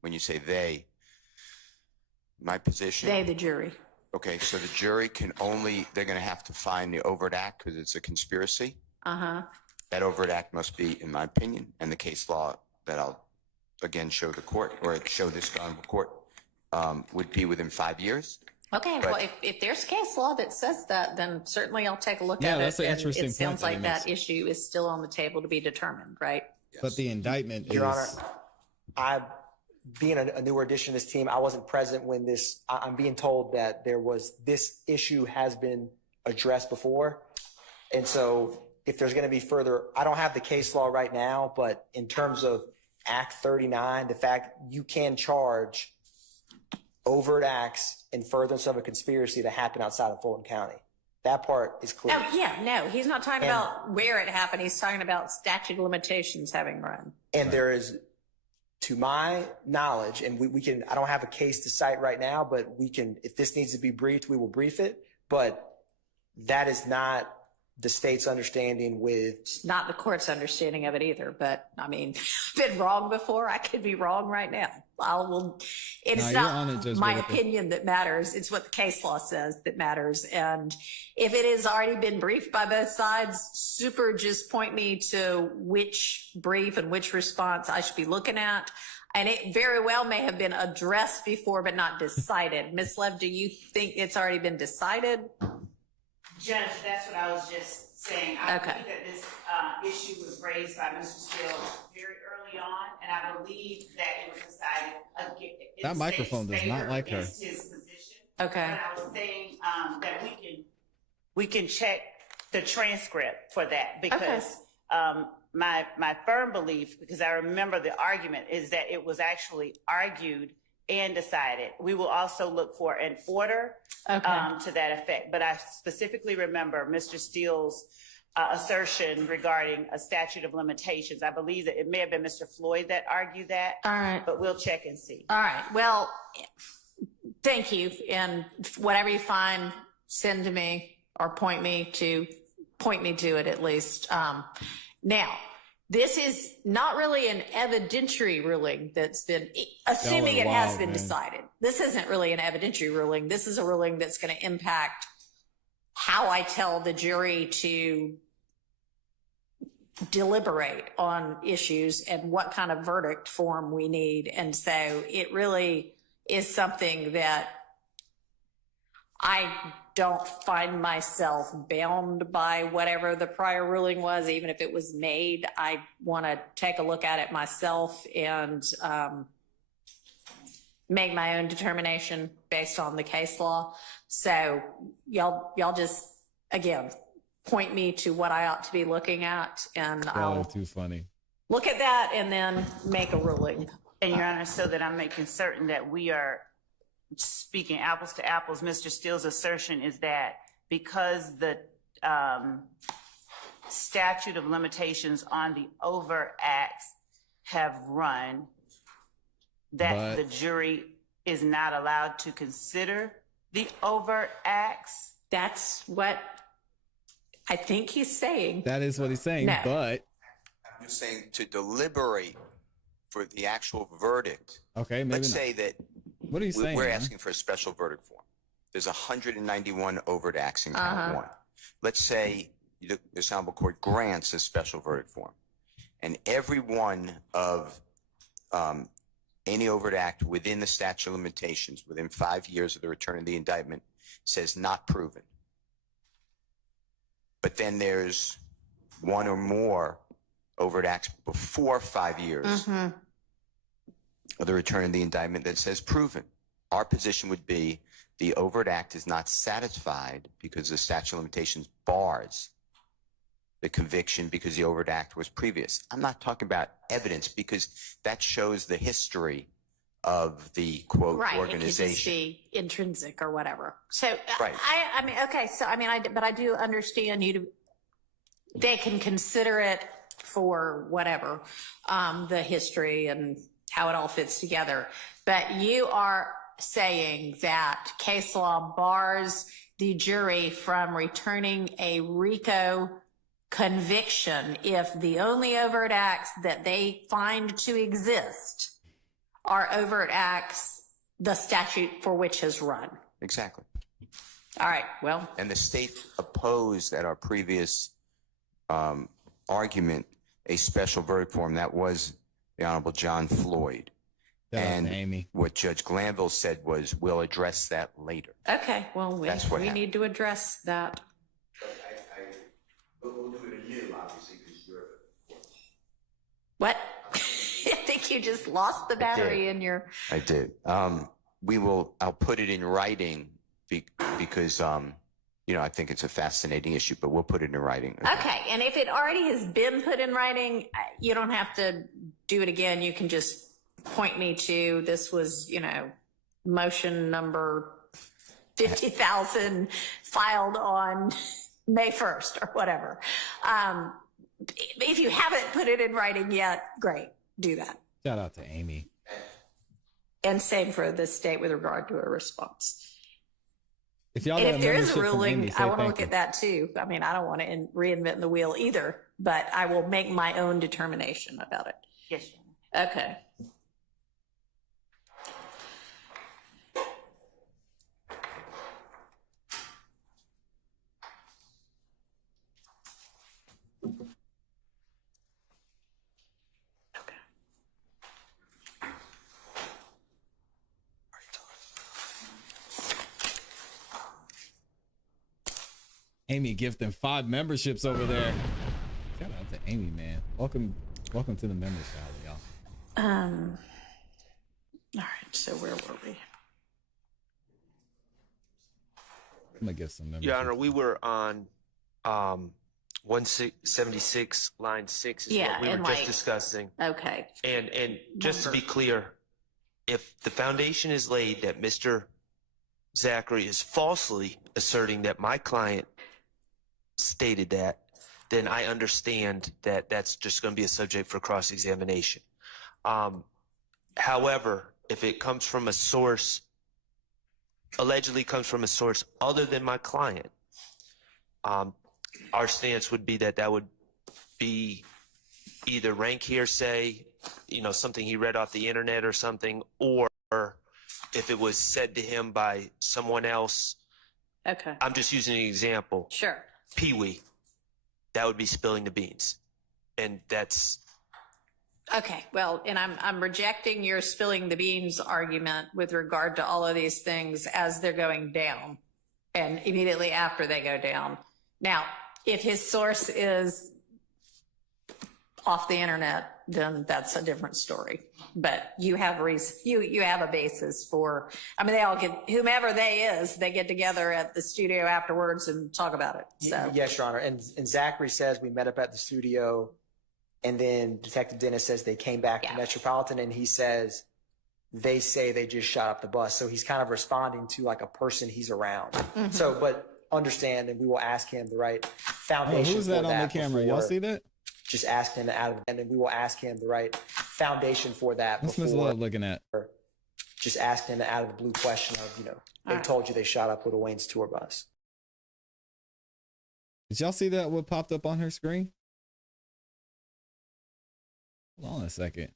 when you say they, my position. They, the jury. Okay, so the jury can only, they're going to have to find the overt act because it's a conspiracy. Uh-huh. That overt act must be, in my opinion, and the case law that I'll again show the court or show this honorable court would be within 5 years. Okay, But- well, if there's case law that says that, then certainly I'll take a look Yeah, at that's it. an And interesting it sounds point that like he that issue is still on the table to be determined, right? But the indictment Your is. Honor, being a newer addition to this team, I wasn't present when I'm being told that this issue has been addressed before. And so if there's going to be further, I don't have the case law right now, but in terms of Act 39, the fact you can charge overt acts in furtherance of a conspiracy that happened outside of Fulton County. That part is clear. Oh, yeah, no, he's not talking And- about where it happened. He's talking about statute of limitations having run. And there is, to my knowledge, and we can, I don't have a case to cite right now, but we can, if this needs to be briefed, we will brief it. But that is not the state's understanding with, It's not the court's understanding of it either, but I mean, I've been wrong before. I could be wrong right now. It's No, you're on it, not Judge my Whitaker. opinion that matters. It's what the case law says that matters. And if it has already been briefed by both sides, super, just point me to which brief and which response I should be looking at. And it very well may have been addressed before, but not decided. Ms. Lev, do you think it's already been decided? Judge, that's what I was just saying. I Okay. believe that this issue was raised by Mr. Steele very early on, and I believe that it was decided against That microphone does not like her. his position. Okay. But I was saying that we can check the transcript for that because my firm belief, because I remember the argument, is that it was actually argued and decided. We will also look for an order to that effect. But I specifically remember Mr. Steele's assertion regarding a statute of limitations. I believe that it may have been Mr. Floyd that argued that. All right. But we'll check and see. All right. Well, Thank you. And whatever you find, send to me or point me to it at least. Now, this is not really an evidentiary ruling that's been, assuming it has been decided. This isn't really an evidentiary ruling. This is a ruling that's going to impact how I tell the jury to deliberate on issues and what kind of verdict form we need. And so it really is something that I don't find myself bound by whatever the prior ruling was, even if it was made. I want to take a look at it myself and make my own determination based on the case law. So y'all just, again, point me to what I ought to be looking at, and I'll too funny. Look at that and then make a ruling. And Your Honor, so that I'm making certain that we are speaking apples to apples, Mr. Steele's assertion is that because the statute of limitations on the overt acts have run, that the jury is not allowed to consider the overt acts? That's what I think he's saying. That is what he's saying, No. but I'm just saying to deliberate for the actual verdict. okay, maybe Let's not. say that What are you saying? we're man? asking for a special verdict form. There's 191 overt acts in count one. Let's say the Honorable Court grants a special verdict form, and every one of any overt act within the statute of limitations within 5 years of the return of the indictment says not proven. But then there's one or more overt acts before 5 years of the return of the indictment that says proven. Our position would be the overt act is not satisfied because the statute of limitations bars the conviction because the overt act was previous. I'm not talking about evidence because that shows the history of the quote organization. It could just be intrinsic or whatever. So Right. I mean, okay. So I mean, but I do understand they can consider it for whatever, the history and how it all fits together. But you are saying that case law bars the jury from returning a RICO conviction if the only overt acts that they find to exist are overt acts the statute for which has run. Exactly. All right, well. And the state opposed at our previous argument a special verdict form. That was the Honorable John Floyd. And Amy. what Judge Glanville said was, we'll address that later. Okay, well, we happened. need to address that. We'll do it anew, obviously, because you're... What? I think you just lost the battery in your... I did. I'll put it in writing because, I think it's a fascinating issue, but we'll put it in writing. Okay, and if it already has been put in writing, you don't have to do it again. You can just point me to, this was, motion number 50,000 filed on May 1st or whatever. If you haven't put it in writing yet, great, do that. Shout out to Amy. And same for the state with regard to a response. If y'all And got if there is membership a from ruling, Amy, say I want to thank look you. at that too. I mean, I don't want to reinvent the wheel either, but I will make my own determination about it. Yes, Your Honor. Okay. Amy gifting 5 memberships over there. Shout out to Amy, man. Welcome to the members side, y'all. All right. So where were we? I'm gonna get some memberships. Your Honor, we were on 176, line 6 is what we were just discussing. Okay. And just to be clear, if the foundation is laid that Mr. Zachary is falsely asserting that my client stated that, then I understand that that's just going to be a subject for cross-examination. However, if it comes from a source allegedly comes from a source other than my client, our stance would be that would be either rank hearsay, something he read off the internet or something, or if it was said to him by someone else. Okay. I'm just using an example. Sure. Pee-wee, that would be spilling the beans. And that's... Okay, well, and I'm rejecting your spilling the beans argument with regard to all of these things as they're going down and immediately after they go down. Now, if his source is off the internet, then that's a different story. But you have you have a basis for, they all whomever they get together at the studio afterwards and talk about it. So Yes, Your Honor. And Zachary says we met up at the studio, and then Detective Dennis says they came back to Metropolitan, and he says they say they just shot up the bus. So he's kind of responding to like a person he's around. Mm-hmm. So, but understand, and we will ask him the right foundation. Who's that on the camera? Y'all see that? Just ask him and then we will ask him the right foundation for that. What's Ms. Love looking at? Just ask him out of the blue question of, they told you they shot up Lil Wayne's tour bus. Did y'all see that? What popped up on her screen? Hold on a second.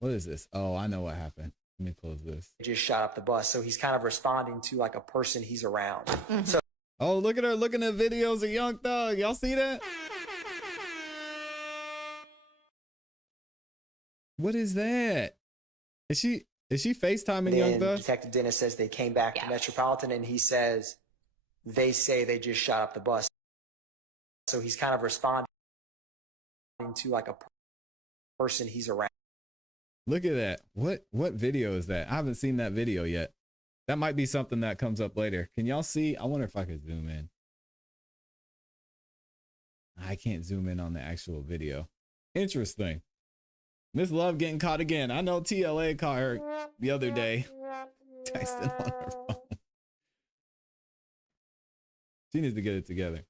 What is this? Oh, I know what happened. Let me close this. They just shot up the bus. So he's kind of responding to like a person he's around. Mm-hmm. So oh, look at her looking at videos of Young Thug. Y'all see that? What is that? Is she FaceTiming Young Thug? Detective Dennis says they came back to Metropolitan, and he says they say they just shot up the bus. So he's kind of responding to like a person he's around. Look at that. What video is that? I haven't seen that video yet. That might be something that comes up later. Can y'all see? I wonder if I could zoom in. I can't zoom in on the actual video. Interesting. Miss Love getting caught again. I know TLA caught her the other day. Texting on her phone. She needs to get it together.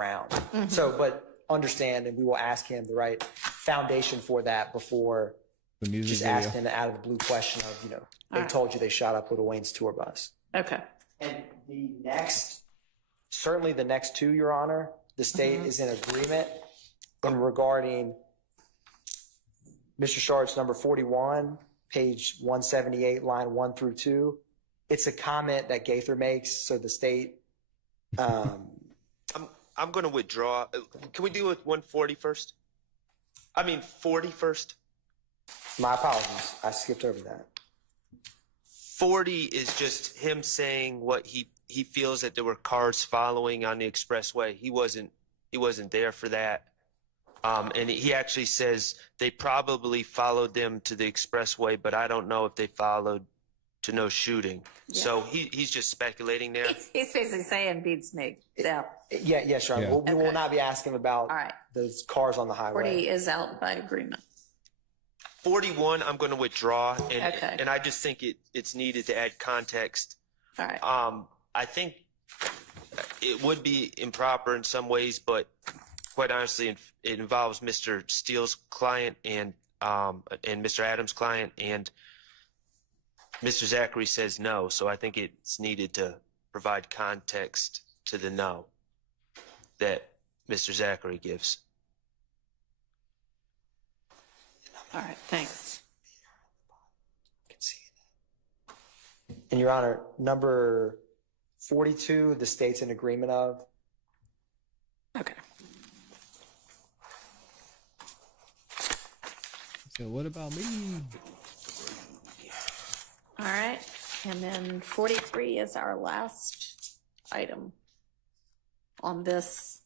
Around. Mm-hmm. So, but understand, and we will ask him the right foundation for that before the music just video. ask him out of the blue question of, they told you they shot up Lil Wayne's tour bus. Okay. And certainly the next two, Your Honor, the state is in agreement in regarding Mr. Sharp's number 41, page 178, line 1 through 2. It's a comment that Gaither makes, so the state... I'm going to withdraw. Can we do it 140 first? 40 first? My apologies. I skipped over that. 40 is just him saying what he feels that there were cars following on the expressway. He wasn't there for that. And he actually says they probably followed them to the expressway, but I don't know if they followed to no shooting. Yeah. So he's just speculating there. He's basically saying beats me. Yeah. Yes, Your Honor. Yeah. We will not be asking about those cars on the highway. 40 is out by agreement. 41, I'm going to withdraw, and I just think it's needed to add context. All right. I think it would be improper in some ways, but quite honestly, it involves Mr. Steele's client and Mr. Adams' client, and Mr. Zachary says no, so I think it's needed to provide context to the no that Mr. Zachary gives. All right, thanks. And Your Honor, number 42, the state's in agreement of. Okay. So what about me? All right, and then 43 is our last item on this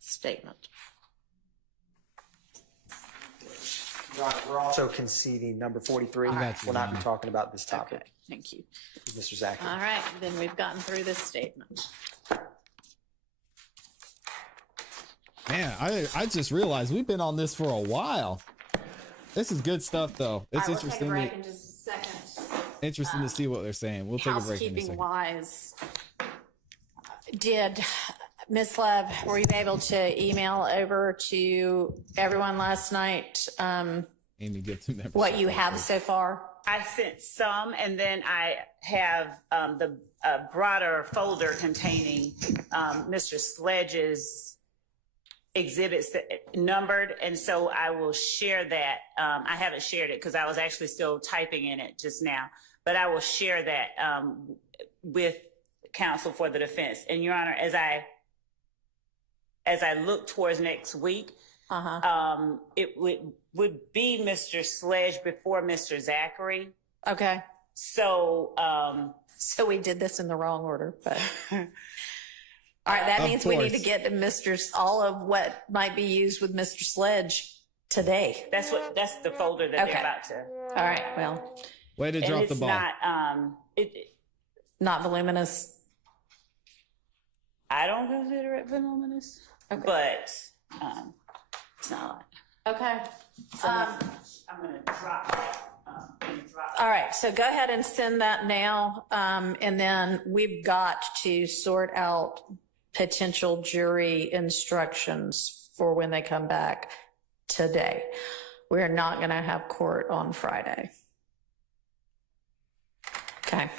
statement. Your Honor, we're also conceding number 43. We'll not be talking about this topic. Okay, thank you. Mr. Zachary. All right, then we've gotten through this statement. Man, I just realized we've been on this for a while. This is good stuff, though. It's interesting. We'll take a break in just a second. Interesting to see what they're saying. We'll take a break in a second. Housekeeping wise, did Ms. Love, were you able to email over to everyone last night Amy gifted membership. What you have so far? I sent some, and then I have the broader folder containing Mr. Sledge's exhibits that numbered, and so I will share that. I haven't shared it because I was actually still typing in it just now, but I will share that with counsel for the defense. And Your Honor, as I look towards next week, it would be Mr. Sledge before Mr. Zachary. Okay. So, so we did this in the wrong order, but all right. That means we need to get to all of what might be used with Mr. Sledge today. That's the folder that they're about to. All right. Well, way to drop the ball. Not voluminous. I don't consider it voluminous, but it's not. Okay. So I'm going to drop that. All right, so go ahead and send that now, and then we've got to sort out potential jury instructions for when they come back today. We're not going to have court on Friday. Okay.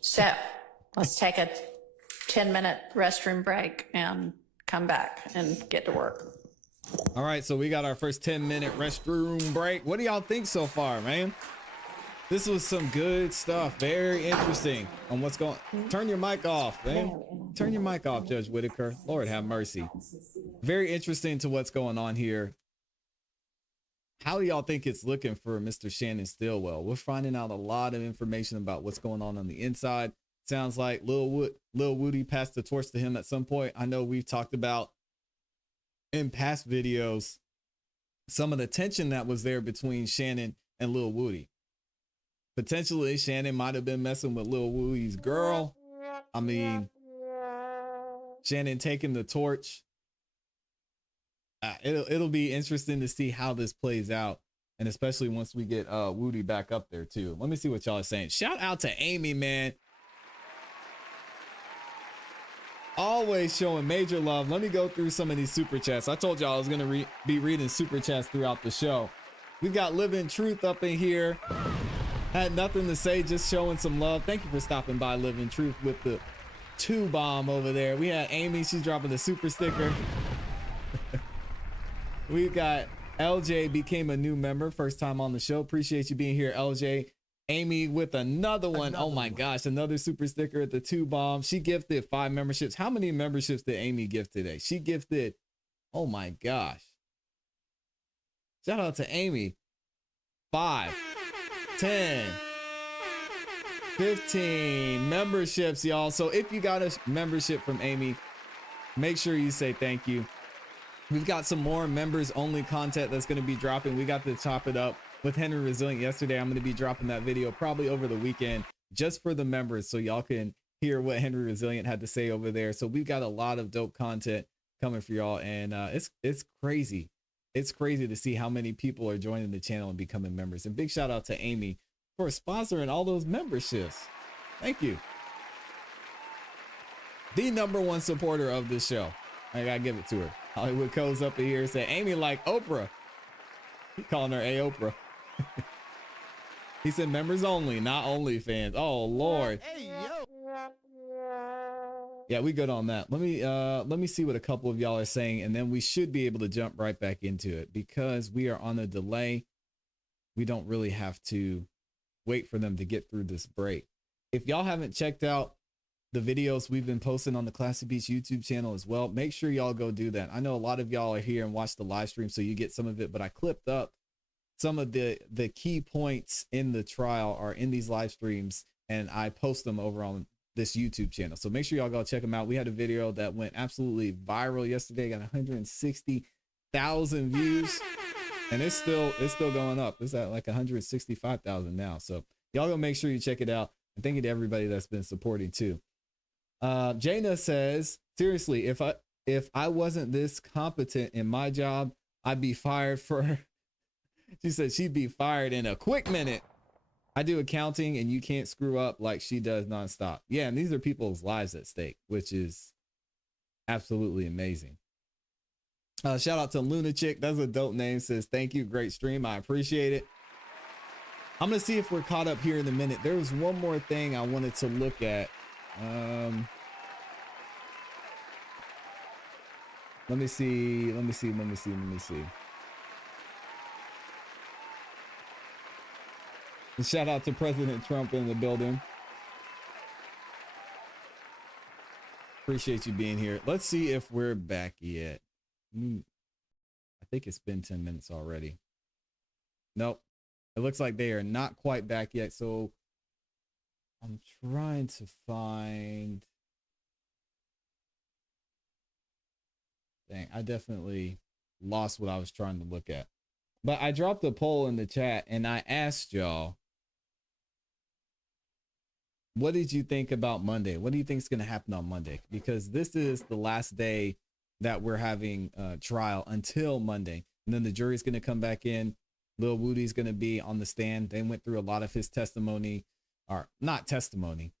So let's take a 10-minute restroom break and come back and get to work. All right, so we got our first 10-minute restroom break. What do y'all think so far, man? This was some good stuff. Very interesting on what's going on. Turn your mic off, man. Turn your mic off, Judge Whitaker. Lord have mercy. Very interesting to what's going on here. How do y'all think it's looking for Mr. Shannon Stillwell? We're finding out a lot of information about what's going on the inside. Sounds like Lil Woody passed the torch to him at some point. I know we've talked about in past videos some of the tension that was there between Shannon and Lil Woody. Potentially Shannon might have been messing with Lil Woody's girl. I mean, Shannon taking the torch. It'll be interesting to see how this plays out, and especially once we get Woody back up there too. Let me see what y'all are saying. Shout out to Amy, man. Always showing major love. Let me go through some of these super chats. I told y'all I was going to be reading super chats throughout the show. We've got Living Truth up in here. Had nothing to say, just showing some love. Thank you for stopping by, Living Truth, with the 2 bomb over there. We had Amy. She's dropping the super sticker. We've got LJ became a new member. First time on the show. Appreciate you being here, LJ. Amy with another one. Oh my gosh, another super sticker at the 2 bomb. She gifted 5 memberships. How many memberships did Amy gift today? She gifted, oh my gosh. Shout out to Amy. 5, 10, 15 memberships, y'all. So if you got a membership from Amy, make sure you say thank you. We've got some more members only content that's going to be dropping. We got to chop it up with Henry Resilient yesterday. I'm going to be dropping that video probably over the weekend just for the members, so y'all can hear what Henry Resilient had to say over there. So we've got a lot of dope content coming for y'all, and it's crazy. It's crazy to see how many people are joining the channel and becoming members. And big shout out to Amy for sponsoring all those memberships. Thank you. The #1 supporter of this show. I gotta give it to her. Hollywood Co's up in here and say Amy like Oprah. He calling her Oprah. He said members only, not OnlyFans. Oh Lord. Hey, yo. Yeah, we good on that. Let me see what a couple of y'all are saying, and then we should be able to jump right back into it because we are on a delay. We don't really have to wait for them to get through this break. If y'all haven't checked out the videos we've been posting on the ClassE Beats YouTube channel as well, make sure y'all go do that. I know a lot of y'all are here and watch the live stream, so you get some of it, but I clipped up some of the key points in the trial are in these live streams, and I post them over on this YouTube channel. So make sure y'all go check them out. We had a video that went absolutely viral yesterday, got 160,000 views, and it's still going up. It's at like 165,000 now. So y'all go make sure you check it out. And thank you to everybody that's been supporting too. Jaina says, seriously, if I wasn't this competent in my job, I'd be fired for, she said she'd be fired in a quick minute. I do accounting and you can't screw up like she does nonstop. Yeah, and these are people's lives at stake, which is absolutely amazing. Shout out to Lunachick. That's a dope name. Says, thank you. Great stream. I appreciate it. I'm going to see if we're caught up here in a minute. There was one more thing I wanted to look at. Let me see. And shout out to President Trump in the building. Appreciate you being here. Let's see if we're back yet. I think it's been 10 minutes already. Nope. It looks like they are not quite back yet. So I'm trying to find. Dang, I definitely lost what I was trying to look at. But I dropped a poll in the chat and I asked y'all, what did you think about Monday? What do you think is going to happen on Monday? Because this is the last day that we're having trial until Monday. And then the jury's going to come back in. Lil Woody's going to be on the stand. They went through a lot of his testimony, or not testimony,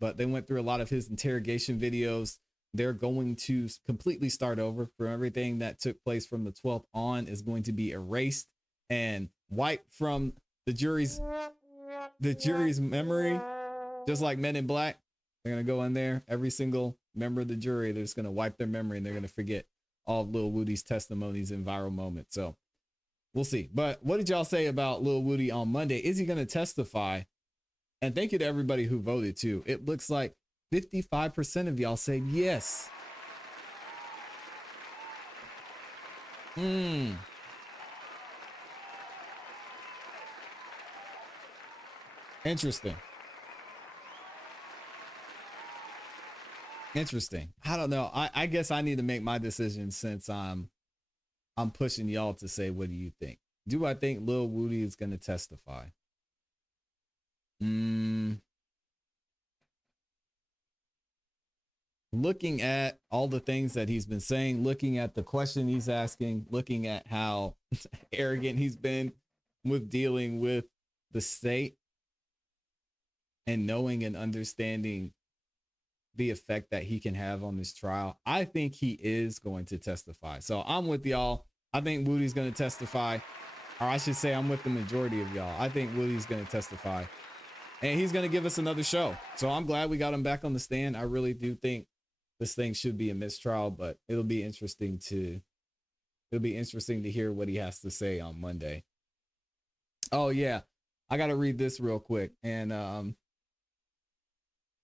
but they went through a lot of his interrogation videos. They're going to completely start over. From everything that took place from the 12th on is going to be erased and wiped from the jury's memory. Just like Men in Black, they're going to go in there. Every single member of the jury, they're just going to wipe their memory and they're going to forget all of Lil Woody's testimonies and viral moments. So we'll see. But what did y'all say about Lil Woody on Monday? Is he going to testify? And thank you to everybody who voted too. It looks like 55% of y'all said yes. Interesting. I don't know. I guess I need to make my decision since I'm pushing y'all to say, what do you think? Do I think Lil Woody is going to testify? Looking at all the things that he's been saying, looking at the question he's asking, looking at how arrogant he's been with dealing with the state and knowing and understanding the effect that he can have on this trial, I think he is going to testify. So I'm with y'all. I think Woody's going to testify, or I should say I'm with the majority of y'all. I think Woody's going to testify and he's going to give us another show. So I'm glad we got him back on the stand. I really do think this thing should be a mistrial, but it'll be interesting to hear what he has to say on Monday. Oh yeah. I got to read this real quick. And,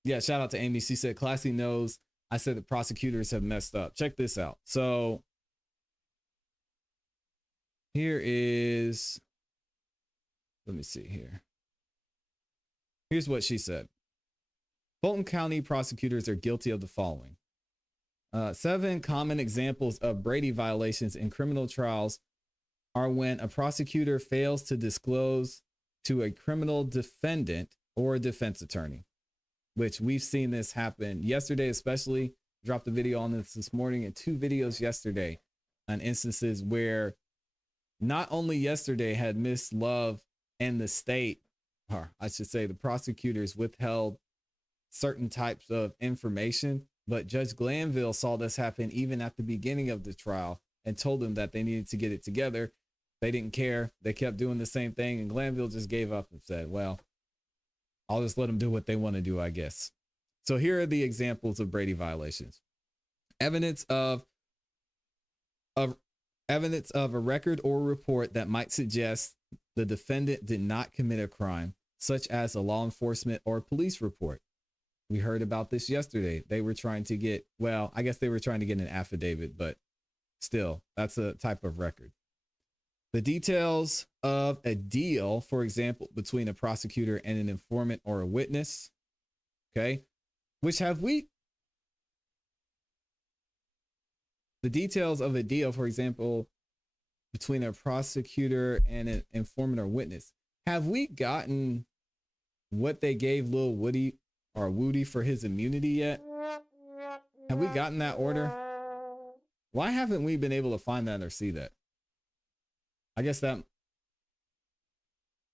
yeah, shout out to Amy. She said, ClassE knows I said the prosecutors have messed up. Check this out. So here is, let me see here. Here's what she said. Fulton County prosecutors are guilty of the following. 7 common examples of Brady violations in criminal trials are when a prosecutor fails to disclose to a criminal defendant or a defense attorney, which we've seen this happen yesterday, especially dropped a video on this morning and 2 videos yesterday on instances where not only yesterday had Miss Love and the state, or I should say the prosecutors, withheld certain types of information, but Judge Glanville saw this happen even at the beginning of the trial and told them that they needed to get it together. They didn't care. They kept doing the same thing, and Glanville just gave up and said, well, I'll just let them do what they want to do, I guess. So here are the examples of Brady violations. Evidence of a record or report that might suggest the defendant did not commit a crime, such as a law enforcement or police report. We heard about this yesterday. They were trying to get, well, I guess they were trying to get an affidavit, but still, that's a type of record. The details of a deal, for example, between a prosecutor and an informant or a witness. Okay. Which have we? The details of a deal, for example, between a prosecutor and an informant or witness. Have we gotten what they gave Lil Woody or Woody for his immunity yet? Have we gotten that order? Why haven't we been able to find that or see that? I guess that,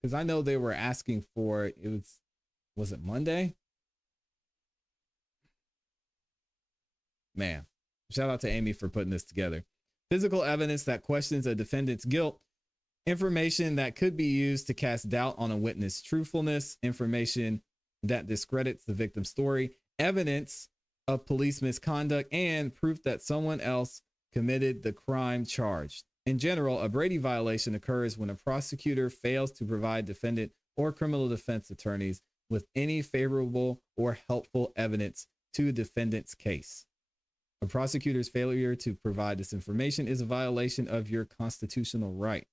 because I know they were asking for it. Was it Monday? Man, shout out to Amy for putting this together. physical evidence that questions a defendant's guilt, information that could be used to cast doubt on a witness' truthfulness, information that discredits the victim's story, evidence of police misconduct, and proof that someone else committed the crime charged. In general, a Brady violation occurs when a prosecutor fails to provide defendant or criminal defense attorneys with any favorable or helpful evidence to a defendant's case. A prosecutor's failure to provide this information is a violation of your constitutional right,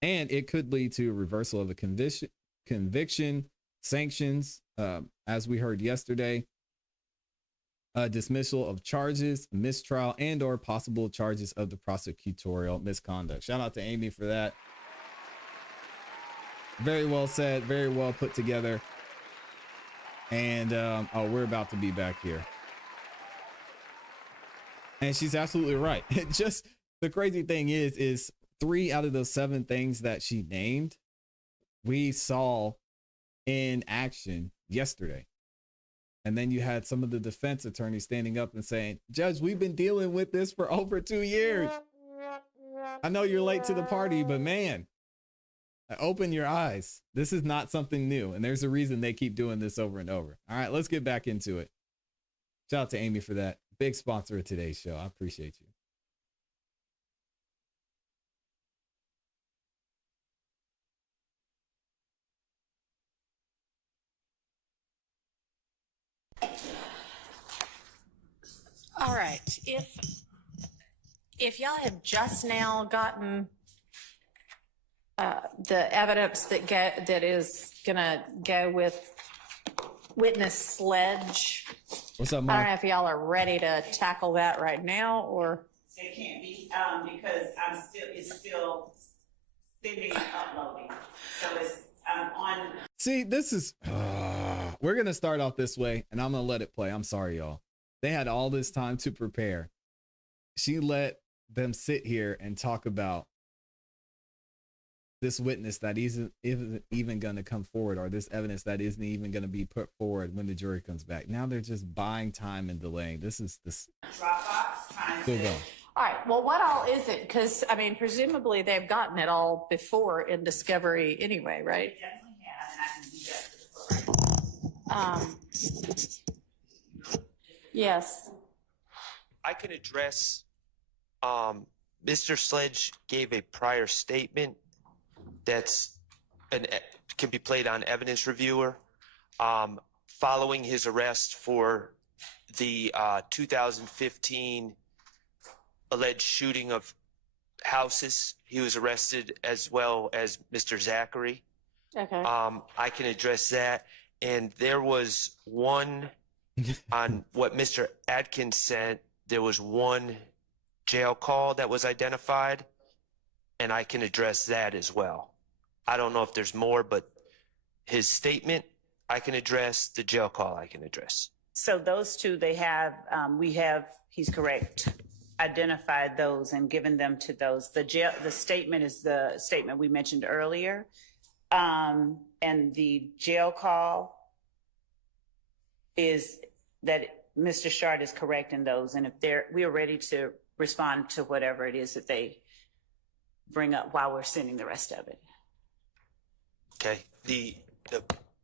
and it could lead to a reversal of a conviction, sanctions, as we heard yesterday, dismissal of charges, mistrial, and or possible charges of the prosecutorial misconduct. Shout out to Amy for that. Very well said, very well put together. And we're about to be back here. And she's absolutely right. Just the crazy thing is 3 out of those 7 things that she named, we saw in action yesterday. And then you had some of the defense attorneys standing up and saying, Judge, we've been dealing with this for over 2 years. I know you're late to the party, but man, open your eyes. This is not something new. And there's a reason they keep doing this over and over. All right, let's get back into it. Shout out to Amy for that. Big sponsor of today's show. I appreciate you. All right. If y'all have just now gotten the evidence that is gonna go with witness Sledge. What's up, I Mark? don't know if y'all are ready to tackle that right now or. It can't be because it's still sending and uploading. So it's on. See, this is, we're going to start off this way and I'm going to let it play. I'm sorry, y'all. They had all this time to prepare. She let them sit here and talk about this witness that isn't even going to come forward, or this evidence that isn't even going to be put forward when the jury comes back. Now they're just buying time and delaying. This is this. Dropbox trying to. Go. All right. Well, what all is it? Because, I mean, presumably they've gotten it all before in discovery anyway, right? They definitely have, and I can do that. Yes. I can address, Mr. Sledge gave a prior statement can be played on evidence reviewer, following his arrest for the 2015 alleged shooting of houses. He was arrested, as well as Mr. Zachary. Okay. I can address that. And there was one on what Mr. Adkins said. There was one jail call that was identified, and I can address that as well. I don't know if there's more, but his statement I can address, the jail call I can address. So those two, they have, he's correct, identified those and given them to those. The statement is the statement we mentioned earlier. And the jail call is that Mr. Shard is correct in those. And if we are ready to respond to whatever it is that they bring up while we're sending the rest of it. Okay. The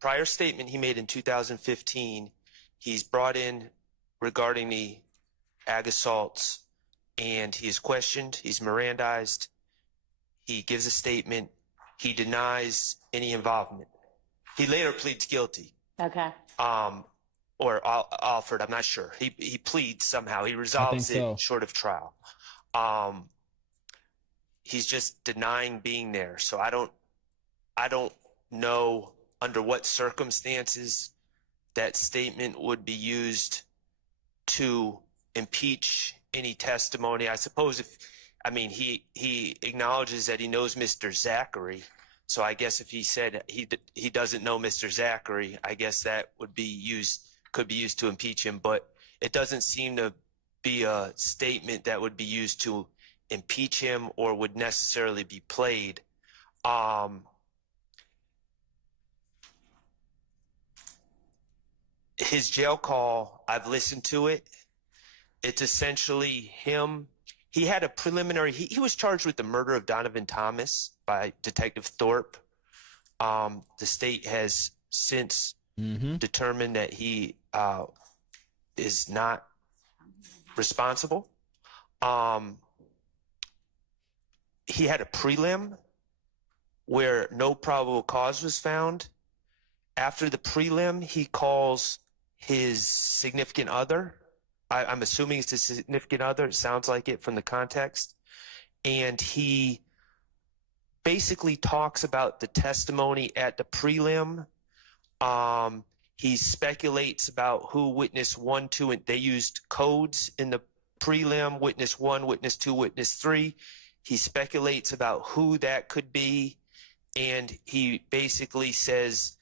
prior statement he made in 2015, he's brought in regarding the ag assaults, and he's questioned, he's Mirandized, he gives a statement, he denies any involvement. He later pleads guilty. Okay. Or offered, I'm not sure. He pleads somehow. He resolves it short of trial. He's just denying being there. So I don't know under what circumstances that statement would be used to impeach any testimony. I suppose he acknowledges that he knows Mr. Zachary. So I guess if he said he doesn't know Mr. Zachary, I guess that could be used to impeach him. But it doesn't seem to be a statement that would be used to impeach him or would necessarily be played. His jail call, I've listened to it. It's essentially him. he had a preliminary, he was charged with the murder of Donovan Thomas by Detective Thorpe. The state has since determined that he is not responsible. He had a prelim where no probable cause was found. After the prelim, he calls his significant other. I'm assuming it's a significant other. It sounds like it from the context. And he basically talks about the testimony at the prelim. He speculates about who witness 1, 2, and they used codes in the prelim, witness 1, witness 2, witness 3. He speculates about who that could be. And he basically says,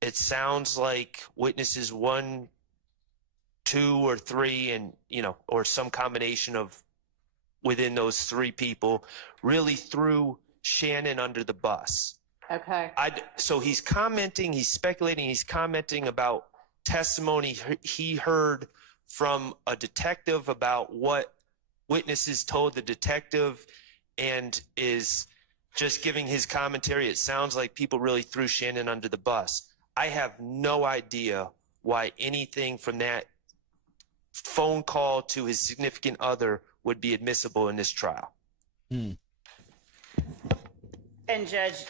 it sounds like witnesses 1, 2, or 3, and, you know, or some combination of within those 3 people really threw Shannon under the bus. Okay. So he's commenting, he's speculating, he's commenting about testimony he heard from a detective about what witnesses told the detective, and is just giving his commentary. It sounds like people really threw Shannon under the bus. I have no idea why anything from that phone call to his significant other would be admissible in this trial. And Judge,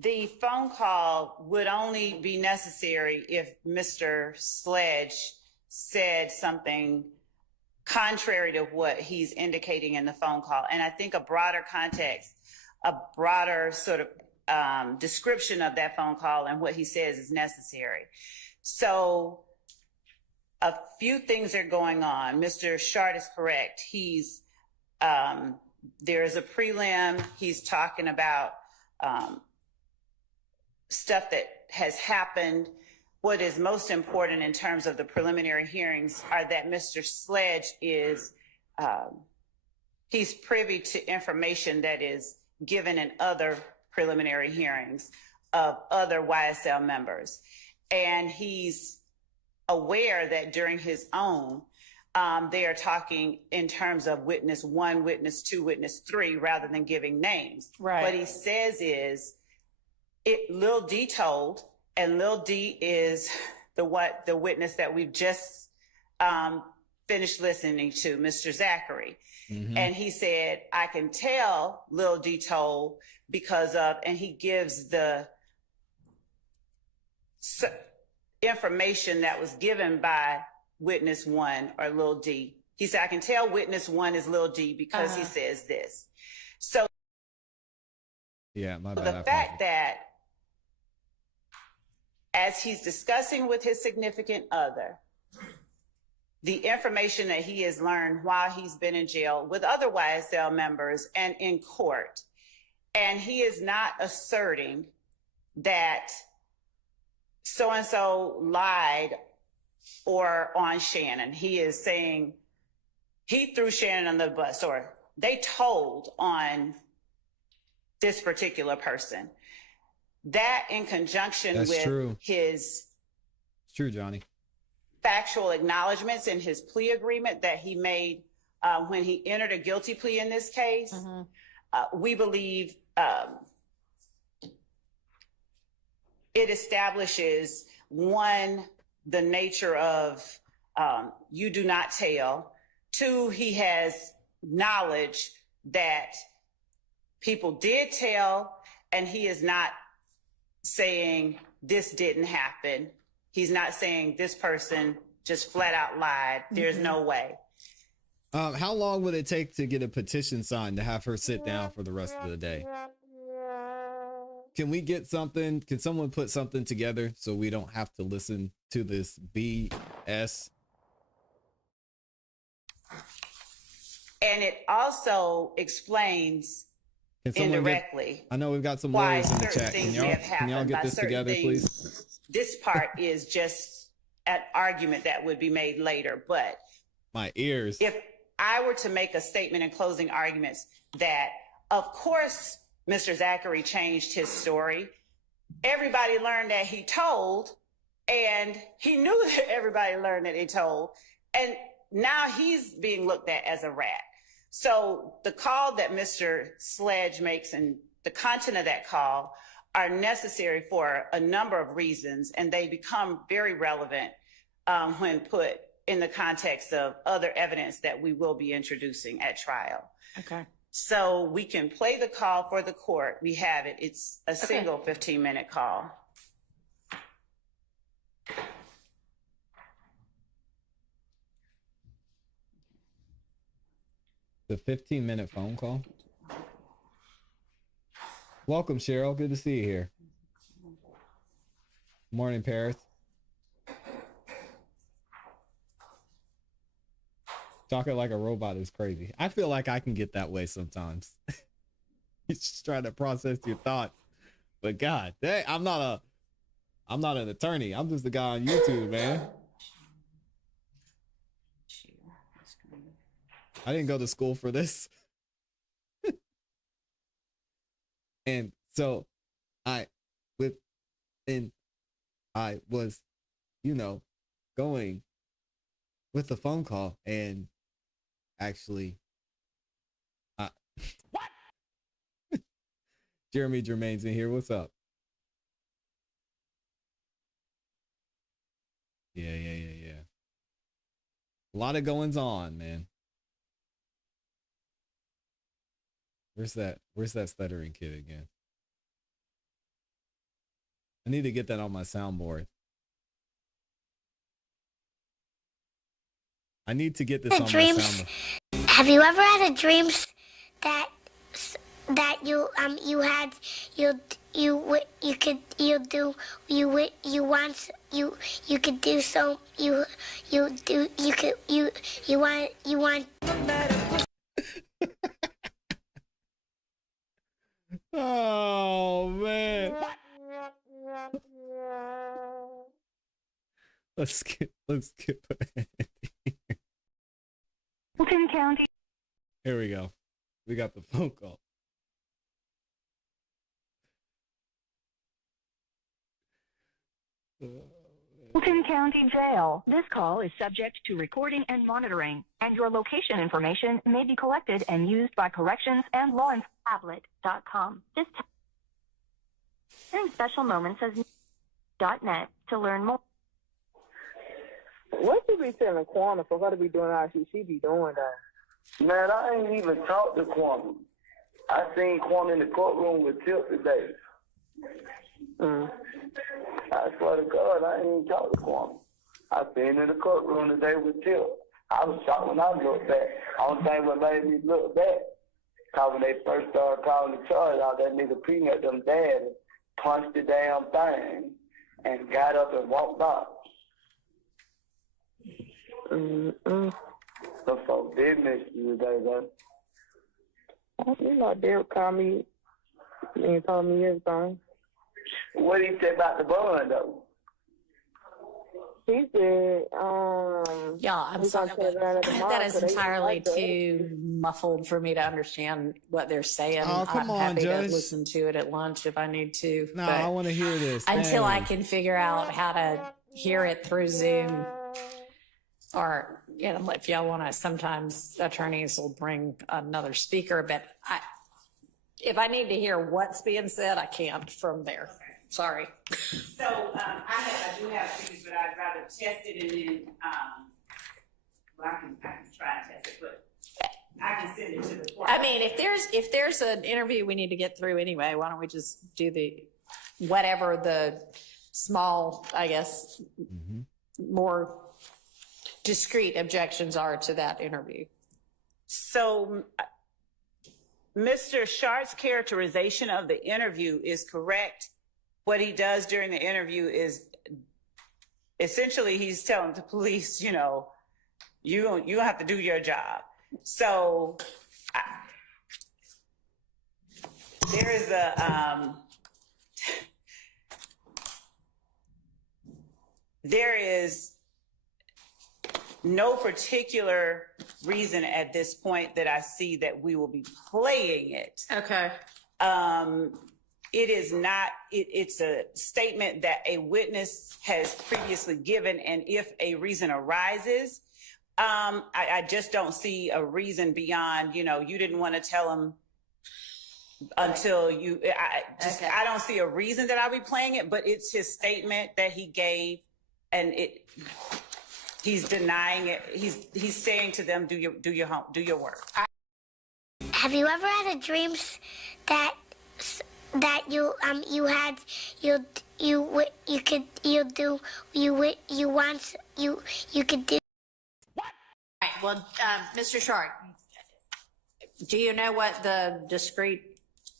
the phone call would only be necessary if Mr. Sledge said something contrary to what he's indicating in the phone call. And I think a broader context, a broader sort of description of that phone call and what he says is necessary. So a few things are going on. Mr. Shard is correct. He's there is a prelim. He's talking about stuff that has happened. What is most important in terms of the preliminary hearings are that Mr. Sledge is he's privy to information that is given in other preliminary hearings of other YSL members. And he's aware that during his own, they are talking in terms of witness 1, witness 2, witness 3, rather than giving names. Right. What he says is, Lil D told, and Lil D is the witness that we've just finished listening to, Mr. Zachary. And he said, I can tell Lil D told because of, and he gives the information that was given by witness 1 or Lil D. He said, I can tell witness 1 is Lil D because he says this. So Yeah, my bad. the fact that as he's discussing with his significant other, the information that he has learned while he's been in jail with other YSL members and in court, and he is not asserting that so-and-so lied or on Shannon. He is saying he threw Shannon on the bus, or they told on this particular person. That in conjunction with his It's true, Johnny. factual acknowledgments in his plea agreement that he made when he entered a guilty plea in this case, we believe it establishes, 1, the nature of you do not tell. 2, he has knowledge that people did tell, and he is not saying this didn't happen. He's not saying this person just flat out lied. There's no way. How long would it take to get a petition signed to have her sit down for the rest of the day? Can we get something? Can someone put something together so we don't have to listen to this BS? And it also explains indirectly. I know we've got some why lawyers in the certain chat. things Can may have y'all happened get by this certain together, things. please? This part is just an argument that would be made later. But My ears. if I were to make a statement in closing arguments that, of course, Mr. Zachary changed his story. Everybody learned that he told, and he knew that everybody learned that he told. And now he's being looked at as a rat. So the call that Mr. Sledge makes and the content of that call are necessary for a number of reasons, and they become very relevant when put in the context of other evidence that we will be introducing at trial. Okay. So we can play the call for the court. We have it. It's a single 15-minute call. The 15-minute phone call. Welcome, Cheryl. Good to see you here. Morning, Paris. Talking like a robot is crazy. I feel like I can get that way sometimes. You're just trying to process your thoughts. But God, dang, I'm not an attorney. I'm just a guy on YouTube, man. I didn't go to school for this. And so I was, going with the phone call, and actually, what? Jeremy Germain's in here. What's up? Yeah. A lot of goings on, man. Where's that stuttering kid again? I need to get that on my soundboard. I need to get this on my soundboard. Have you ever had a dream that you want Oh man. Let's skip ahead. Fulton County. Here we go. We got the phone call. Fulton County Jail. This call is subject to recording and monitoring, and your location information may be collected and used by corrections and law enforcement. Tablet.com. During special moments as .net to learn more. What should be telling Quanah for her to be doing how she be doing that? Man, I ain't even talked to Quanah. I seen Quanah in the courtroom with Tip today. I swear to God, I ain't even talked to Quanah. I seen in the courtroom today with Tip. I was shocked when I looked back. Only thing what made me look back, because when they first started calling the charge out, that nigga Peanut them dad punched the damn thing and got up and walked out. So folks did miss you today, though. You know, Derek called me and told me everything. What did he say about the bond, though? He said, yeah, I'm sorry, but that is entirely too muffled for me to understand what they're saying. Oh, come I'm on, happy Judge. to listen to it at lunch if I need to. No, but I want to hear this. until I Dang. can figure out how to hear it through Zoom. Or, you know, if y'all want to, sometimes attorneys will bring another speaker, but if I need to hear what's being said, I can't from there. Sorry. So I do have things, but I'd rather test it and then, I can try and test it, but I can send it to the court. I mean, if there's an interview we need to get through anyway, why don't we just do whatever the small, I guess, more discrete objections are to that interview. So Mr. Shart's characterization of the interview is correct. What he does during the interview is essentially he's telling the police, you know, you don't have to do your job. So there is there is no particular reason at this point that I see that we will be playing it. Okay. It is not, it's a statement that a witness has previously given, and if a reason arises, I just don't see a reason beyond, you didn't want to tell him until I don't see a reason that I'll be playing it, but it's his statement that he gave, and he's denying it. He's saying to them, do your work. Have you ever had a dream that you could do? All right. Well, Mr. Shark, do you know what the discrete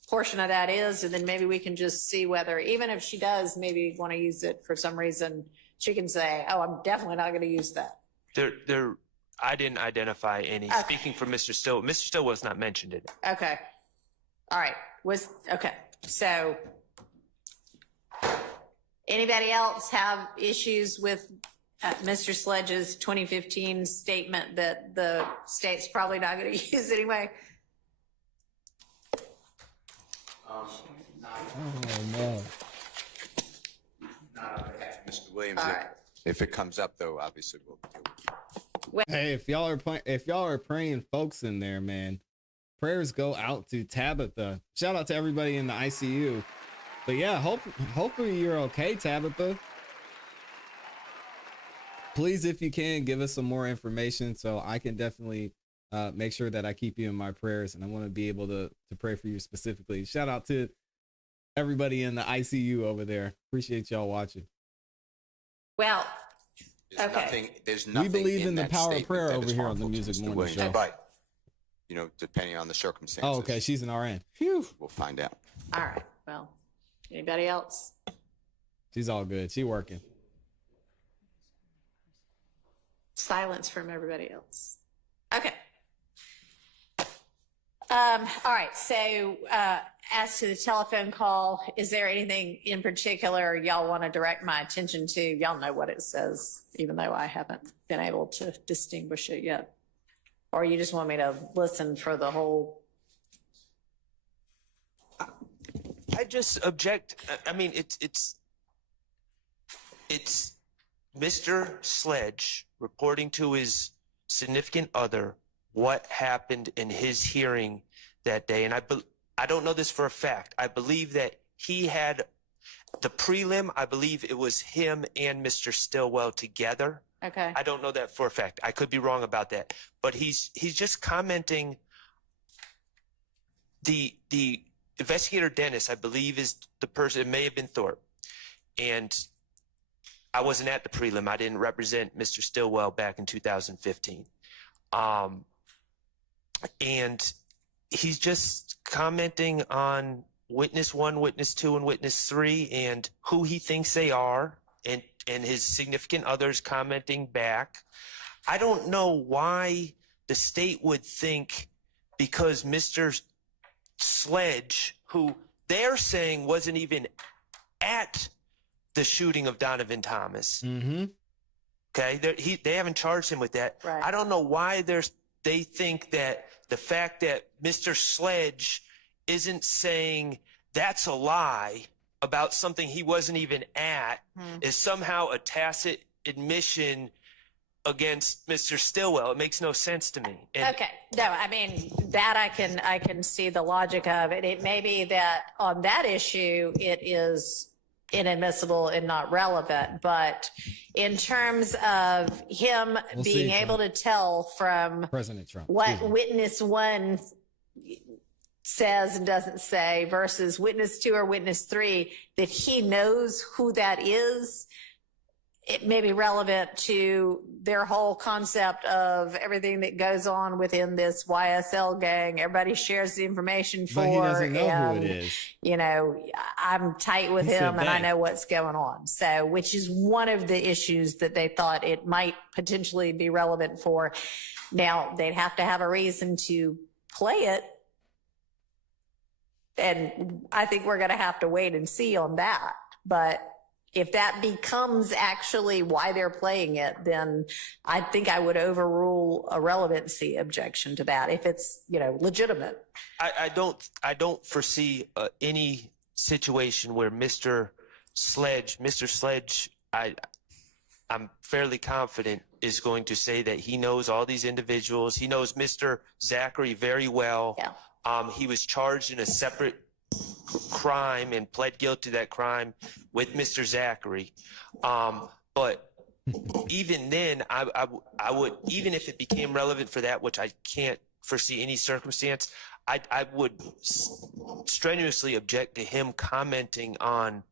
portion of that is? And then maybe we can just see whether, even if she does maybe want to use it for some reason, she can say, "Oh, I'm definitely not going to use that." I didn't identify any. Okay. Speaking for Mr. Still, Mr. Still was not mentioned in it. Okay. All right. Okay. So, anybody else have issues with Mr. Sledge's 2015 statement that the state's probably not going to use anyway? Oh, no. Mr. Williams, All right. if it comes up, though, obviously we'll. Hey, if y'all are praying folks in there, man, prayers go out to Tabitha. Shout out to everybody in the ICU. But yeah, hopefully you're okay, Tabitha. Please, if you can, give us some more information so I can definitely make sure that I keep you in my prayers, and I want to be able to pray for you specifically. Shout out to everybody in the ICU over there. Appreciate y'all watching. Well, There's nothing. We believe in the that power of statement prayer that over is here on the harmful to Music Mr. Morning Williams. Show. But, depending on the circumstances. Oh, okay. She's an RN. Phew. We'll find out. all right. Well, anybody else? She's all good. She working. Silence from everybody else. Okay. All right. So, as to the telephone call, is there anything in particular y'all want to direct my attention to? Y'all know what it says, even though I haven't been able to distinguish it yet. Or you just want me to listen for the whole? I just object. I mean, it's Mr. Sledge reporting to his significant other what happened in his hearing that day. And I don't know this for a fact. I believe that he had the prelim. I believe it was him and Mr. Stillwell together. Okay. I don't know that for a fact. I could be wrong about that. But he's just commenting. The investigator Dennis, I believe, is the person. It may have been Thorpe. And I wasn't at the prelim. I didn't represent Mr. Stillwell back in 2015. And he's just commenting on witness 1, witness 2, and witness 3, and who he thinks they are, and his significant others commenting back. I don't know why the state would think, because Mr. Sledge, who they're saying wasn't even at the shooting of Donovan Thomas. Mm-hmm. Okay, they haven't charged him with that. Right. I don't know why they think that the fact that Mr. Sledge isn't saying that's a lie about something he wasn't even at is somehow a tacit admission against Mr. Stillwell. It makes no sense to me. Okay. No, I mean, that I can see the logic of it. It may be that on that issue, it is inadmissible and not relevant. But in terms of him being able to tell from President Trump what witness 1 says and doesn't say versus witness 2 or witness 3, that he knows who that is, it may be relevant to their whole concept of everything that goes on within this YSL gang. Everybody shares the information for, But he doesn't know and, who it is. you know, I'm tight with He said him and I they. know what's going on. So, which is one of the issues that they thought it might potentially be relevant for. Now, they'd have to have a reason to play it. And I think we're going to have to wait and see on that. But if that becomes actually why they're playing it, then I think I would overrule a relevancy objection to that if it's, legitimate. I don't foresee any situation where Mr. Sledge, I I'm fairly confident is going to say that he knows all these individuals. He knows Mr. Zachary very well. Yeah. He was charged in a separate crime and pled guilty to that crime with Mr. Zachary. But even then, I would, even if it became relevant for that, which I can't foresee any circumstance, I would strenuously object to him commenting on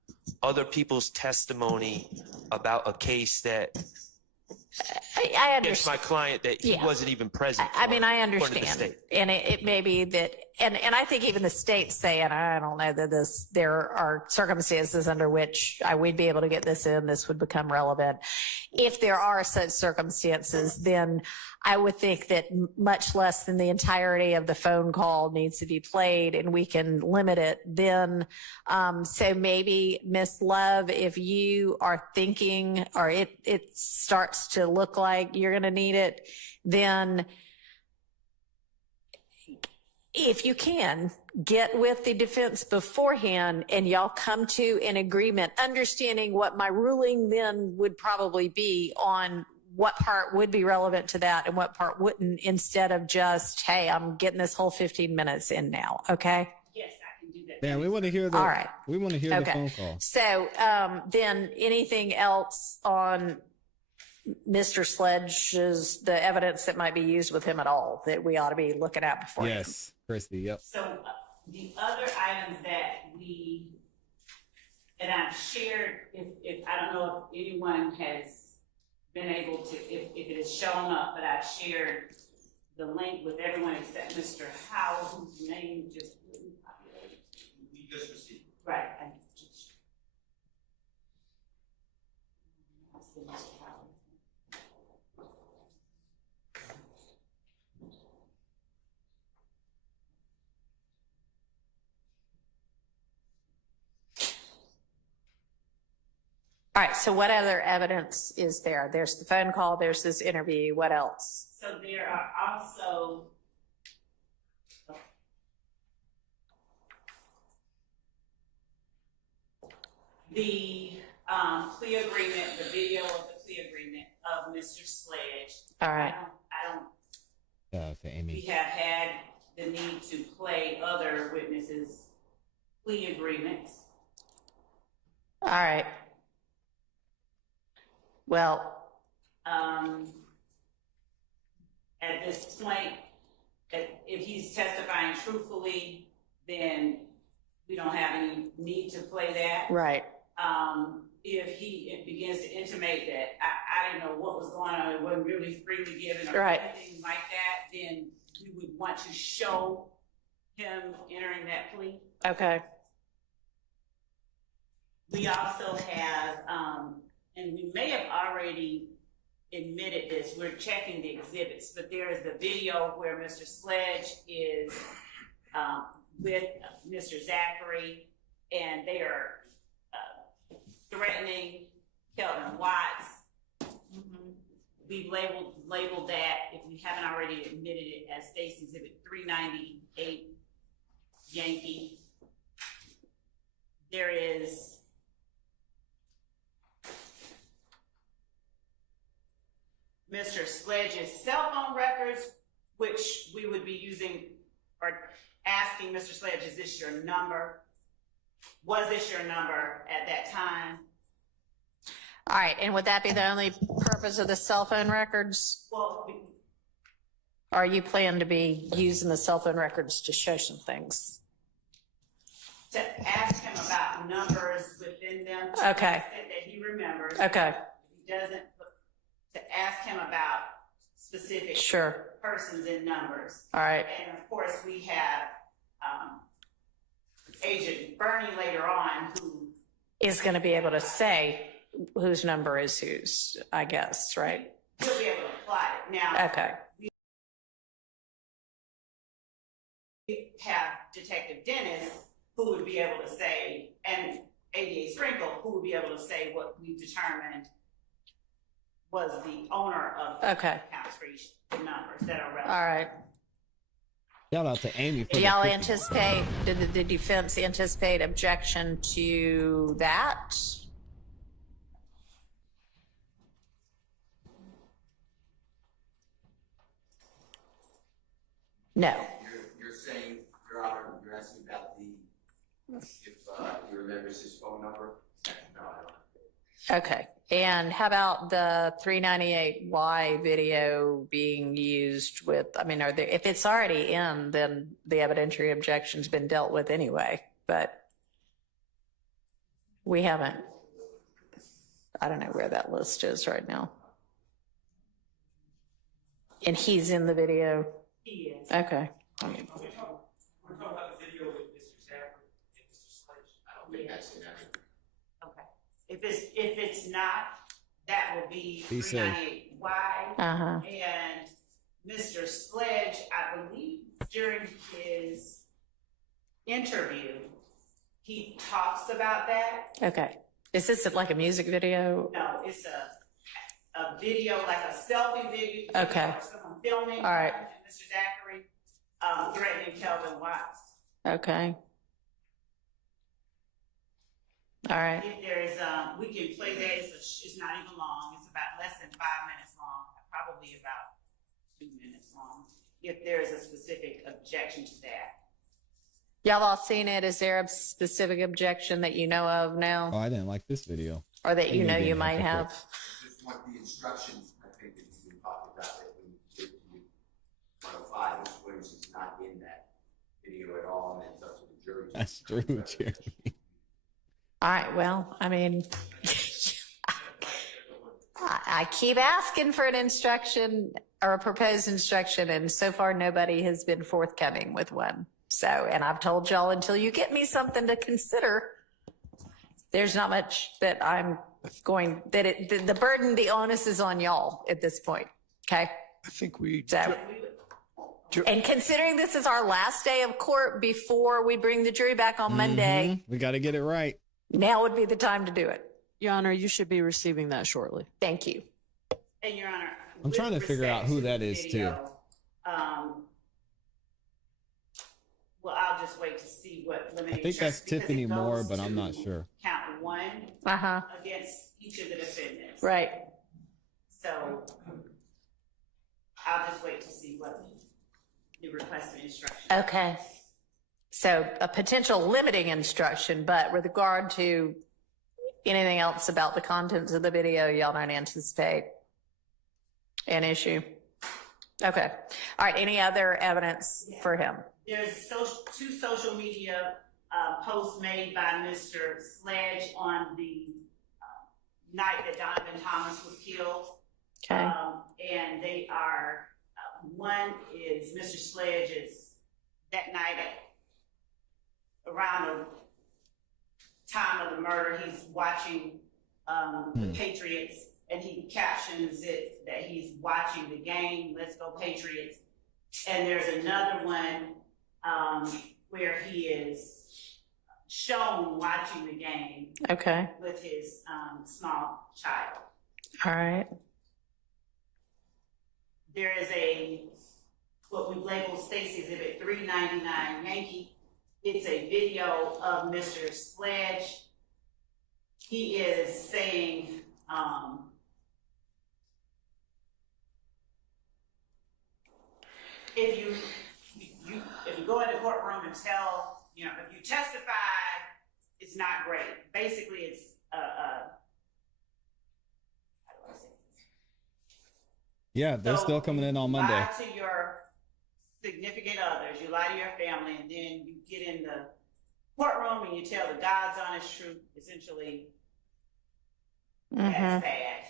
other people's testimony about a case that I understand. against my client that he wasn't even present. I mean, I according to the understand. state. And it may be that, and I think even the state's saying, I don't know that there are circumstances under which we'd be able to get this in, this would become relevant. If there are such circumstances, then I would think that much less than the entirety of the phone call needs to be played and we can limit it then. So maybe Miss Love, if you are thinking, or it starts to look like you're going to need it, then if you can, get with the defense beforehand and y'all come to an agreement, understanding what my ruling then would probably be on what part would be relevant to that and what part wouldn't, instead of just, hey, I'm getting this whole 15 minutes in now. Okay. Yes, I can do that. Yeah, we want to hear the. All right. We want to hear the phone call. So then anything else on Mr. Sledge's, the evidence that might be used with him at all that we ought to be looking at before? Yes, Christy. Yep. So the other items that I've shared, if I don't know if anyone has been able to, if it has shown up, but I've shared the link with everyone except Mr. Howell, whose name just wouldn't populate. We just received. Right. All right. So what other evidence is there? There's the phone call. There's this interview. What else? So there are also the plea agreement, the video of the plea agreement of Mr. Sledge. All right. I don't. To Amy. We have had the need to play other witnesses' plea agreements. All right. Well, at this point, if he's testifying truthfully, then we don't have any need to play that. right. If he begins to intimate that I didn't know what was going on, it wasn't really freely given or Right. anything like that, then we would want to show him entering that plea. Okay. We also have, and we may have already admitted this, we're checking the exhibits, but there is the video where Mr. Sledge is with Mr. Zachary, and they are threatening Kelvin Watts. We've labeled that, if we haven't already admitted it, as State's Exhibit 398 Yankee. There is Mr. Sledge's cell phone records, which we would be using or asking Mr. Sledge, is this your number? Was this your number at that time? All right. And would that be the only purpose of the cell phone records? Well, Or you plan to be using the cell phone records to show some things? to ask him about numbers within them. Okay. That he remembers. Okay. He doesn't, to ask him about specific Sure. persons and numbers. All right. And of course, we have Agent Bernie later on, who Is going to be able to say whose number is whose, I guess, right? he'll be able to apply it. Now, Okay. we have Detective Dennis, who would be able to say, and ADA Sprinkle, who would be able to say what we determined was the owner of the Okay. accounts for each the numbers that are relevant. All right. Shout out to Amy. For Do the y'all cookie. anticipate, did the defense anticipate objection to that? No. You're saying, Your Honor, you're asking about if he remembers his phone number? No, I don't. Okay. And how about the 398Y video being used with, I mean, if it's already in, then the evidentiary objection's been dealt with anyway, but we haven't, I don't know where that list is right now. And he's in the video? He is. Okay. We're talking about the video with Mr. Zachary and Mr. Sledge. I don't think that's in there. Okay. If it's not, that will be Be safe. 398Y. Uh-huh. And Mr. Sledge, I believe during his interview, he talks about that. Okay. Is this like a music video? No, it's a video, like a selfie video. Okay. Or someone filming. All right. Mr. Zachary, threatening Kelvin Watts. Okay. All right. If there's, we can play that. It's not even long. It's about less than 5 minutes long, probably about 2 minutes long. If there's a specific objection to that. Y'all all seen it? Is there a specific objection that you know of now? Oh, I didn't like this video. Or that you Maybe know it you didn't might have have? Just want the instructions, I think, that you've been talking about that we did to 105, Mr. Williams is not in that video at all, and it's up to the jury. That's true, Jeremy. All right. Well, I mean, I keep asking for an instruction or a proposed instruction, and so far nobody has been forthcoming with one. So, and I've told y'all until you get me something to consider, there's not much that I'm going, the burden, the onus is on y'all at this point. Okay. I think we. So, and considering this is our last day of court before we bring the jury back on Monday, We got to get it right. now would be the time to do it. Your Honor, you should be receiving that shortly. Thank you. And Your Honor, I'm trying to figure out who that is too. Well, I'll just wait to see what limiting I think that's instructions, because Tiffany it Moore, goes but I'm to not sure. Count one Uh-huh. against each of the defendants. Right. So I'll just wait to see what the requested instruction. Okay. So a potential limiting instruction, but with regard to anything else about the contents of the video, y'all don't anticipate an issue. Okay. All right. Any other evidence for him? There's two social media posts made by Mr. Sledge on the night that Donovan Thomas was killed. Okay. And they are, one is Mr. Sledge is that night at around the time of the murder, he's watching the Patriots, and he captions it that he's watching the game, Let's Go Patriots. And there's another one where he is shown watching the game Okay. with his small child. All right. There is what we label Stacy Exhibit 399 Yankee. It's a video of Mr. Sledge. He is saying, if you go in the courtroom and tell, if you testify, it's not great. Basically, it's how do I say this? Yeah, they're still coming in on Monday. Lie to your significant others, you lie to your family, and then you get in the courtroom and you tell the God's honest truth. Essentially, that's bad.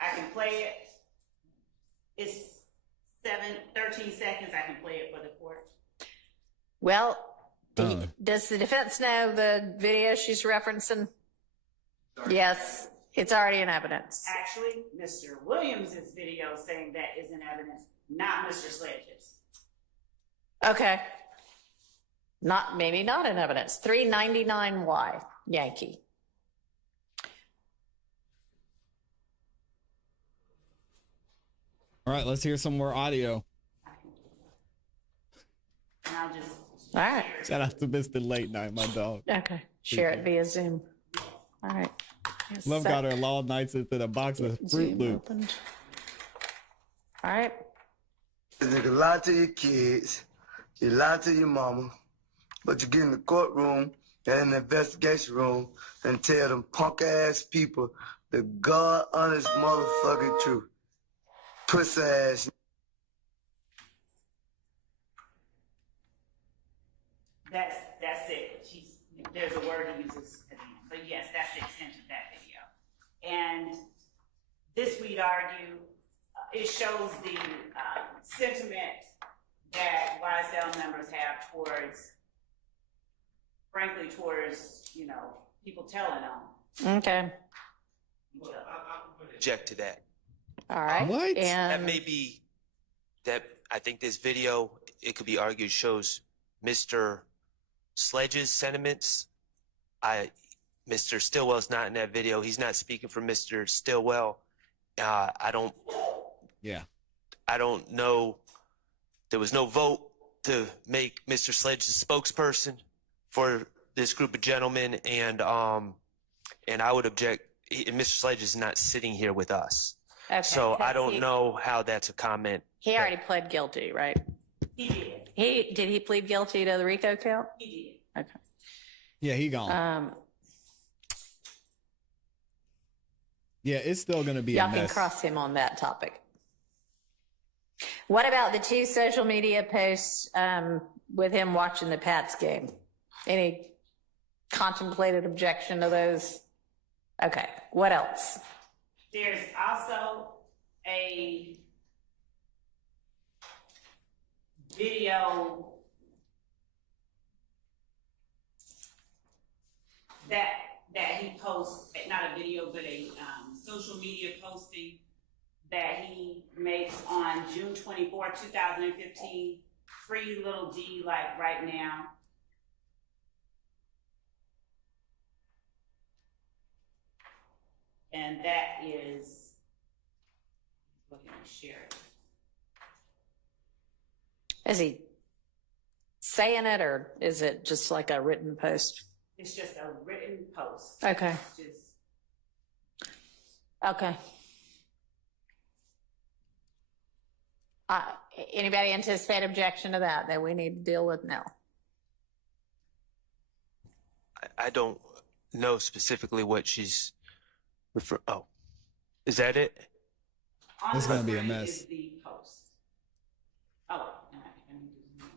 I can play it. It's 13 seconds. I can play it for the court. Well, does the defense know the video she's referencing? Yes, it's already in evidence. Actually, Mr. Williams' video saying that is in evidence, not Mr. Sledge's. Okay. Maybe not in evidence. 399Y Yankee. All right, let's hear some more audio. And I'll just. All right. Shout out to Mr. Late Night, my dog. Okay. Share it via Zoom. All right. Love got her long nights into the box of Fruit Zoom Loop. opened. All right. Nigga, lie to your kids, you lie to your mama, but you get in the courtroom and in the investigation room and tell them punk ass people the God honest motherfucking truth. Pussy ass. That's it. There's a word he uses at the end. But yes, that's the extent of that video. And this, we'd argue, it shows the sentiment that YSL members have towards, frankly, towards, you know, people telling them. Okay. Object to that. All right. What? And That may be that. I think this video, it could be argued, shows Mr. Sledge's sentiments. Mr. Stillwell's not in that video. He's not speaking for Mr. Stillwell. I don't know. There was no vote to make Mr. Sledge the spokesperson for this group of gentlemen, and I would object. Mr. Sledge is not sitting here with us, okay, so I don't know how that's a comment. He already pled guilty, right? He did. Did he plead guilty to the RICO count? He did. Okay. Yeah, he gone. Yeah, it's still gonna be a Y'all mess. can cross him on that topic. What about the 2 social media posts with him watching the Pats game? Any contemplated objection to those? Okay, what else? There's also a video that he posts, not a video, but a social media posting that he makes on June 24, 2015. Free little D, like right now. And that is, looking to share it. Is he saying it, or is it just like a written post? It's just a written post. Okay. It's just, Okay. Anybody anticipate objection to that we need to deal with now? I don't know specifically what she's referring. Oh, is that it? on It's the gonna be a screen mess. is the post. Oh, no, I need to zoom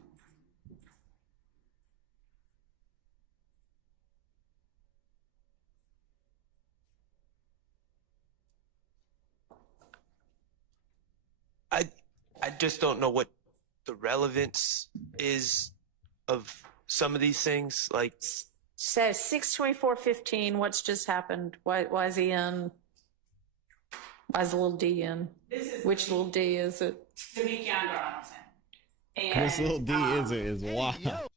in. I just don't know what the relevance is of some of these things. Like, So 6/24/15, what's just happened? Why is he in? Why is the little D in? This is Which little D is it? Demikian Darlington. And This little D is wild.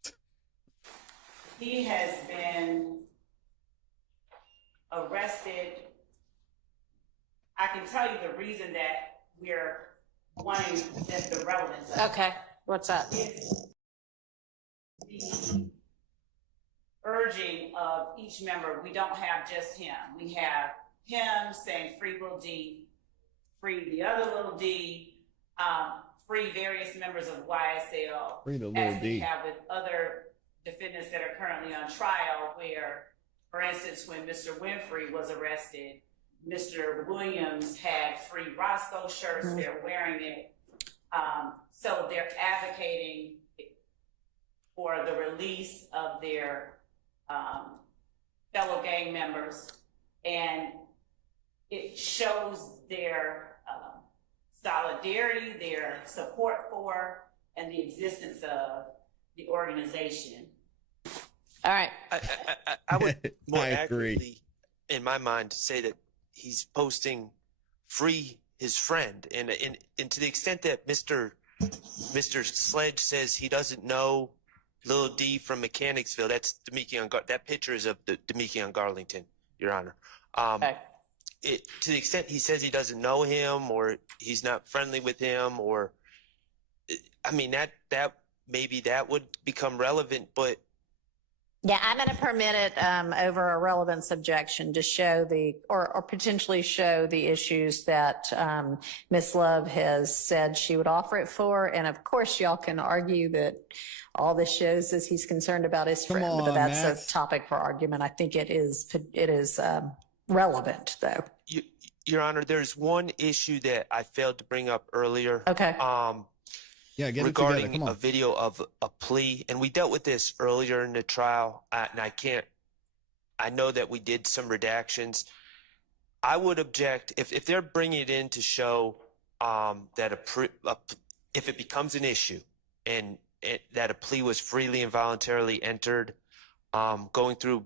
he has been arrested. I can tell you the reason that we're wanting the relevance of it. Okay, what's that? It's the urging of each member. We don't have just him. We have him saying free little D, free the other little D, free various members of YSL. Free the little as we D. have with other defendants that are currently on trial, where, for instance, when Mr. Winfrey was arrested, Mr. Williams had free Roscoe shirts. Mm-hmm. They're wearing it. So they're advocating for the release of their fellow gang members, and it shows their solidarity, their support for, and the existence of the organization. All right. I would more I agree. accurately, in my mind, say that he's posting free his friend, and to the extent that Mr. Sledge says he doesn't know Lil D from Mechanicsville. That's Demikian. That picture is of the Demikian Garlington, Your Honor. Okay. To the extent he says he doesn't know him, or he's not friendly with him, or I mean that maybe that would become relevant, but Yeah, I'm going to permit it over a relevance objection to show or potentially show the issues that Ms. Love has said she would offer it for. And of course, y'all can argue that all this shows is he's concerned about his friend, but that's Max. a topic for argument. I think it is relevant, though. Your Honor, there's one issue that I failed to bring up earlier. Okay. Yeah, get regarding it together. Come on. a video of a plea, and we dealt with this earlier in the trial, and I know that we did some redactions. I would object if they're bringing it in to show that if it becomes an issue and that a plea was freely and voluntarily entered, going through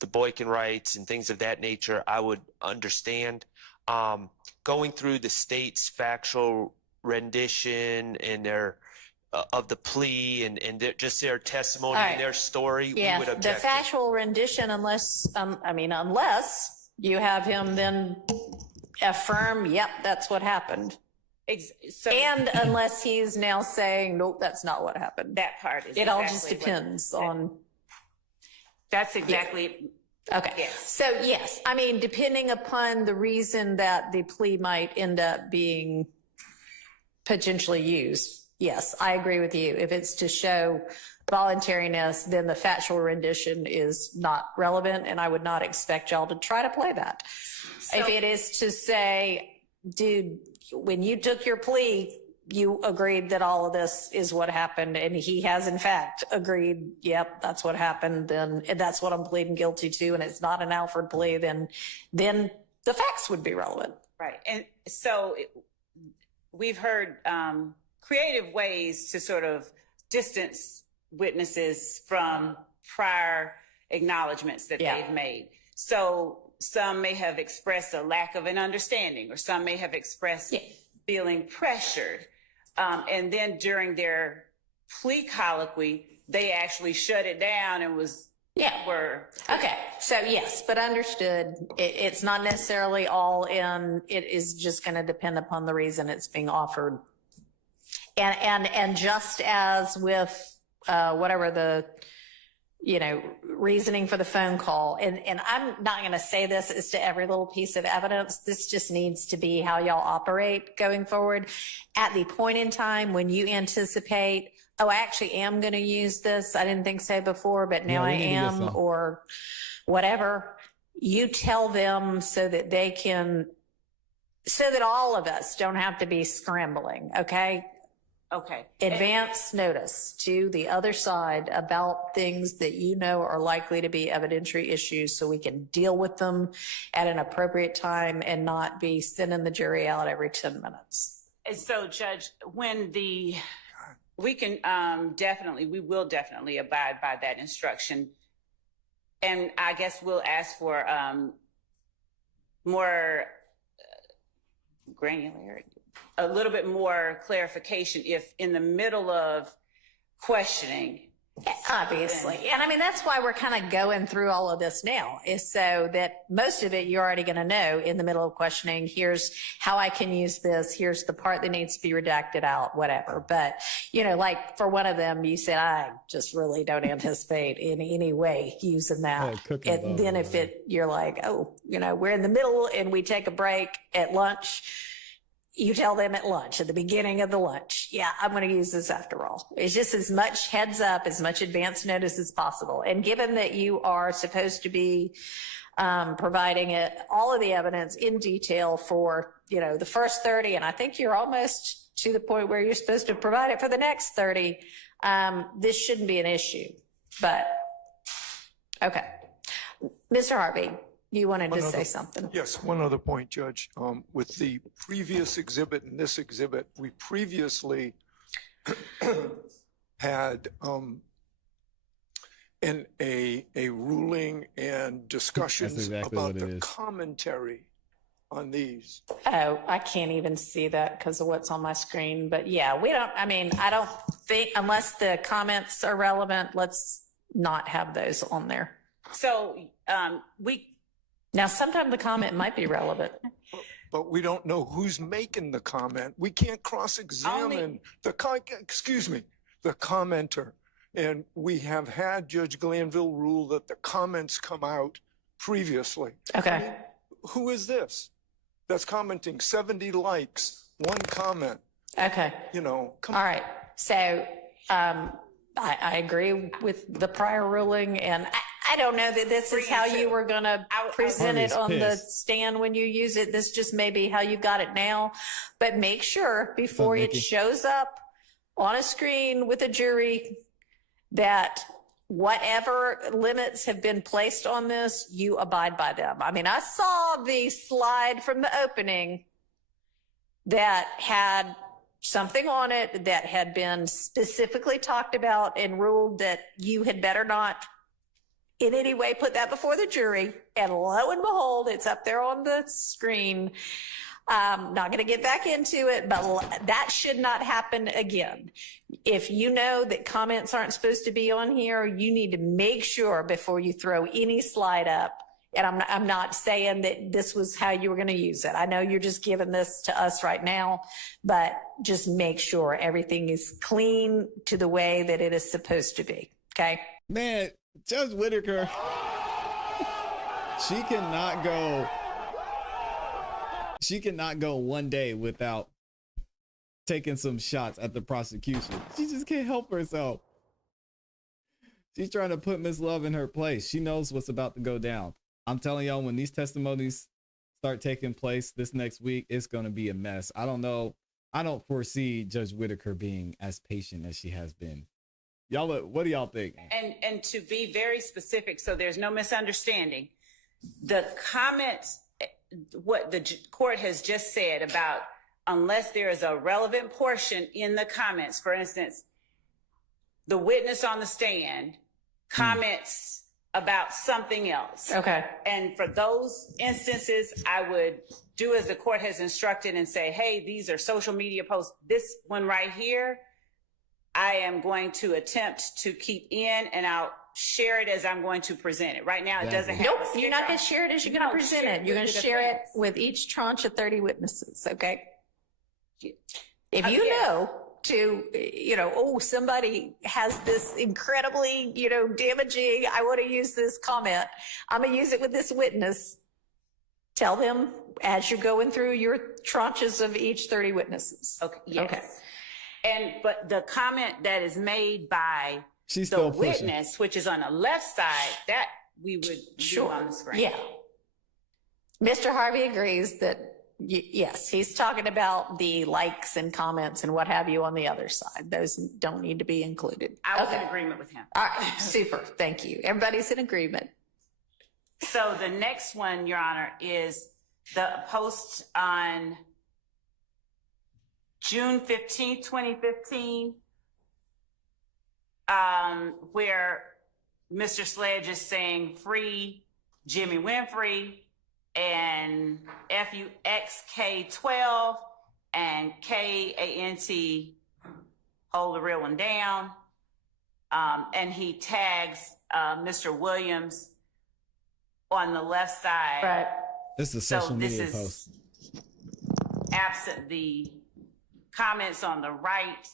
the Boykin rights and things of that nature, I would understand. Going through the state's factual rendition and their of the plea and just their testimony and their story, we would object. The factual rendition, unless you have him then affirm, yep, that's what happened. And unless he's now saying, nope, that's not what happened. That part is it all just depends on. That's exactly. Okay. Yes. So yes, I mean, depending upon the reason that the plea might end up being potentially used. Yes, I agree with you. If it's to show voluntariness, then the factual rendition is not relevant, and I would not expect y'all to try to play that. If it is to say, dude, when you took your plea, you agreed that all of this is what happened, and he has in fact agreed, yep, that's what happened, then that's what I'm pleading guilty to, and it's not an Alford plea, then the facts would be relevant. Right. And so we've heard creative ways to sort of distance witnesses from prior acknowledgments that they've made. So some may have expressed a lack of an understanding, or some may have expressed feeling pressured. And then during their plea colloquy, they actually shut it down and Okay. So yes, but understood. It's not necessarily all in. It is just going to depend upon the reason it's being offered. And just as with whatever the reasoning for the phone call, and I'm not going to say this as to every little piece of evidence. This just needs to be how y'all operate going forward. At the point in time when you anticipate, oh, I actually am going to use this. I didn't think so before, but now I am, or whatever. You tell them so that all of us don't have to be scrambling. Okay. Okay. Advance notice to the other side about things that are likely to be evidentiary issues, so we can deal with them at an appropriate time and not be sending the jury out every 10 minutes. And so, Judge, we will definitely abide by that instruction. And I guess we'll ask for more granularity, a little bit more clarification if in the middle of questioning. Obviously. And I mean, that's why we're kind of going through all of this now, is so that most of it you're already going to know in the middle of questioning. Here's how I can use this. Here's the part that needs to be redacted out, whatever. But, like for one of them, you said, I just really don't anticipate in any way using that. And then if you're like, oh, we're in the middle and we take a break at lunch, you tell them at lunch, at the beginning of the lunch, yeah, I'm going to use this after all. It's just as much heads up, as much advance notice as possible. And given that you are supposed to be providing all of the evidence in detail for, the first 30, and I think you're almost to the point where you're supposed to provide it for the next 30, this shouldn't be an issue. But, okay. Mr. Harvey. You wanted to say something. Yes, one other point, Judge. With the previous exhibit and this exhibit, we previously had a ruling and discussions about the commentary on these. Oh, I can't even see that because of what's on my screen. But yeah, I don't think, unless the comments are relevant, let's not have those on there. So now, sometimes the comment might be relevant. But we don't know who's making the comment. We can't cross-examine the commenter. And we have had Judge Glanville rule that the comments come out previously. Okay. I mean, who is this that's commenting 70 likes, one comment? Okay. You know, come All right. So I agree with the prior ruling, and I don't know that this is how you were going to present it on the stand when you use it. This just may be how you've got it now. But make sure before it shows up on a screen with a jury that whatever limits have been placed on this, you abide by them. I mean, I saw the slide from the opening that had something on it that had been specifically talked about and ruled that you had better not in any way put that before the jury. And lo and behold, it's up there on the screen. Not going to get back into it, but that should not happen again. If you know that comments aren't supposed to be on here, you need to make sure before you throw any slide up. And I'm not saying that this was how you were going to use it. I know you're just giving this to us right now, but just make sure everything is clean to the way that it is supposed to be. Okay. Man, Judge Whitaker, she cannot go one day without taking some shots at the prosecution. She just can't help herself. She's trying to put Miss Love in her place. She knows what's about to go down. I'm telling y'all, when these testimonies start taking place this next week, it's going to be a mess. I don't know. I don't foresee Judge Whitaker being as patient as she has been. Y'all, what do y'all think? And to be very specific, so there's no misunderstanding, the comments, what the court has just said about unless there is a relevant portion in the comments, for instance, the witness on the stand comments about something else. Okay. And for those instances, I would do as the court has instructed and say, hey, these are social media posts. This one right here, I am going to attempt to keep in, and I'll share it as I'm going to present it. Right now, it doesn't have. Nope, you're not going to share it as you're going to present it. You're going to share it with each tranche of 30 witnesses. Okay. If you know oh, somebody has this incredibly, damaging, I want to use this comment, I'm going to use it with this witness. Tell them as you're going through your tranches of each 30 witnesses. Okay. Yes. Okay. But the comment that is made by She's the still witness, pushing. which is on the left side, that we would do on the screen. Yeah. Mr. Harvey agrees that yes, he's talking about the likes and comments and what have you on the other side. Those don't need to be included. I was in agreement with him. All right, super. Thank you. Everybody's in agreement. So the next one, Your Honor, is the post on June 15th, 2015, where Mr. Sledge is saying free Jimmy Winfrey and FUXK12 and KANT, hold the real one down. And he tags Mr. Williams on the left side. Right. This is a social media post. Absent the comments on the right,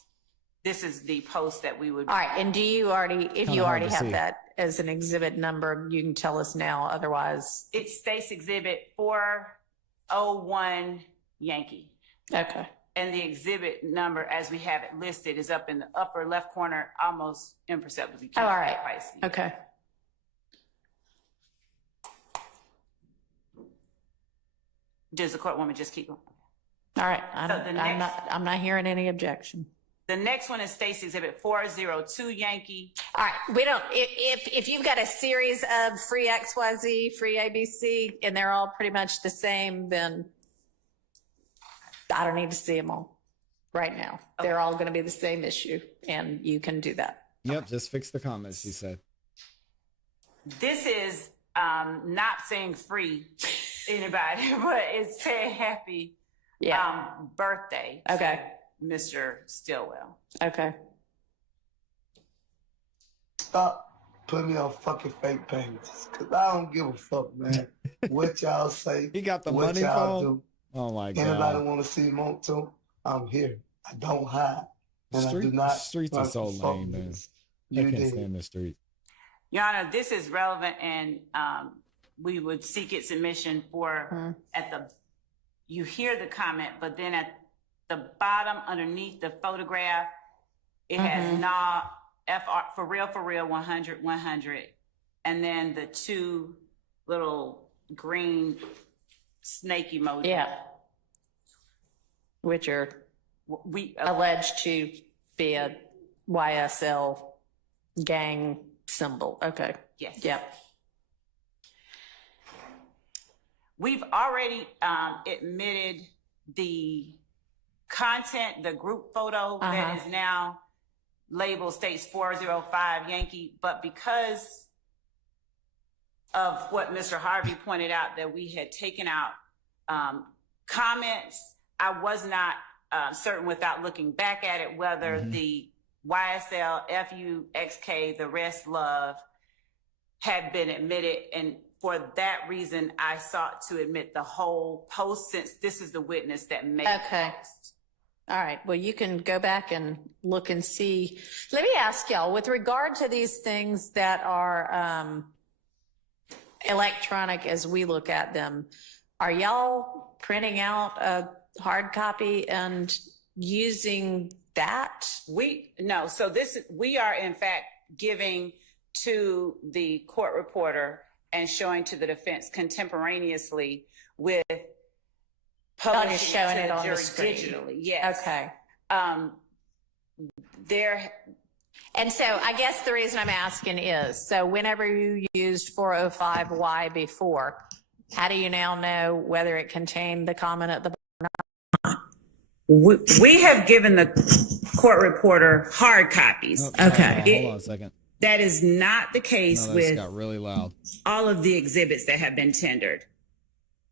this is the post that we would. All right. And do you already, if Kinda you hard already to have see. that as an exhibit number, you can tell us now. Otherwise. It's State's Exhibit 401 Yankee. Okay. And the exhibit number, as we have it listed, is up in the upper left corner, almost imperceptibly. Oh, all right. Quite see. Okay. Does the court want me to just keep going? All right. I'm not hearing any objection. The next one is State's Exhibit 402 Yankee. All right. We don't, if you've got a series of free XYZ, free ABC, and they're all pretty much the same, then I don't need to see them all right now. Okay. They're all going to be the same issue, and you can do that. Yep, just fix the comments, she said. This is not saying free anybody, but it's saying happy birthday. Okay. Mr. Stillwell. Okay. Stop putting me on fucking fake pages, because I don't give a fuck, man. What y'all say, He got the what money y'all phone? do. Oh my God. Anybody want to see want to? I'm here. I don't hide. And I do not Streets are run so for fuck lame, man. niggas. I can't stand the street. Your Honor, this is relevant, and we would seek its admission for you hear the comment, but then at the bottom underneath the photograph, it has FR for real 100, and then the two little green snake emojis. Yeah. Which are alleged to be a YSL gang symbol. Okay. Yes. Yep. We've already admitted the content, the group photo that is now labeled states 405 Yankee, but because of what Mr. Harvey pointed out, that we had taken out comments, I was not certain without looking back at it whether the YSL, FUXK, the rest love had been admitted. And for that reason, I sought to admit the whole post, since this is the witness that made the post. All right. Well, you can go back and look and see. Let me ask y'all, with regard to these things that are electronic as we look at them, are y'all printing out a hard copy and using that? No. So we are in fact giving to the court reporter and showing to the defense contemporaneously with publishing just showing to it the on jury the screen. digitally. Yes. Okay. And so I guess the reason I'm asking is, so whenever you used 405Y before, how do you now know whether it contained the comment at the bottom? We have given the court reporter hard copies. Hold on a second. That is not the case with got really loud. all of the exhibits that have been tendered.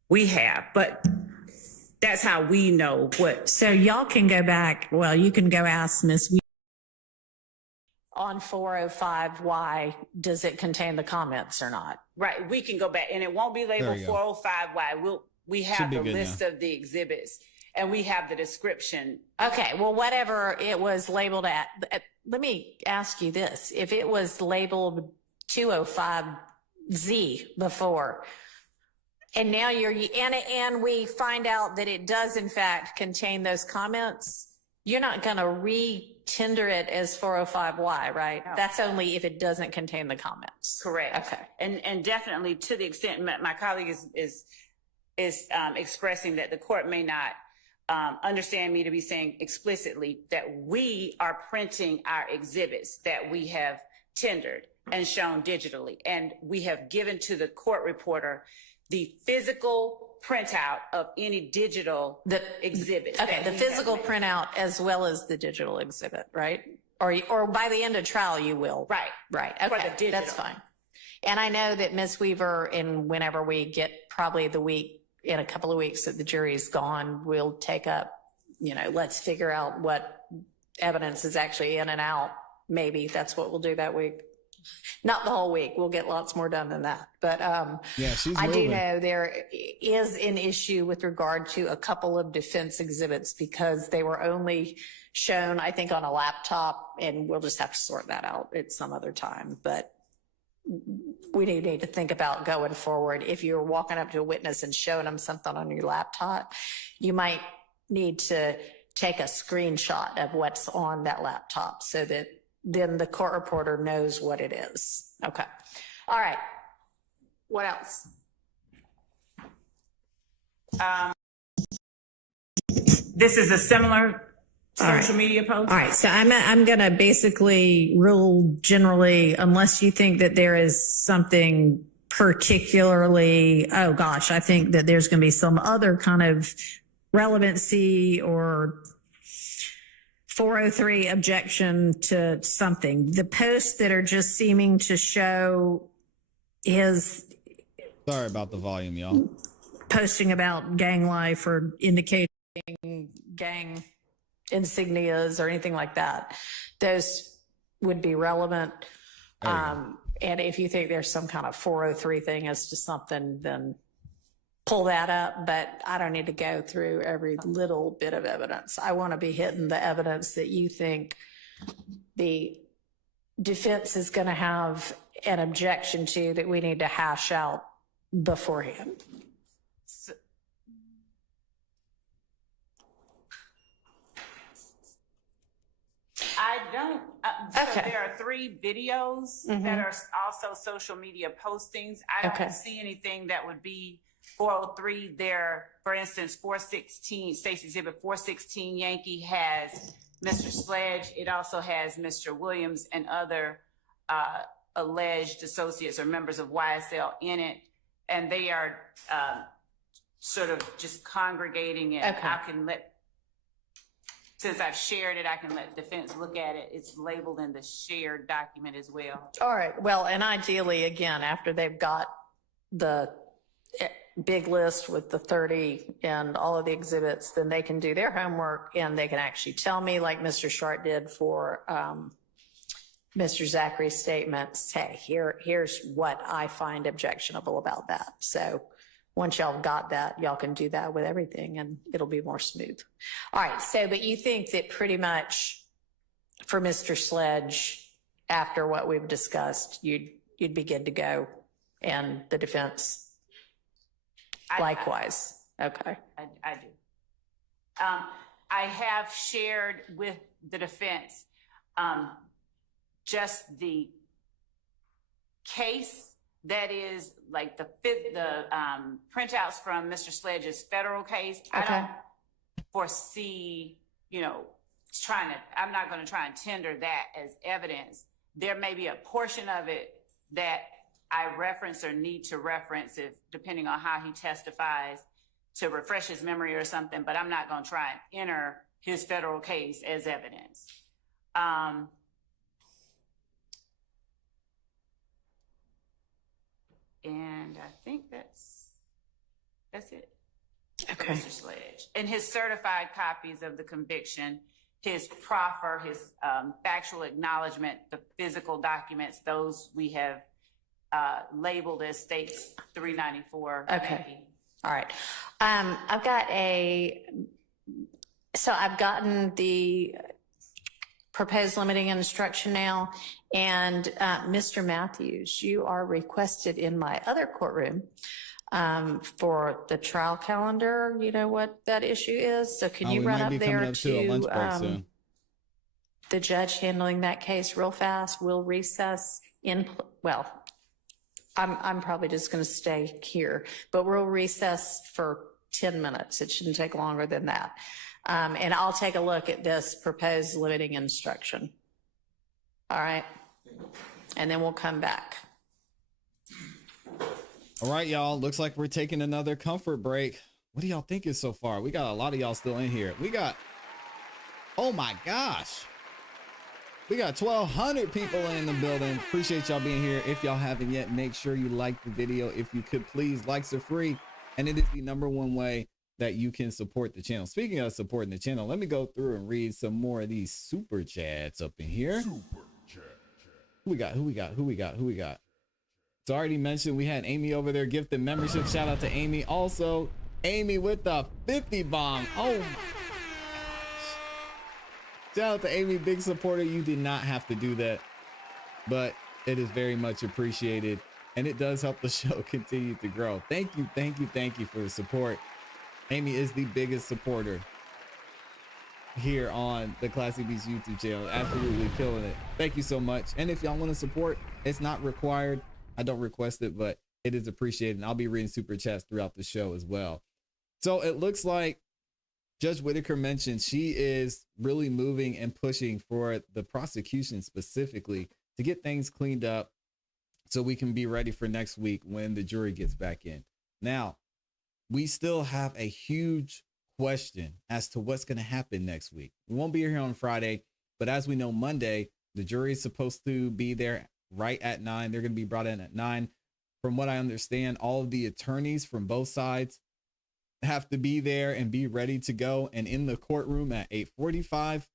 We have, but that's how we know what. So y'all can go back. Well, you can go ask Ms. On 405Y, does it contain the comments or not? Right. We can go back, and it won't be labeled 405Y. We have the list of the exhibits, and we have the description. Okay. Well, whatever it was labeled at, let me ask you this. If it was labeled 205Z before, and now and we find out that it does in fact contain those comments, you're not going to re-tender it as 405Y, right? No. That's only if it doesn't contain the comments. Correct. Okay. And definitely to the extent my colleague is expressing that the court may not understand me to be saying explicitly that we are printing our exhibits that we have tendered and shown digitally. And we have given to the court reporter the physical printout of any digital exhibits. Okay, the physical printout as well as the digital exhibit, right? Or by the end of trial, you will. Right. Okay, For the digital. that's fine. And I know that Ms. Weaver, and whenever we get probably in a couple of weeks that the jury's gone, we'll take up, let's figure out what evidence is actually in and out. Maybe that's what we'll do that week. Not the whole week. We'll get lots more done than that. But I do know there is an issue with regard to a couple of defense exhibits because they were only shown, I think, on a laptop, and we'll just have to sort that out at some other time. But we do need to think about going forward. If you're walking up to a witness and showing them something on your laptop, you might need to take a screenshot of what's on that laptop so that then the court reporter knows what it is. Okay. All right. What else? This is a similar social media post. All right. So I'm going to basically rule generally, unless you think that there is something particularly, oh gosh, I think that there's going to be some other kind of relevancy or 403 objection to something. The posts that are just seeming to show his. Sorry about the volume, y'all. Posting about gang life or indicating gang insignias or anything like that. Those would be relevant. And if you think there's some kind of 403 thing as to something, then pull that up, but I don't need to go through every little bit of evidence. I want to be hitting the evidence that you think the defense is going to have an objection to that we need to hash out beforehand? I don't. So Okay. there are 3 videos Mhm. that are also social media postings. I don't Okay. see anything that would be 403 there. For instance, 416, State's Exhibit 416 Yankee has Mr. Sledge. It also has Mr. Williams and other alleged associates or members of YSL in it. And they are sort of just congregating it. Okay. I can since I've shared it, I can let defense look at it. It's labeled in the shared document as well. All right. Well, and ideally, again, after they've got the big list with the 30 and all of the exhibits, then they can do their homework and they can actually tell me, like Mr. Sharp did for Mr. Zachary's statements, hey, here's what I find objectionable about that. So once y'all have got that, y'all can do that with everything and it'll be more smooth. All right. So, but you think that pretty much for Mr. Sledge, after what we've discussed, you'd be good to go, and the defense likewise. Okay. I do. I have shared with the defense just the case that is like the printouts from Mr. Sledge's federal case. I don't foresee, I'm not going to try and tender that as evidence. There may be a portion of it that I reference or need to reference, if depending on how he testifies, to refresh his memory or something, but I'm not going to try and enter his federal case as evidence. And I think that's it. Okay. Mr. Sledge. And his certified copies of the conviction, his proffer, his factual acknowledgement, the physical documents, those we have labeled as States 394. Okay. All right. I've gotten the proposed limiting instruction now. And Mr. Matthews, you are requested in my other courtroom for the trial calendar. You know what that issue is? So can you run up there to the judge handling that case real fast? We'll recess I'm probably just going to stay here, but we'll recess for 10 minutes. It shouldn't take longer than that. And I'll take a look at this proposed limiting instruction. All right. And then we'll come back. All right, y'all. Looks like we're taking another comfort break. What do y'all thinking so far? We got a lot of y'all still in here. Oh my gosh. We got 1,200 people in the building. Appreciate y'all being here. If y'all haven't yet, make sure you like the video. If you could, please. Likes are free. And it is the #1 way that you can support the channel. Speaking of supporting the channel, let me go through and read some more of these super chats up in here. Who we got? It's already mentioned we had Amy over there gifting membership. Shout out to Amy. Also, Amy with the 50 bomb. Oh my gosh. Shout out to Amy, big supporter. You did not have to do that, but it is very much appreciated. And it does help the show continue to grow. Thank you for the support. Amy is the biggest supporter here on the ClassE Beats YouTube channel. Absolutely killing it. Thank you so much. And if y'all want to support, it's not required. I don't request it, but it is appreciated. And I'll be reading super chats throughout the show as well. So it looks like Judge Whitaker mentioned she is really moving and pushing for the prosecution specifically to get things cleaned up so we can be ready for next week when the jury gets back in. Now, we still have a huge question as to what's going to happen next week. We won't be here on Friday, but as we know, Monday, the jury is supposed to be there right at 9. They're going to be brought in at 9. From what I understand, all of the attorneys from both sides have to be there and be ready to go and in the courtroom at 8:45.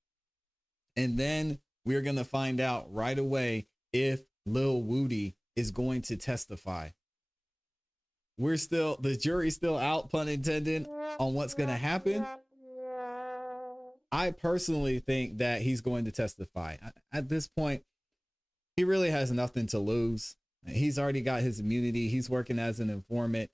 And then we're going to find out right away if Lil Woody is going to testify. The jury's still out, pun intended, on what's going to happen. I personally think that he's going to testify. At this point, he really has nothing to lose. He's already got his immunity. He's working as an informant.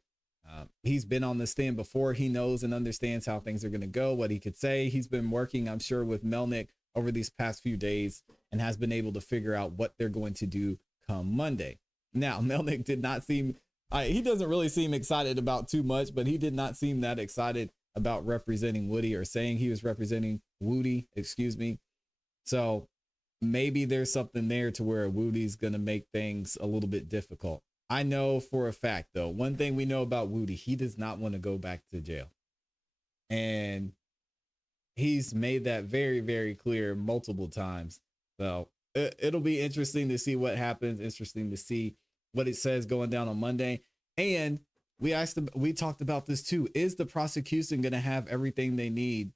He's been on the stand before. He knows and understands how things are going to go, what he could say. He's been working, I'm sure, with Melnick over these past few days and has been able to figure out what they're going to do come Monday. Now, Melnick did not seem, he doesn't really seem excited about too much, but he did not seem that excited about representing Woody or saying he was representing Woody, excuse me. So maybe there's something there to where Woody's going to make things a little bit difficult. I know for a fact, though, one thing we know about Woody, he does not want to go back to jail. And he's made that very, very clear multiple times. So it'll be interesting to see what happens. Interesting to see what it says going down on Monday. And we talked about this too. Is the prosecution going to have everything they need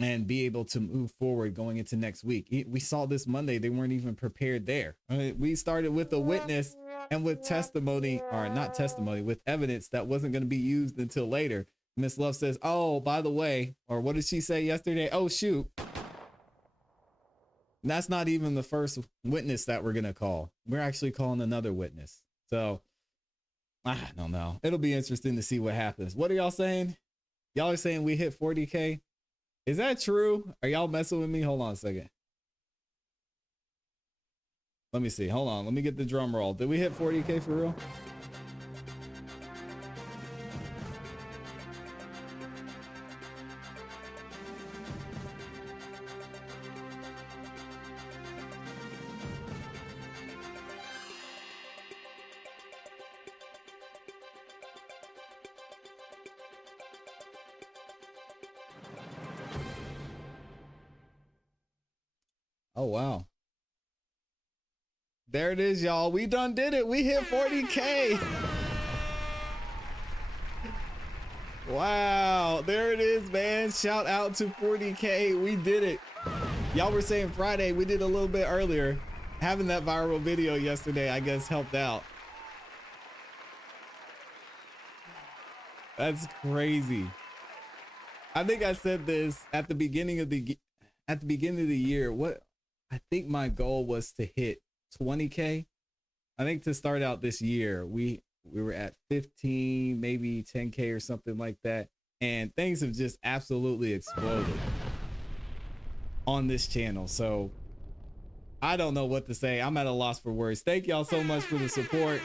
and be able to move forward going into next week? We saw this Monday. They weren't even prepared there. I mean, we started with a witness and with testimony, or not testimony, with evidence that wasn't going to be used until later. Miss Love says, oh, by the way, or what did she say yesterday? Oh, shoot. That's not even the first witness that we're going to call. We're actually calling another witness. So I don't know. It'll be interesting to see what happens. What are y'all saying? Y'all are saying we hit 40K. Is that true? Are y'all messing with me? Hold on a second. Let me see. Hold on. Let me get the drum roll. Did we hit 40K for real? Oh, wow. There it is, y'all. We done did it. We hit 40K. Wow. There it is, man. Shout out to 40K. We did it. Y'all were saying Friday. We did a little bit earlier. Having that viral video yesterday, I guess, helped out. That's crazy. I think I said this at the beginning of the year. What I think my goal was to hit 20K. I think to start out this year, we were at 15, maybe 10K or something like that. And things have just absolutely exploded on this channel. So I don't know what to say. I'm at a loss for words. Thank y'all so much for the support.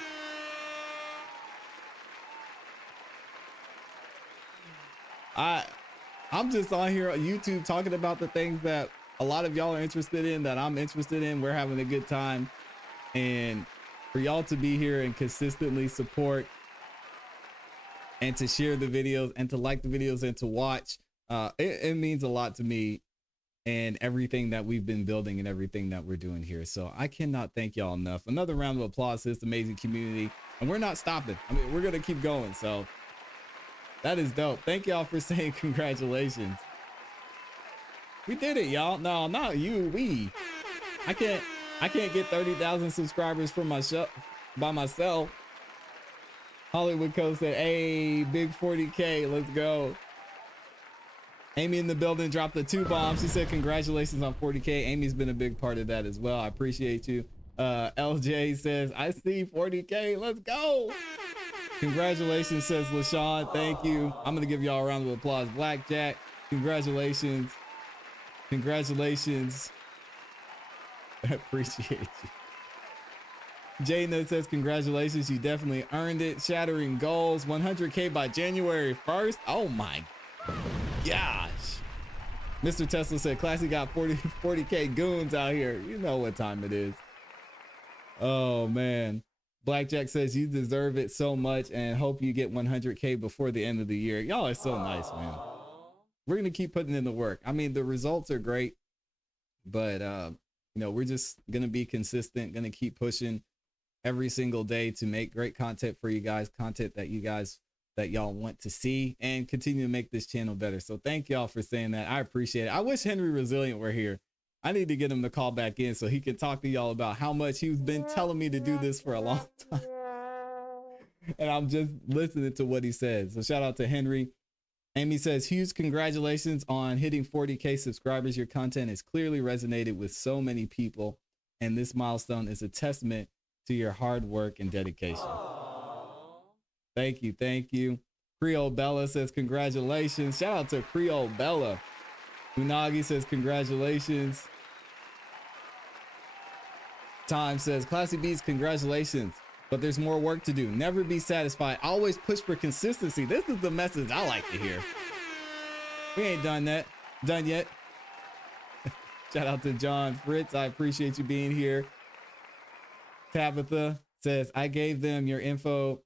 I'm just on here on YouTube talking about the things that a lot of y'all are interested in, that I'm interested in. We're having a good time. And for y'all to be here and consistently support and to share the videos and to like the videos and to watch, it means a lot to me and everything that we've been building and everything that we're doing here. So I cannot thank y'all enough. Another round of applause to this amazing community. And we're not stopping. I mean, we're going to keep going. So that is dope. Thank y'all for saying congratulations. We did it, y'all. No, not you. We. I can't get 30,000 subscribers for myself by myself. Hollywood Co said, "Hey, big 40K, let's go." Amy in the building dropped the 2 bombs. She said, "Congratulations on 40K." Amy's been a big part of that as well. I appreciate you. LJ says, "I see 40K. Let's go." Congratulations, says LaShawn. Thank you. I'm going to give y'all a round of applause. Blackjack, congratulations. Congratulations. I appreciate you. Jayna says, "Congratulations. You definitely earned it. Shattering goals. 100K by January 1st. Oh my gosh." Mr. Tesla said, "ClassE got 40K goons out here." You know what time it is. Oh, man. Blackjack says, "You deserve it so much and hope you get 100K before the end of the year." Y'all are so nice, man. We're going to keep putting in the work. I mean, the results are great, but, you know, we're just going to be consistent, going to keep pushing every single day to make great content for you guys, content that y'all want to see, and continue to make this channel better. So thank y'all for saying that. I appreciate it. I wish Henry Resilient were here. I need to get him to call back in so he can talk to y'all about how much he's been telling me to do this for a long time. And I'm just listening to what he says. So shout out to Henry. Amy says, "Huge congratulations on hitting 40K subscribers. Your content has clearly resonated with so many people. and this milestone is a testament to your hard work and dedication. Thank you. Thank you. Creole Bella says congratulations. Shout out to Creole Bella. Unagi says congratulations. Time says ClassE Beats, congratulations. But there's more work to do. Never be satisfied. Always push for consistency. This is the message I like to hear. We ain't done yet. Shout out to John Fritz. I appreciate you being here. Tabitha says, I gave them your info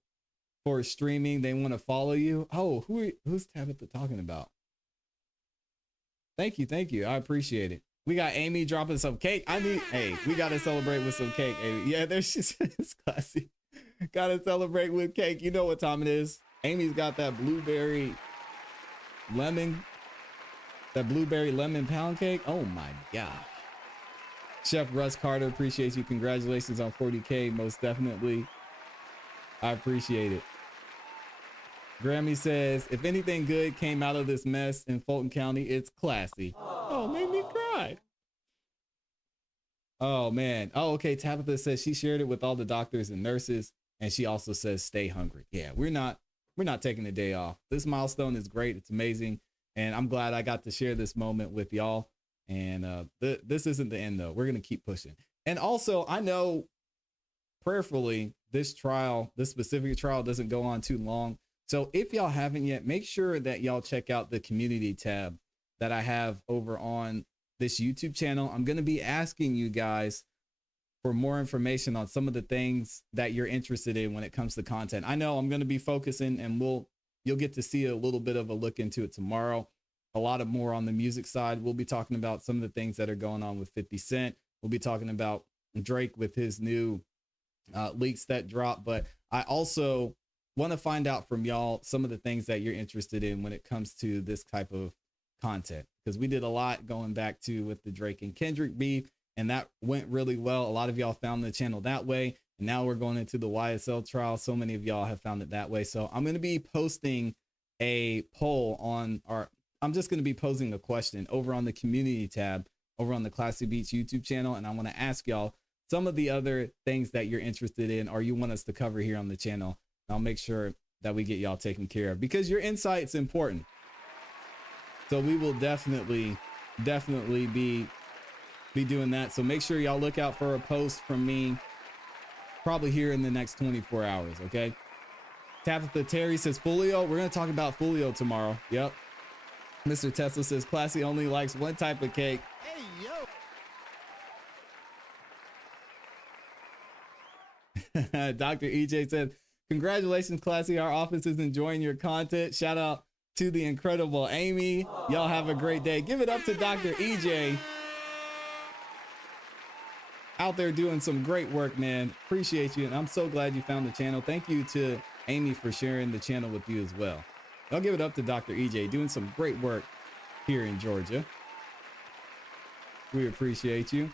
for streaming. They want to follow you. Oh, who's Tabitha talking about? Thank you. I appreciate it. We got Amy dropping some cake. Hey, we got to celebrate with some cake, Amy. Yeah, there she says, classy. Got to celebrate with cake. You know what time it is. Amy's got that blueberry lemon pound cake. Oh my gosh. Chef Russ Carter, appreciate you. Congratulations on 40K, most definitely. I appreciate it. Grammy says, if anything good came out of this mess in Fulton County, it's ClassE. Oh, made me cry. Oh man. Oh, okay. Tabitha says she shared it with all the doctors and nurses, and she also says stay hungry. Yeah, we're not taking the day off. This milestone is great. It's amazing, and I'm glad I got to share this moment with y'all. And this isn't the end though. We're gonna keep pushing. And also, I know prayerfully this specific trial doesn't go on too long. So if y'all haven't yet, make sure that y'all check out the community tab that I have over on this YouTube channel. I'm going to be asking you guys for more information on some of the things that you're interested in when it comes to content. I know I'm going to be focusing, and you'll get to see a little bit of a look into it tomorrow. A lot of more on the music side. We'll be talking about some of the things that are going on with 50 Cent. We'll be talking about Drake with his new leaks that dropped. But I also want to find out from y'all some of the things that you're interested in when it comes to this type of content, because we did a lot going back to with the Drake and Kendrick beef, and that went really well. A lot of y'all found the channel that way, and now we're going into the YSL trial. So many of y'all have found it that way. So I'm going to be posting a poll I'm just going to be posing a question over on the community tab over on the ClassE Beats YouTube channel, and I want to ask y'all some of the other things that you're interested in or you want us to cover here on the channel. I'll make sure that we get y'all taken care of, because your insight's important. So we will definitely be doing that. So make sure y'all look out for a post from me probably here in the next 24 hours. Okay. Tabitha Terry says Folio. We're going to talk about Folio tomorrow. Yep. Mr. Tesla says ClassE only likes one type of cake. Hey, yo. Dr. EJ said, congratulations, ClassE. Our office is enjoying your content. Shout out to the incredible Amy. Y'all have a great day. Give it up to Dr. EJ. Out there doing some great work, man. Appreciate you. And I'm so glad you found the channel. Thank you to Amy for sharing the channel with you as well. I'll give it up to Dr. EJ doing some great work here in Georgia. We appreciate you.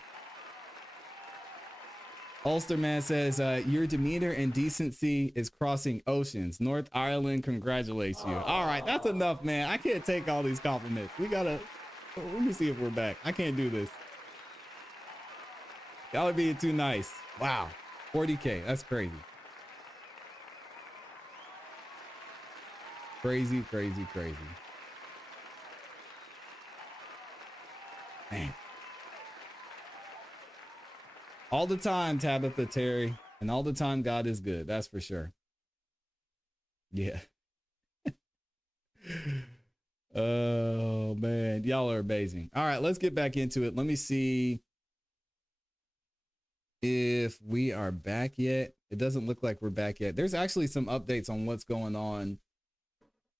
Ulsterman says, your demeanor and decency is crossing oceans. North Ireland congratulates you. All right, that's enough, man. I can't take all these compliments. Let me see if we're back. I can't do this. Y'all are being too nice. Wow. 40K. That's crazy. Crazy. Man. All the time, Tabitha Terry, and all the time, God is good. That's for sure. Yeah. Oh, man. Y'all are amazing. All right, let's get back into it. Let me see if we are back yet. It doesn't look like we're back yet. There's actually some updates on what's going on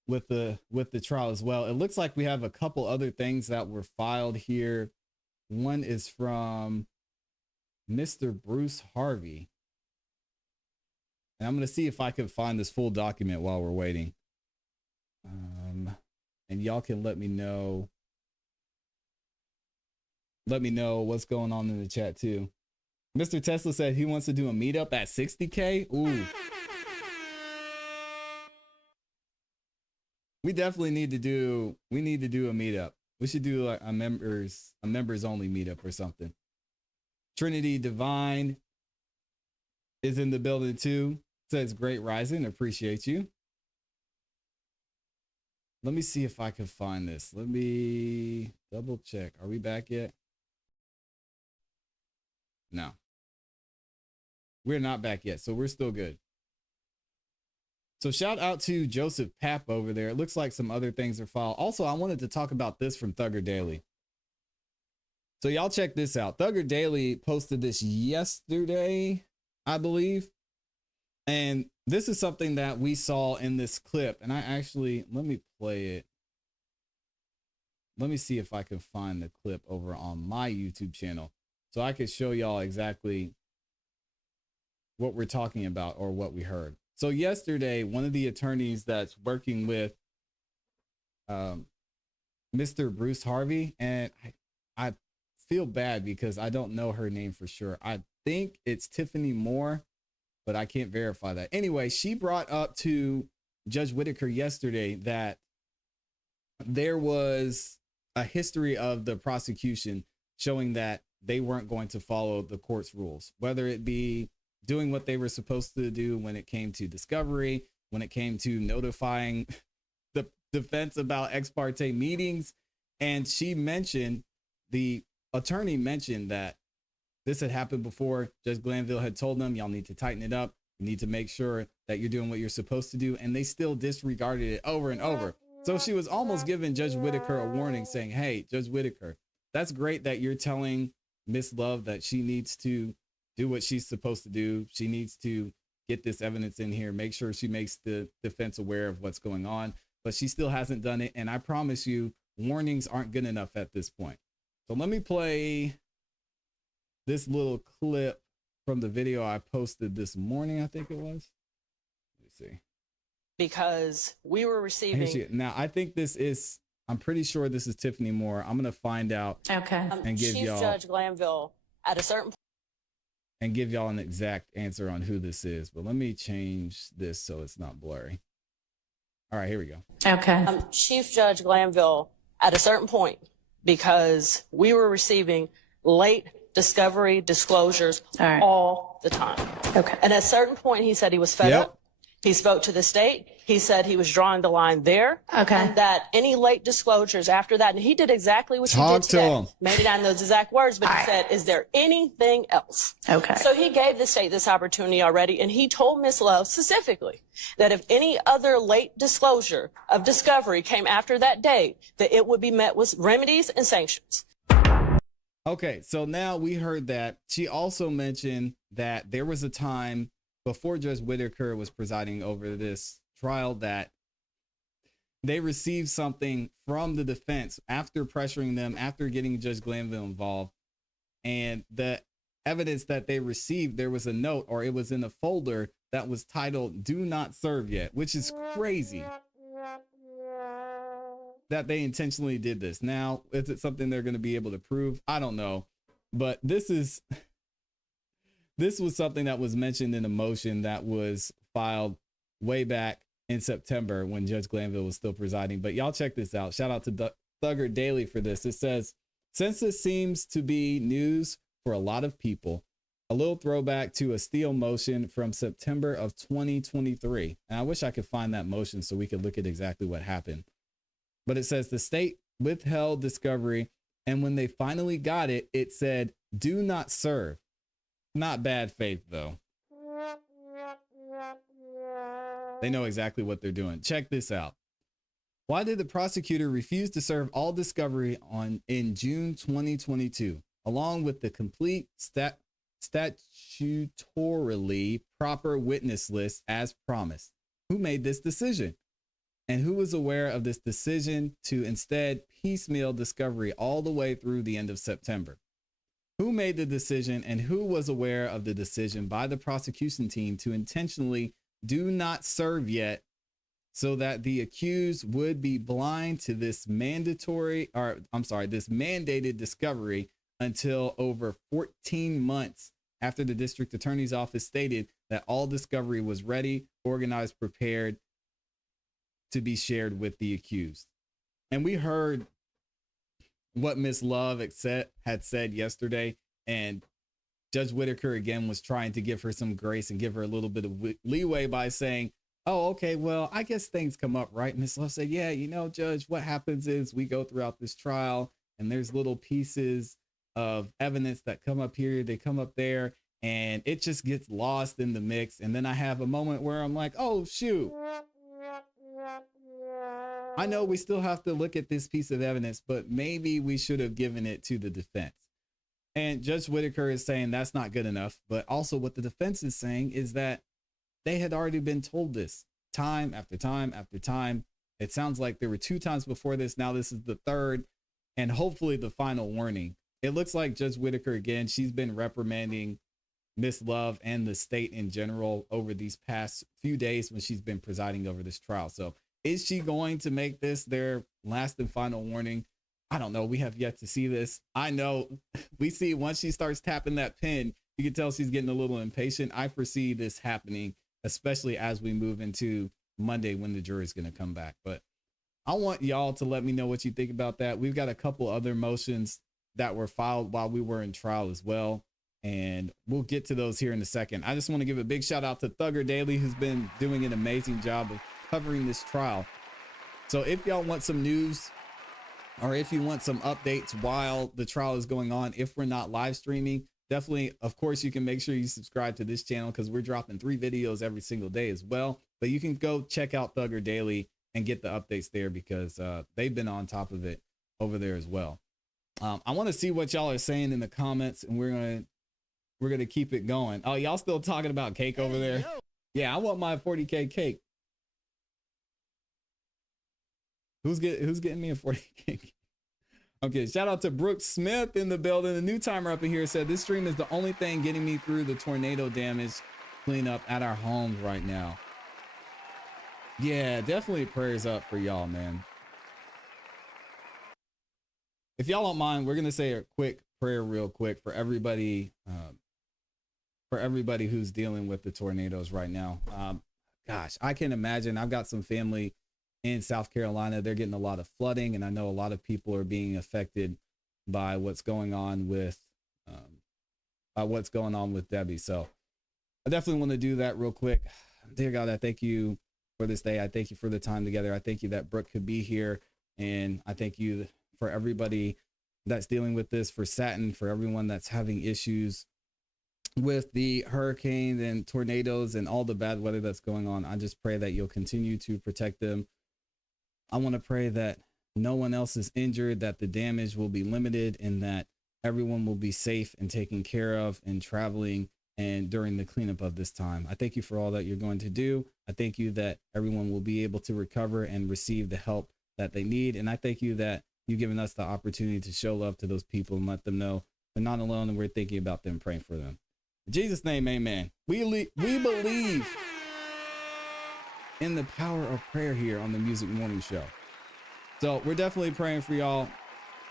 with the trial as well. It looks like we have a couple other things that were filed here. One is from Mr. Bruce Harvey. And I'm going to see if I can find this full document while we're waiting. And y'all can let me know what's going on in the chat too. Mr. Tesla said he wants to do a meetup at 60K. Ooh. We definitely need to do a meetup. We should do like a members only meetup or something. Trinity Divine is in the building too. Says great rising. Appreciate you. Let me see if I can find this. Let me double check. Are we back yet? No. We're not back yet, so we're still good. So shout out to Joseph Papp over there. It looks like some other things are filed. Also, I wanted to talk about this from Thugger Daily. So y'all check this out. Thugger Daily posted this yesterday, I believe. And this is something that we saw in this clip. And I actually, let me play it. Let me see if I can find the clip over on my YouTube channel so I can show y'all exactly what we're talking about or what we heard. So yesterday, one of the attorneys that's working with Mr. Bruce Harvey, and I feel bad because I don't know her name for sure. I think it's Tiffany Moore, but I can't verify that. Anyway, she brought up to Judge Whitaker yesterday that there was a history of the prosecution showing that they weren't going to follow the court's rules, whether it be doing what they were supposed to do when it came to discovery, when it came to notifying the defense about ex parte meetings. And she mentioned, the attorney mentioned that this had happened before. Judge Glanville had told them, y'all need to tighten it up. You need to make sure that you're doing what you're supposed to do. And they still disregarded it over and over. So she was almost giving Judge Whitaker a warning saying, hey, Judge Whitaker, that's great that you're telling Miss Love that she needs to do what she's supposed to do. She needs to get this evidence in here, make sure she makes the defense aware of what's going on, but she still hasn't done it. And I promise you, warnings aren't good enough at this point. So let me play this little clip from the video I posted this morning, I think it was. Let me see. Because we were receiving. Now, I think this is, I'm pretty sure this is Tiffany Moore. I'm going to find out. Okay. And give Chief y'all. Judge Glanville at a certain point. And give y'all an exact answer on who this is. But let me change this so it's not blurry. All right, here we go. Okay. Chief Judge Glanville at a certain point, because we were receiving late discovery disclosures all the time. Okay. And at a certain point, he said he was fed up. He spoke to the state. He said he was drawing the line there. Okay. And that any late disclosures after that, and he did exactly what you Talk did to today. him. Maybe not in those exact words, but he said, is there anything else? Okay. So he gave the state this opportunity already, and he told Ms. Love specifically that if any other late disclosure of discovery came after that date, that it would be met with remedies and sanctions. Okay, so now we heard that. She also mentioned that there was a time before Judge Whitaker was presiding over this trial that they received something from the defense after pressuring them, after getting Judge Glanville involved. And the evidence that they received, there was a note, or it was in a folder that was titled "Do Not Serve Yet," which is crazy that they intentionally did this. Now, is it something they're going to be able to prove? I don't know. But this was something that was mentioned in a motion that was filed way back in September when Judge Glanville was still presiding. But y'all check this out. Shout out to Thugger Daily for this. It says, since this seems to be news for a lot of people, a little throwback to a Steele motion from September of 2023. And I wish I could find that motion so we could look at exactly what happened. But it says the state withheld discovery, and when they finally got it, it said, "Do not serve." Not bad faith, though. They know exactly what they're doing. Check this out. Why did the prosecutor refuse to serve all discovery in June 2022, along with the complete statutorily proper witness list as promised? Who made this decision? And who was aware of this decision to instead piecemeal discovery all the way through the end of September? Who made the decision, and who was aware of the decision by the prosecution team to intentionally do not serve yet, so that the accused would be blind to this mandated discovery until over 14 months after the district attorney's office stated that all discovery was ready, organized, prepared to be shared with the accused? And we heard what Miss Love had said yesterday, and Judge Whitaker again was trying to give her some grace and give her a little bit of leeway by saying, oh, okay, well, I guess things come up, right? Ms. Love said, yeah, you know, Judge, what happens is we go throughout this trial and there's little pieces of evidence that come up here, they come up there, and it just gets lost in the mix. And then I have a moment where I'm like, oh, shoot. I know we still have to look at this piece of evidence, but maybe we should have given it to the defense. And Judge Whitaker is saying that's not good enough. But also what the defense is saying is that they had already been told this time after time after time. It sounds like there were 2 times before this. Now this is the 3rd and hopefully the final warning. It looks like Judge Whitaker, again, she's been reprimanding Miss Love and the state in general over these past few days when she's been presiding over this trial. So is she going to make this their last and final warning? I don't know. We have yet to see this. I know we see once she starts tapping that pen, you can tell she's getting a little impatient. I foresee this happening, especially as we move into Monday when the jury is going to come back. But I want y'all to let me know what you think about that. We've got a couple other motions that were filed while we were in trial as well, and we'll get to those here in a second. I just want to give a big shout out to Thugger Daily, who's been doing an amazing job of covering this trial. So if y'all want some news, or if you want some updates while the trial is going on, if we're not live streaming, definitely, of course, you can make sure you subscribe to this channel because we're dropping 3 videos every single day as well. But you can go check out Thugger Daily and get the updates there because they've been on top of it over there as well. I want to see what y'all are saying in the comments, and we're gonna keep it going. Oh, y'all still talking about cake over there? Yeah, I want my 40K cake. Who's getting me a 40K cake? Okay, shout out to Brooke Smith in the building. The new timer up in here said this stream is the only thing getting me through the tornado damage cleanup at our homes right now. Yeah, definitely prayers up for y'all, man. If y'all don't mind, we're gonna say a quick prayer real quick for everybody who's dealing with the tornadoes right now. Gosh, I can imagine. I've got some family in South Carolina. They're getting a lot of flooding, and I know a lot of people are being affected by what's going on with Debbie. So I definitely want to do that real quick. Dear God, I thank you for this day. I thank you for the time together. I thank you that Brooke could be here, and I thank you for everybody that's dealing with this, for Satin, for everyone that's having issues with the hurricanes and tornadoes and all the bad weather that's going on. I just pray that you'll continue to protect them. I want to pray that no one else is injured, that the damage will be limited, and that everyone will be safe and taken care of and traveling and during the cleanup of this time. I thank you for all that you're going to do. I thank you that everyone will be able to recover and receive the help that they need. And I thank you that you've given us the opportunity to show love to those people and let them know they're not alone, and we're thinking about them, praying for them. In Jesus' name, amen. We believe in the power of prayer here on the Music Morning Show. So we're definitely praying for y'all.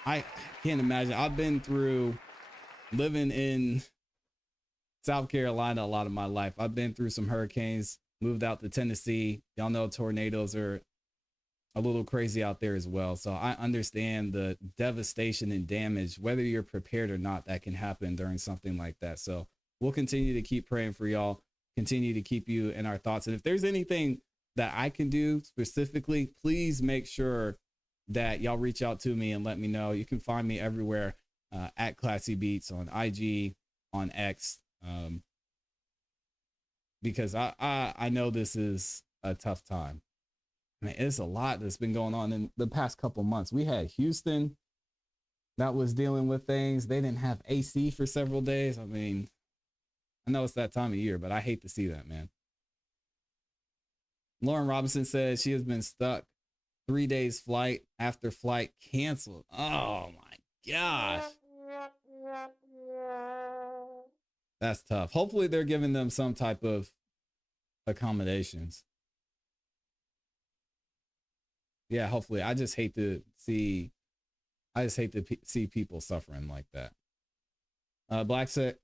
I can't imagine. I've been through living in South Carolina a lot of my life. I've been through some hurricanes, moved out to Tennessee. Y'all know tornadoes are a little crazy out there as well. So I understand the devastation and damage, whether you're prepared or not, that can happen during something like that. So we'll continue to keep praying for y'all, continue to keep you in our thoughts. And if there's anything that I can do specifically, please make sure that y'all reach out to me and let me know. You can find me everywhere at ClassE Beats on IG, on X, because I know this is a tough time. I mean, it's a lot that's been going on in the past couple months. We had Houston that was dealing with things. They didn't have AC for several days. I mean, I know it's that time of year, but I hate to see that, man. Lauren Robinson says she has been stuck 3 days flight after flight canceled. Oh my gosh. That's tough. Hopefully they're giving them some type of accommodations. Yeah, hopefully. I just hate to see people suffering like that.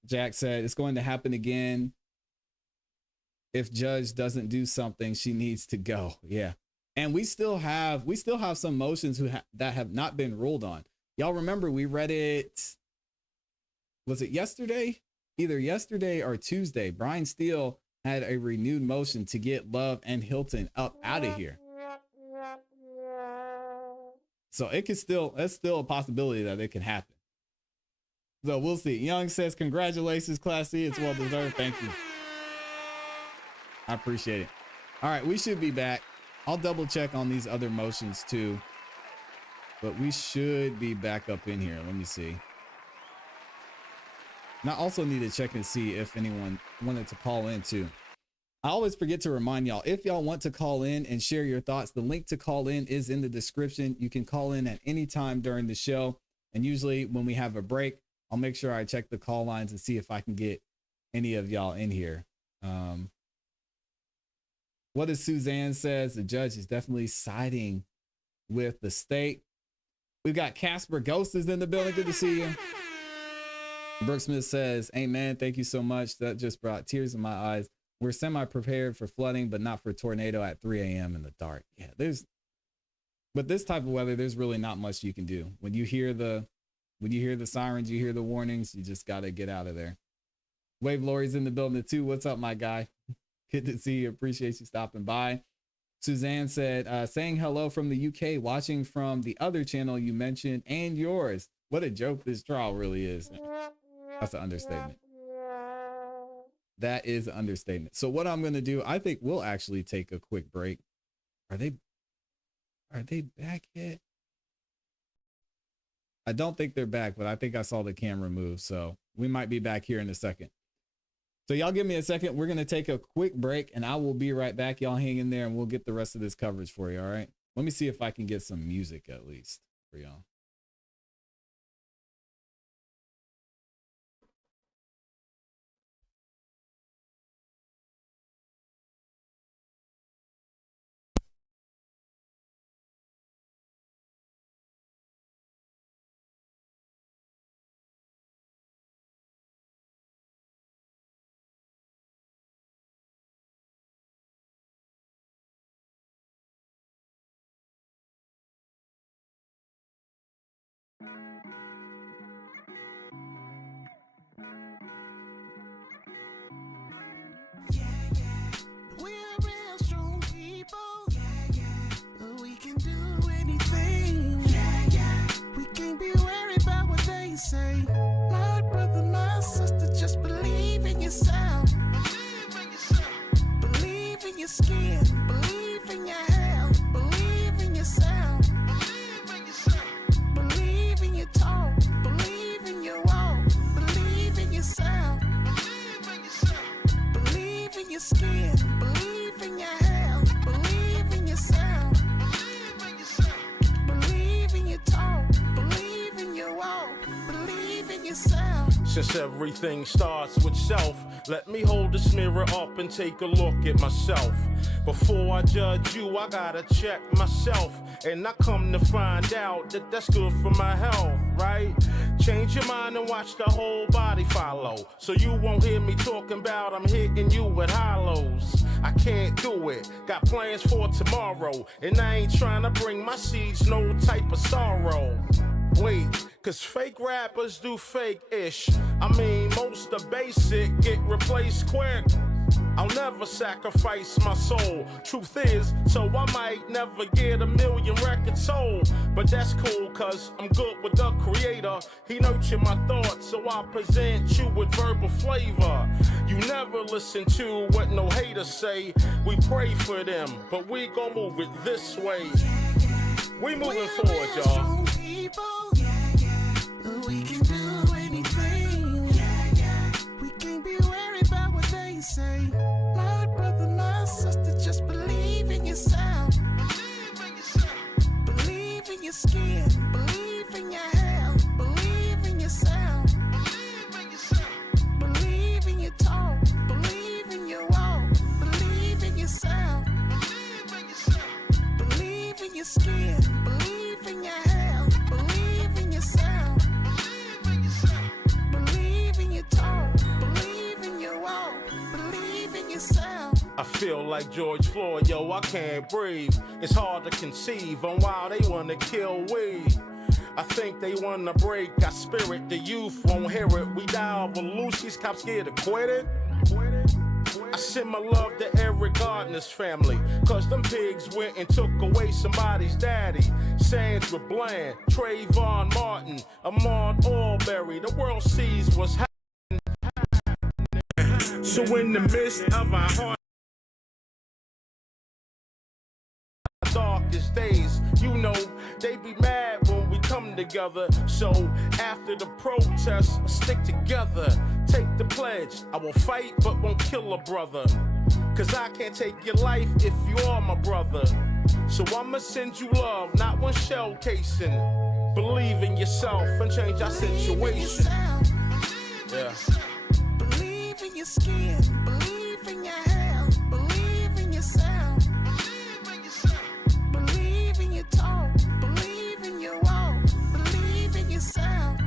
Jack said it's going to happen again. If judge doesn't do something, she needs to go. Yeah. And we still have some motions that have not been ruled on. Y'all remember we read it, was it yesterday? either yesterday or Tuesday, Brian Steele had a renewed motion to get Love and Hilton up out of here. So it could still, that's still a possibility that it can happen. So we'll see. Young says, congratulations, ClassE. It's well deserved. Thank you. I appreciate it. All right, we should be back. I'll double check on these other motions too, but we should be back up in here. Let me see. And I also need to check and see if anyone wanted to call in too. I always forget to remind y'all, if y'all want to call in and share your thoughts, the link to call in is in the description. You can call in at any time during the show. And usually when we have a break, I'll make sure I check the call lines and see if I can get any of y'all in here. What does Suzanne says? The judge is definitely siding with the state. We've got Casper Ghost is in the building. Good to see you. Brooke Smith says, amen. Thank you so much. That just brought tears in my eyes. We're semi-prepared for flooding, but not for tornado at 3 a.m. in the dark. Yeah, but this type of weather, there's really not much you can do. When you hear the sirens, you hear the warnings, you just got to get out of there. Wave Lori's in the building too. What's up, my guy? Good to see you. Appreciate you stopping by. Suzanne said, saying hello from the UK, watching from the other channel you mentioned and yours. What a joke this trial really is. That's an understatement. That is an understatement. So what I'm going to do, I think we'll actually take a quick break. Are they back yet? I don't think they're back, but I think I saw the camera move. So we might be back here in a second. So y'all give me a second. We're going to take a quick break and I will be right back. Y'all hang in there and we'll get the rest of this coverage for you. All right. Let me see if I can get some music at least for y'all. Say, my brother, my sister, just believe in yourself. Believe in your skin, believe in your health, believe in yourself. Believe in your talk, believe in your walk, believe in yourself. Believe in your skin, believe in your health, believe in yourself. Believe in your talk, believe in your walk. Since everything starts with self, let me hold this mirror up and take a look at myself. Before I judge you, I gotta check myself. And I come to find out that that's good for my health, right? Change your mind and watch the whole body follow. So you won't hear me talking about I'm hitting you with hollows. I can't do it, got plans for tomorrow. And I ain't trying to bring my seeds no type of sorrow. Wait, cause fake rappers do fake-ish. I mean, most of basic get replaced quick. I'll never sacrifice my soul. Truth is, so I might never get 1 million records sold. But that's cool, cause I'm good with the creator. He nurtured my thoughts, so I present you with verbal flavor. You never listen to what no haters say. We pray for them, but we gon' move it this way. We moving forward, y'all. We can do anything. We can't be worried about what they say. My brother, my sister, just believe in yourself. Believe in your skin, believe in your health, believe in yourself. Believe in your talk, believe in your walk, believe in yourself. Believe in your skin, believe in your health, believe in yourself. Believe in your talk, believe in your walk, believe in yourself. I feel like George Floyd, yo, I can't breathe. It's hard to conceive on why they wanna kill we. I think they wanna break our spirit. The youth won't hear it. We die over loose. These cops scared to quit it. I send my love to Eric Gardner's family, cause them pigs went and took away somebody's daddy. Sandra Bland, Trayvon Martin, Ahmaud Arbery. The world sees what's happening. So in the midst of our heart, darkest days, you know, they be mad when we come together. So after the protest, stick together, take the pledge. I will fight but won't kill a brother, cause I can't take your life if you are my brother. So I'ma send you love, not one shell casing. Believe in yourself and change our situation. Yeah. Believe in your skin, believe in your hair, believe in yourself. Believe in your talk, believe in your walk, believe in yourself.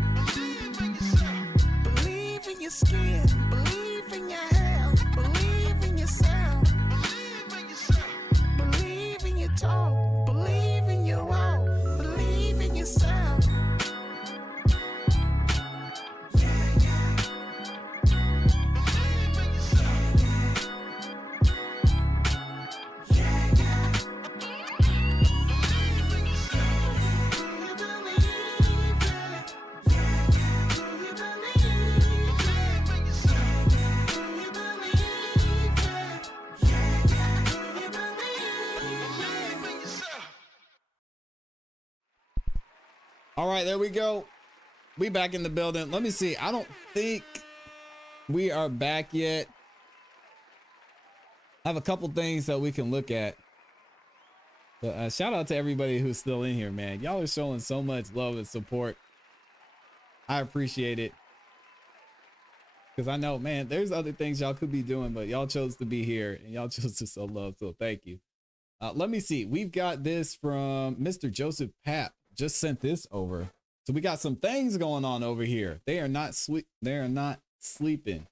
Believe in your skin, believe in your hair, believe in yourself. Believe in your talk, believe in your walk, believe in yourself. All right, there we go. We back in the building. Let me see. I don't think we are back yet. I have a couple things that we can look at. But shout out to everybody who's still in here, man. Y'all are showing so much love and support. I appreciate it. Because I know, man, there's other things y'all could be doing, but y'all chose to be here and y'all chose to show love. So thank you. Let me see. We've got this from Mr. Joseph Papp. Just sent this over. So we got some things going on over here. They are not sleeping.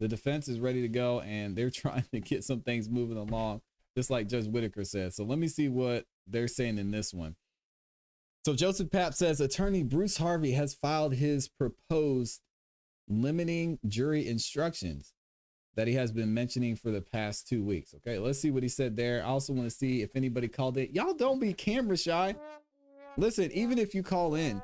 The defense is ready to go and they're trying to get some things moving along, just like Judge Whitaker said. So let me see what they're saying in this one. So Joseph Papp says attorney Bruce Harvey has filed his proposed limiting jury instructions that he has been mentioning for the past 2 weeks. Okay, let's see what he said there. I also want to see if anybody called it. Y'all don't be camera shy. Listen, even if you call in,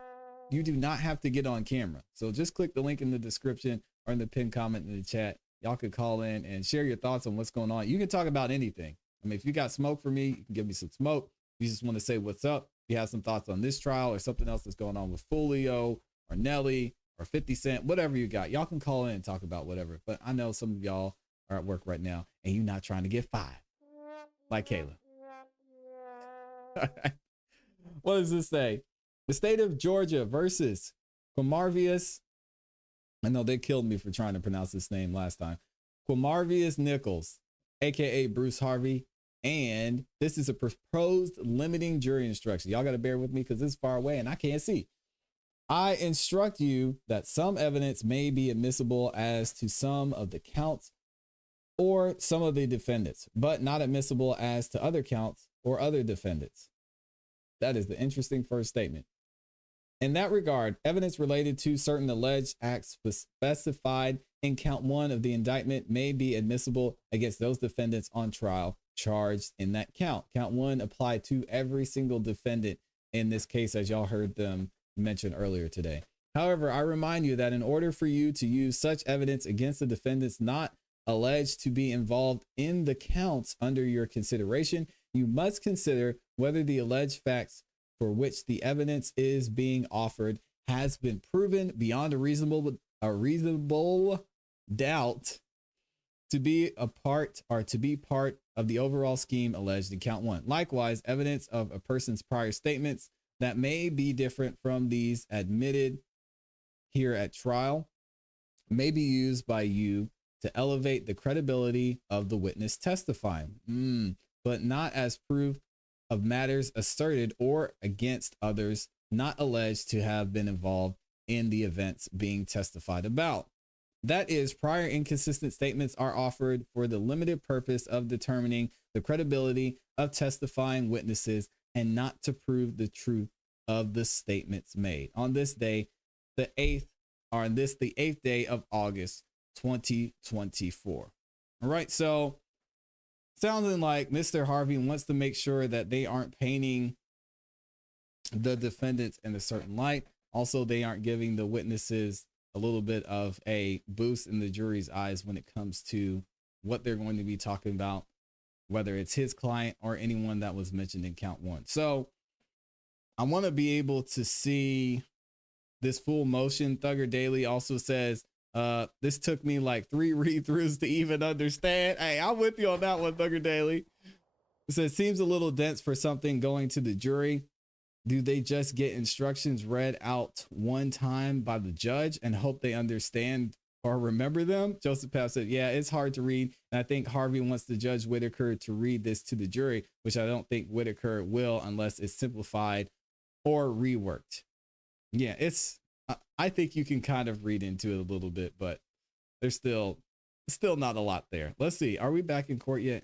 you do not have to get on camera. So just click the link in the description or in the pinned comment in the chat. Y'all could call in and share your thoughts on what's going on. You can talk about anything. I mean, if you got smoke for me, you can give me some smoke. If you just want to say what's up, if you have some thoughts on this trial or something else that's going on with Folio or Nelly or 50 Cent, whatever you got, y'all can call in and talk about whatever. But I know some of y'all are at work right now and you're not trying to get fired like Kayla. What does this say? The state of Georgia versus Quamarvius. I know they killed me for trying to pronounce this name last time. Quamarvius Nichols, aka Bruce Harvey. And this is a proposed limiting jury instruction. Y'all got to bear with me because it's far away and I can't see. I instruct you that some evidence may be admissible as to some of the counts or some of the defendants, but not admissible as to other counts or other defendants. That is the interesting first statement. In that regard, evidence related to certain alleged acts specified in count 1 of the indictment may be admissible against those defendants on trial charged in that count. Count 1 applied to every single defendant in this case, as y'all heard them mention earlier today. However, I remind you that in order for you to use such evidence against the defendants not alleged to be involved in the counts under your consideration, you must consider whether the alleged facts for which the evidence is being offered has been proven beyond a reasonable doubt to be a part of the overall scheme alleged in count 1. Likewise, evidence of a person's prior statements that may be different from these admitted here at trial may be used by you to elevate the credibility of the witness testifying, but not as proof of matters asserted or against others not alleged to have been involved in the events being testified about. That is, prior inconsistent statements are offered for the limited purpose of determining the credibility of testifying witnesses and not to prove the truth of the statements made on this day, the 8th, or on this, the 8th day of August, 2024. All right. So sounding like Mr. Harvey wants to make sure that they aren't painting the defendants in a certain light. Also, they aren't giving the witnesses a little bit of a boost in the jury's eyes when it comes to what they're going to be talking about, whether it's his client or anyone that was mentioned in count one. So I want to be able to see this full motion. Thugger Daily also says, this took me like 3 read-throughs to even understand. Hey, I'm with you on that one, Thugger Daily. It says, seems a little dense for something going to the jury. Do they just get instructions read out one time by the judge and hope they understand or remember them? Joseph Papp said, yeah, it's hard to read. And I think Harvey wants the Judge Whitaker to read this to the jury, which I don't think Whitaker will unless it's simplified or reworked. Yeah, I think you can kind of read into it a little bit, but there's still not a lot there. Let's see. Are we back in court yet?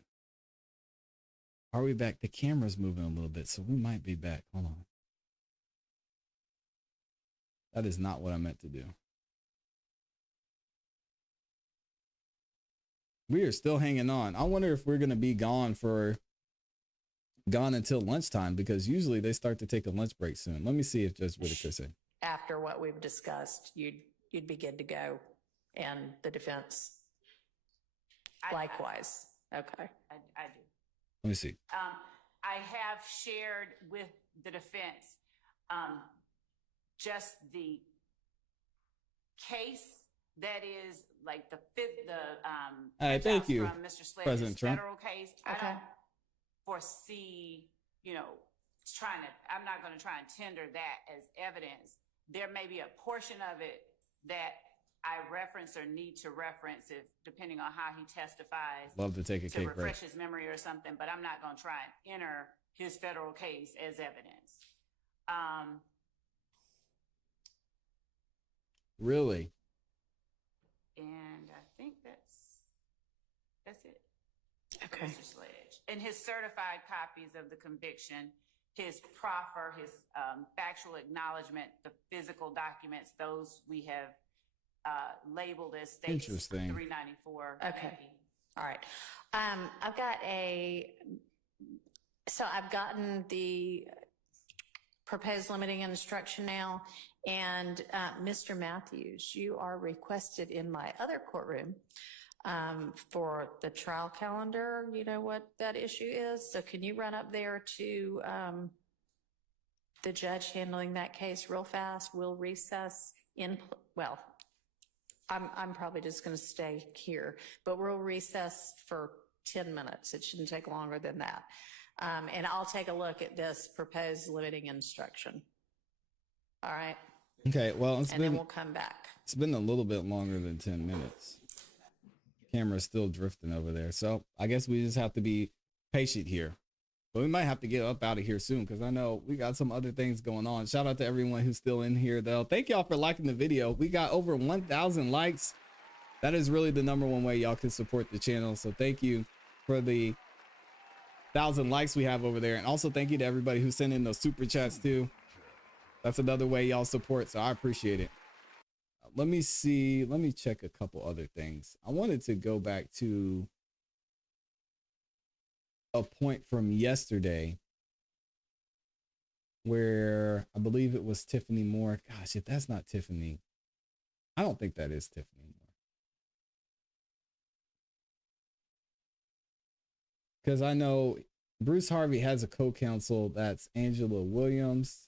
Are we back? The camera's moving a little bit, so we might be back. Hold on. That is not what I meant to do. We are still hanging on. I wonder if we're going to be gone until lunchtime, because usually they start to take a lunch break soon. Let me see if Judge Whitaker said. After what we've discussed, you'd be good to go, and the defense likewise. Okay. I do. Let me see. I have shared with the defense just the case that is like the thank you, from Mr. Sledge's President Trump. federal case. I don't foresee, I'm not going to try and tender that as evidence. There may be a portion of it that I reference or need to reference, if depending on how he testifies. Love to take a cake break. Refresh his memory or something, but I'm not going to try and enter his federal case as evidence. Really? And I think that's it. Okay. Mr. Sledge. And his certified copies of the conviction, his proffer, his factual acknowledgement, the physical documents, those we have labeled as states 394. Okay. All right. I've gotten the proposed limiting instruction now. And Mr. Matthews, you are requested in my other courtroom for the trial calendar. You know what that issue is? So can you run up there to the judge handling that case real fast? We'll recess I'm probably just going to stay here, but we'll recess for 10 minutes. It shouldn't take longer than that. And I'll take a look at this proposed limiting instruction. All right. Okay. Well, then we'll come back. It's been a little bit longer than 10 minutes. Camera's still drifting over there. So I guess we just have to be patient here. But we might have to get up out of here soon, because I know we got some other things going on. Shout out to everyone who's still in here, though. Thank y'all for liking the video. We got over 1,000 likes. That is really the #1 way y'all can support the channel. So thank you for the 1,000 likes we have over there. And also thank you to everybody who sent in those super chats too. That's another way y'all support. So I appreciate it. Let me see. Let me check a couple other things. I wanted to go back to a point from yesterday where I believe it was Tiffany Moore. Gosh, if that's not Tiffany, I don't think that is Tiffany Moore. Because I know Bruce Harvey has a co-counsel that's Angela DeWilliams.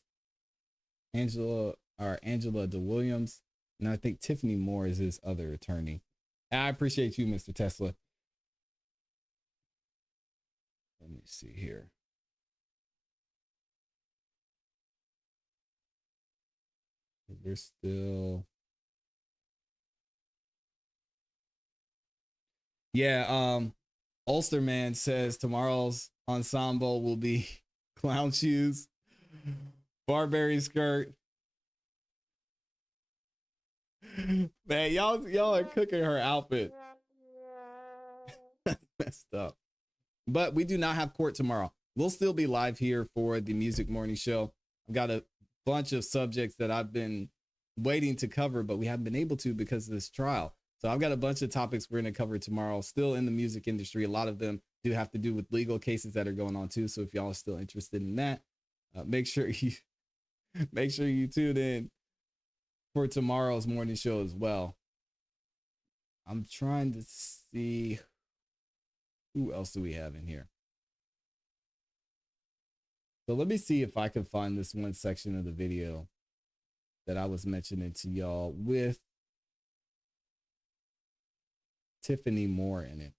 And I think Tiffany Moore is his other attorney. I appreciate you, Mr. Tesla. Let me see here. We're still. Yeah, Ulsterman says tomorrow's ensemble will be clown shoes, Barberry skirt. Man, y'all are cooking her outfit. That's messed up. But we do not have court tomorrow. We'll still be live here for the Music Morning Show. I've got a bunch of subjects that I've been waiting to cover, but we haven't been able to because of this trial. So I've got a bunch of topics we're going to cover tomorrow, still in the music industry. A lot of them do have to do with legal cases that are going on too. So if y'all are still interested in that, make sure you tune in for tomorrow's morning show as well. I'm trying to see who else do we have in here. So let me see if I can find this one section of the video that I was mentioning to y'all with Tiffany Moore in it.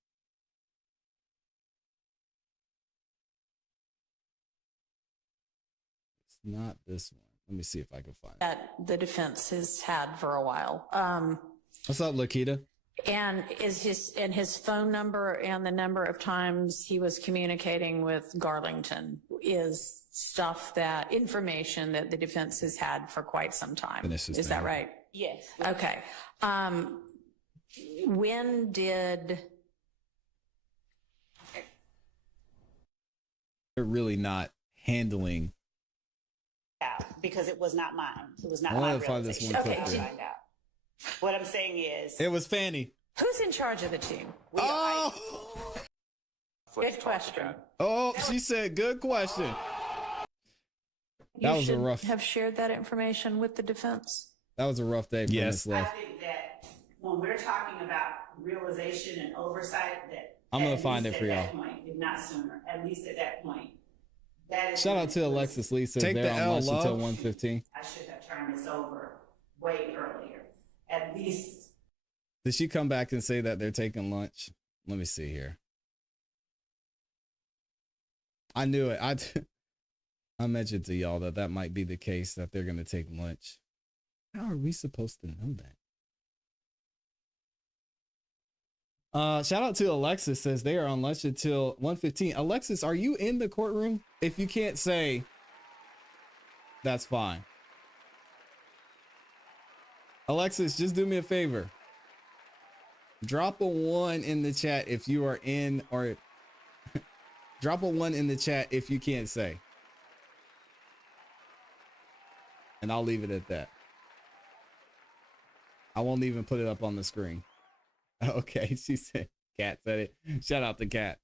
It's not this one. Let me see if I can find it. That the defense has had for a while. What's up, Lakita? And his phone number and the number of times he was communicating with Garlington is information that the defense has had for quite some time. Is that right? Yes. Okay. When did... They're really not handling... Because it was not mine. It was not I my want to find this realization. one quickly. Find out. What I'm saying is... It was Fanny. Who's in charge of the team? Good question. Oh, she said, good question. That was a rough... have shared that information with the defense? That was a rough day for Miss Love. I think that when we're talking about realization and oversight, that I'm going to find it for y'all. Point, if not sooner, at least at that point. That is Shout out to Alexis Lee. Says Take they're the on L, lunch love. until 1:15. I should have turned this over way earlier. At least. Did she come back and say that they're taking lunch? Let me see here. I knew it. I mentioned to y'all that might be the case, that they're going to take lunch. How are we supposed to know that? Shout out to Alexis, says they are on lunch until 1:15. Alexis, are you in the courtroom? If you can't say, that's fine. Alexis, just do me a favor. Drop a 1 in the chat if you are in, or drop a 1 in the chat if you can't say. And I'll leave it at that. I won't even put it up on the screen. Okay, she said, Kat said it. Shout out to Kat.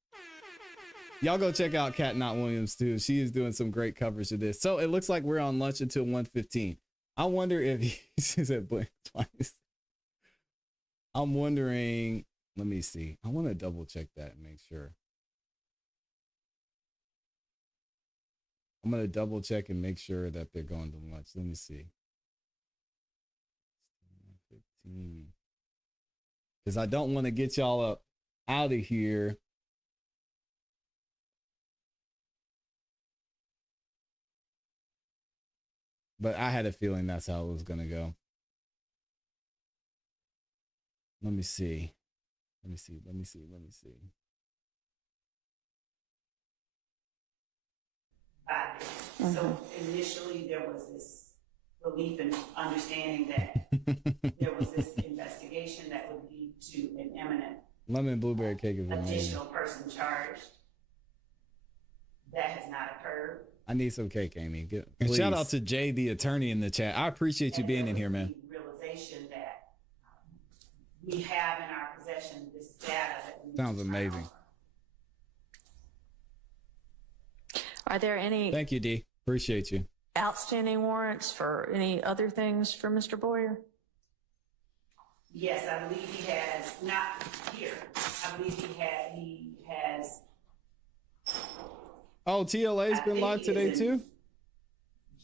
Y'all go check out Kat Not Williams too. She is doing some great coverage of this. So it looks like we're on lunch until 1:15. I wonder if she said blink twice. I'm wondering, let me see. I want to double check that and make sure. I'm going to double check and make sure that they're going to lunch. Let me see. 15. Because I don't want to get y'all up out of here. But I had a feeling that's how it was going to go. Let me see. Let me see. So initially there was this belief and understanding that there was this investigation that would lead to an imminent lemon blueberry cake is amazing. additional person charged. That has not occurred. I need some cake, Amy. And shout out to Jay, the attorney, in the chat. I appreciate you being in here, man. Realization that we have in our possession this data that we Sounds amazing. Are there any Thank you, D. Appreciate you. outstanding warrants for any other things for Mr. Boyer? Yes, I believe he has, not here. I believe he has. Oh, TLA's been live today too?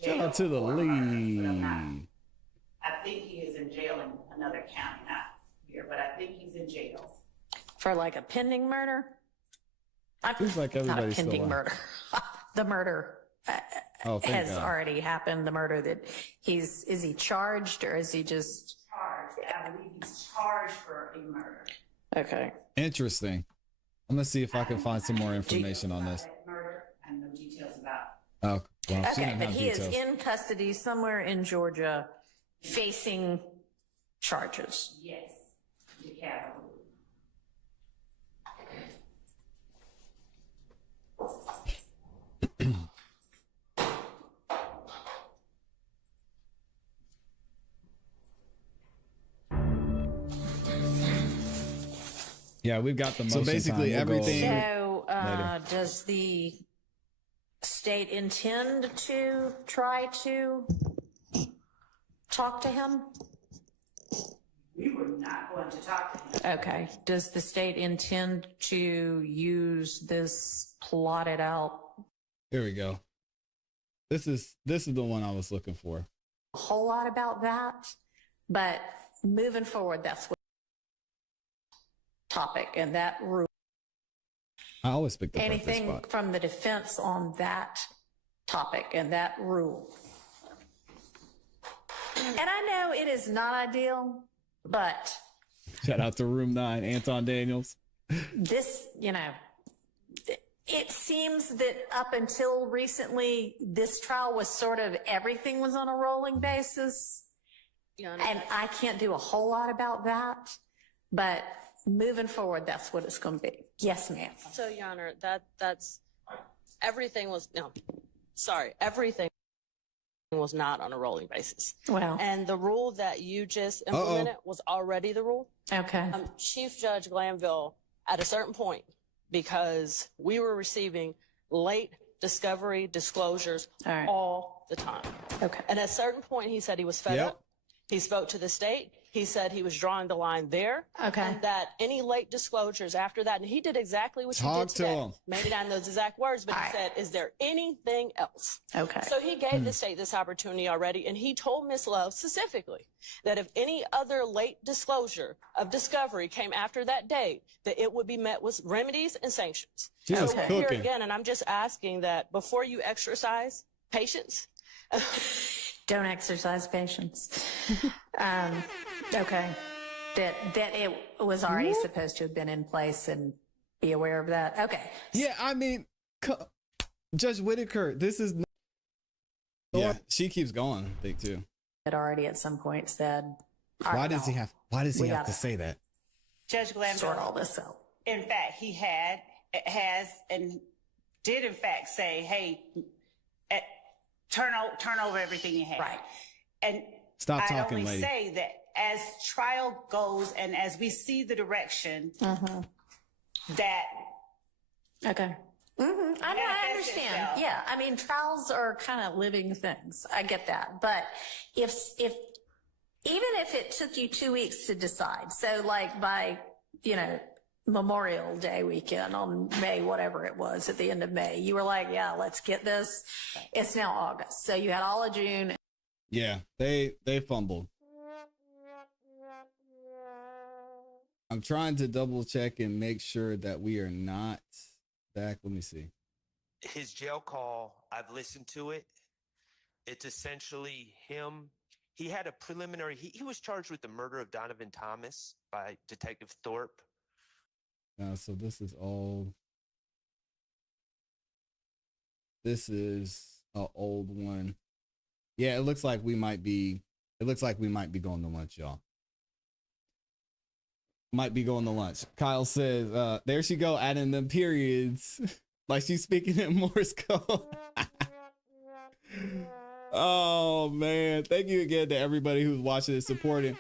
Shout out to the lead. I think he is in jail in another county, not here, but I think he's in jail. For like a pending murder? Seems like Not a everybody's still pending alive. murder. The murder Oh, thank has God. already happened. The murder that is he charged or is he just? Charged. I believe he's charged for a murder. Okay. Interesting. I'm going to see if I can find some more information on this. Murder and no details about. Oh, well, she Okay, didn't but have he is details. in custody somewhere in Georgia facing charges. Yes, the capital. Yeah, we've got the motion. So basically everything. So does the state intend to try to talk to him? We were not going to talk to him. Okay. Does the state intend to use this plotted out? Here we go. This is the one I was looking for. A whole lot about that, but moving forward, that's what topic and that rule. I always pick the Anything perfect spot. from the defense on that topic and that rule. And I know it is not ideal, but Shout out to Room 9, Anton Daniels. this, it seems that up until recently, this trial was sort of everything was on a rolling basis. And I can't do a whole lot about that, but moving forward, that's what it's going to be. Yes, ma'am. So, Your Honor, that's everything was everything was not on a rolling basis. Well, and the rule that you just implemented was already the rule. Okay. Chief Judge Glanville, at a certain point, because we were receiving late discovery disclosures all the time. Okay. And at a certain point, he said he was fed up. He spoke to the state. He said he was drawing the line there. Okay. And that any late disclosures after that, and he did exactly what you did to today. him. Maybe not in those exact words, but he said, is there anything else? Okay. So he gave the state this opportunity already, and he told Ms. Love specifically that if any other late disclosure of discovery came after that date, that it would be met with remedies and sanctions. She was So here cooking. again, and I'm just asking that before you exercise patience, don't exercise patience. Okay. That it was already supposed to have been in place and be aware of that. Okay. Yeah, I mean, Judge Whitaker, this is. Yeah, she keeps going, I think, too. It already at some point said. Why does he have We to gotta say that? Judge Glanville, sort all this out. in fact, he has and did in fact say, hey, turn over everything you have. Right. And Stop I talking, only lady. say that as trial goes and as we see the direction that. Okay. I know, I manifests understand. itself. Yeah. I mean, trials are kind of living things. I get that. But if even if it took you 2 weeks to decide, so like by, Memorial Day weekend on May, whatever it was at the end of May, you were like, yeah, let's get this. It's now August. So you had all of June. Yeah, they fumbled. I'm trying to double check and make sure that we are not back. Let me see. His jail call, I've listened to it. It's essentially him. He had a preliminary, he was charged with the murder of Donovan Thomas by Detective Thorpe. So this is all. This is an old one. Yeah, it looks like we might be going to lunch, y'all. Might be going to lunch. Kyle says, there she go, adding them periods. Like she's speaking in Morse code. Oh, man. Thank you again to everybody who's watching and supporting.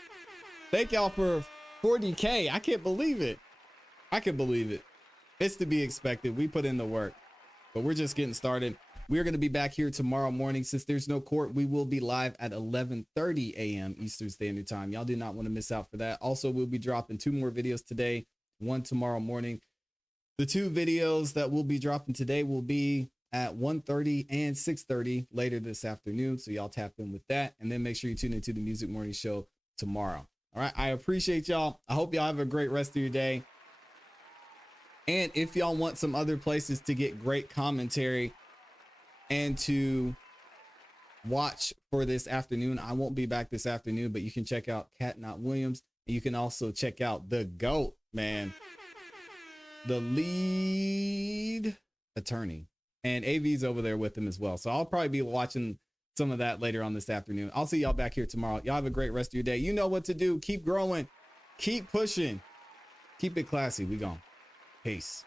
Thank y'all for 40K. I can't believe it. It's to be expected. We put in the work, but we're just getting started. We're going to be back here tomorrow morning. Since there's no court, we will be live at 11:30 a.m. Eastern Standard Time. Y'all do not want to miss out for that. Also, we'll be dropping 2 more videos today, 1 tomorrow morning. The 2 videos that we'll be dropping today will be at 1:30 and 6:30 later this afternoon. So y'all tap in with that. And then make sure you tune into the Music Morning Show tomorrow. All right. I appreciate y'all. I hope y'all have a great rest of your day. And if y'all want some other places to get great commentary and to watch for this afternoon, I won't be back this afternoon, but you can check out Cat Not Williams. And you can also check out the GOAT, man, the lead attorney, and AV's over there with him as well. So I'll probably be watching some of that later on this afternoon. I'll see y'all back here tomorrow. Y'all have a great rest of your day. You know what to do. Keep growing, keep pushing, keep it classy. We gone. Peace.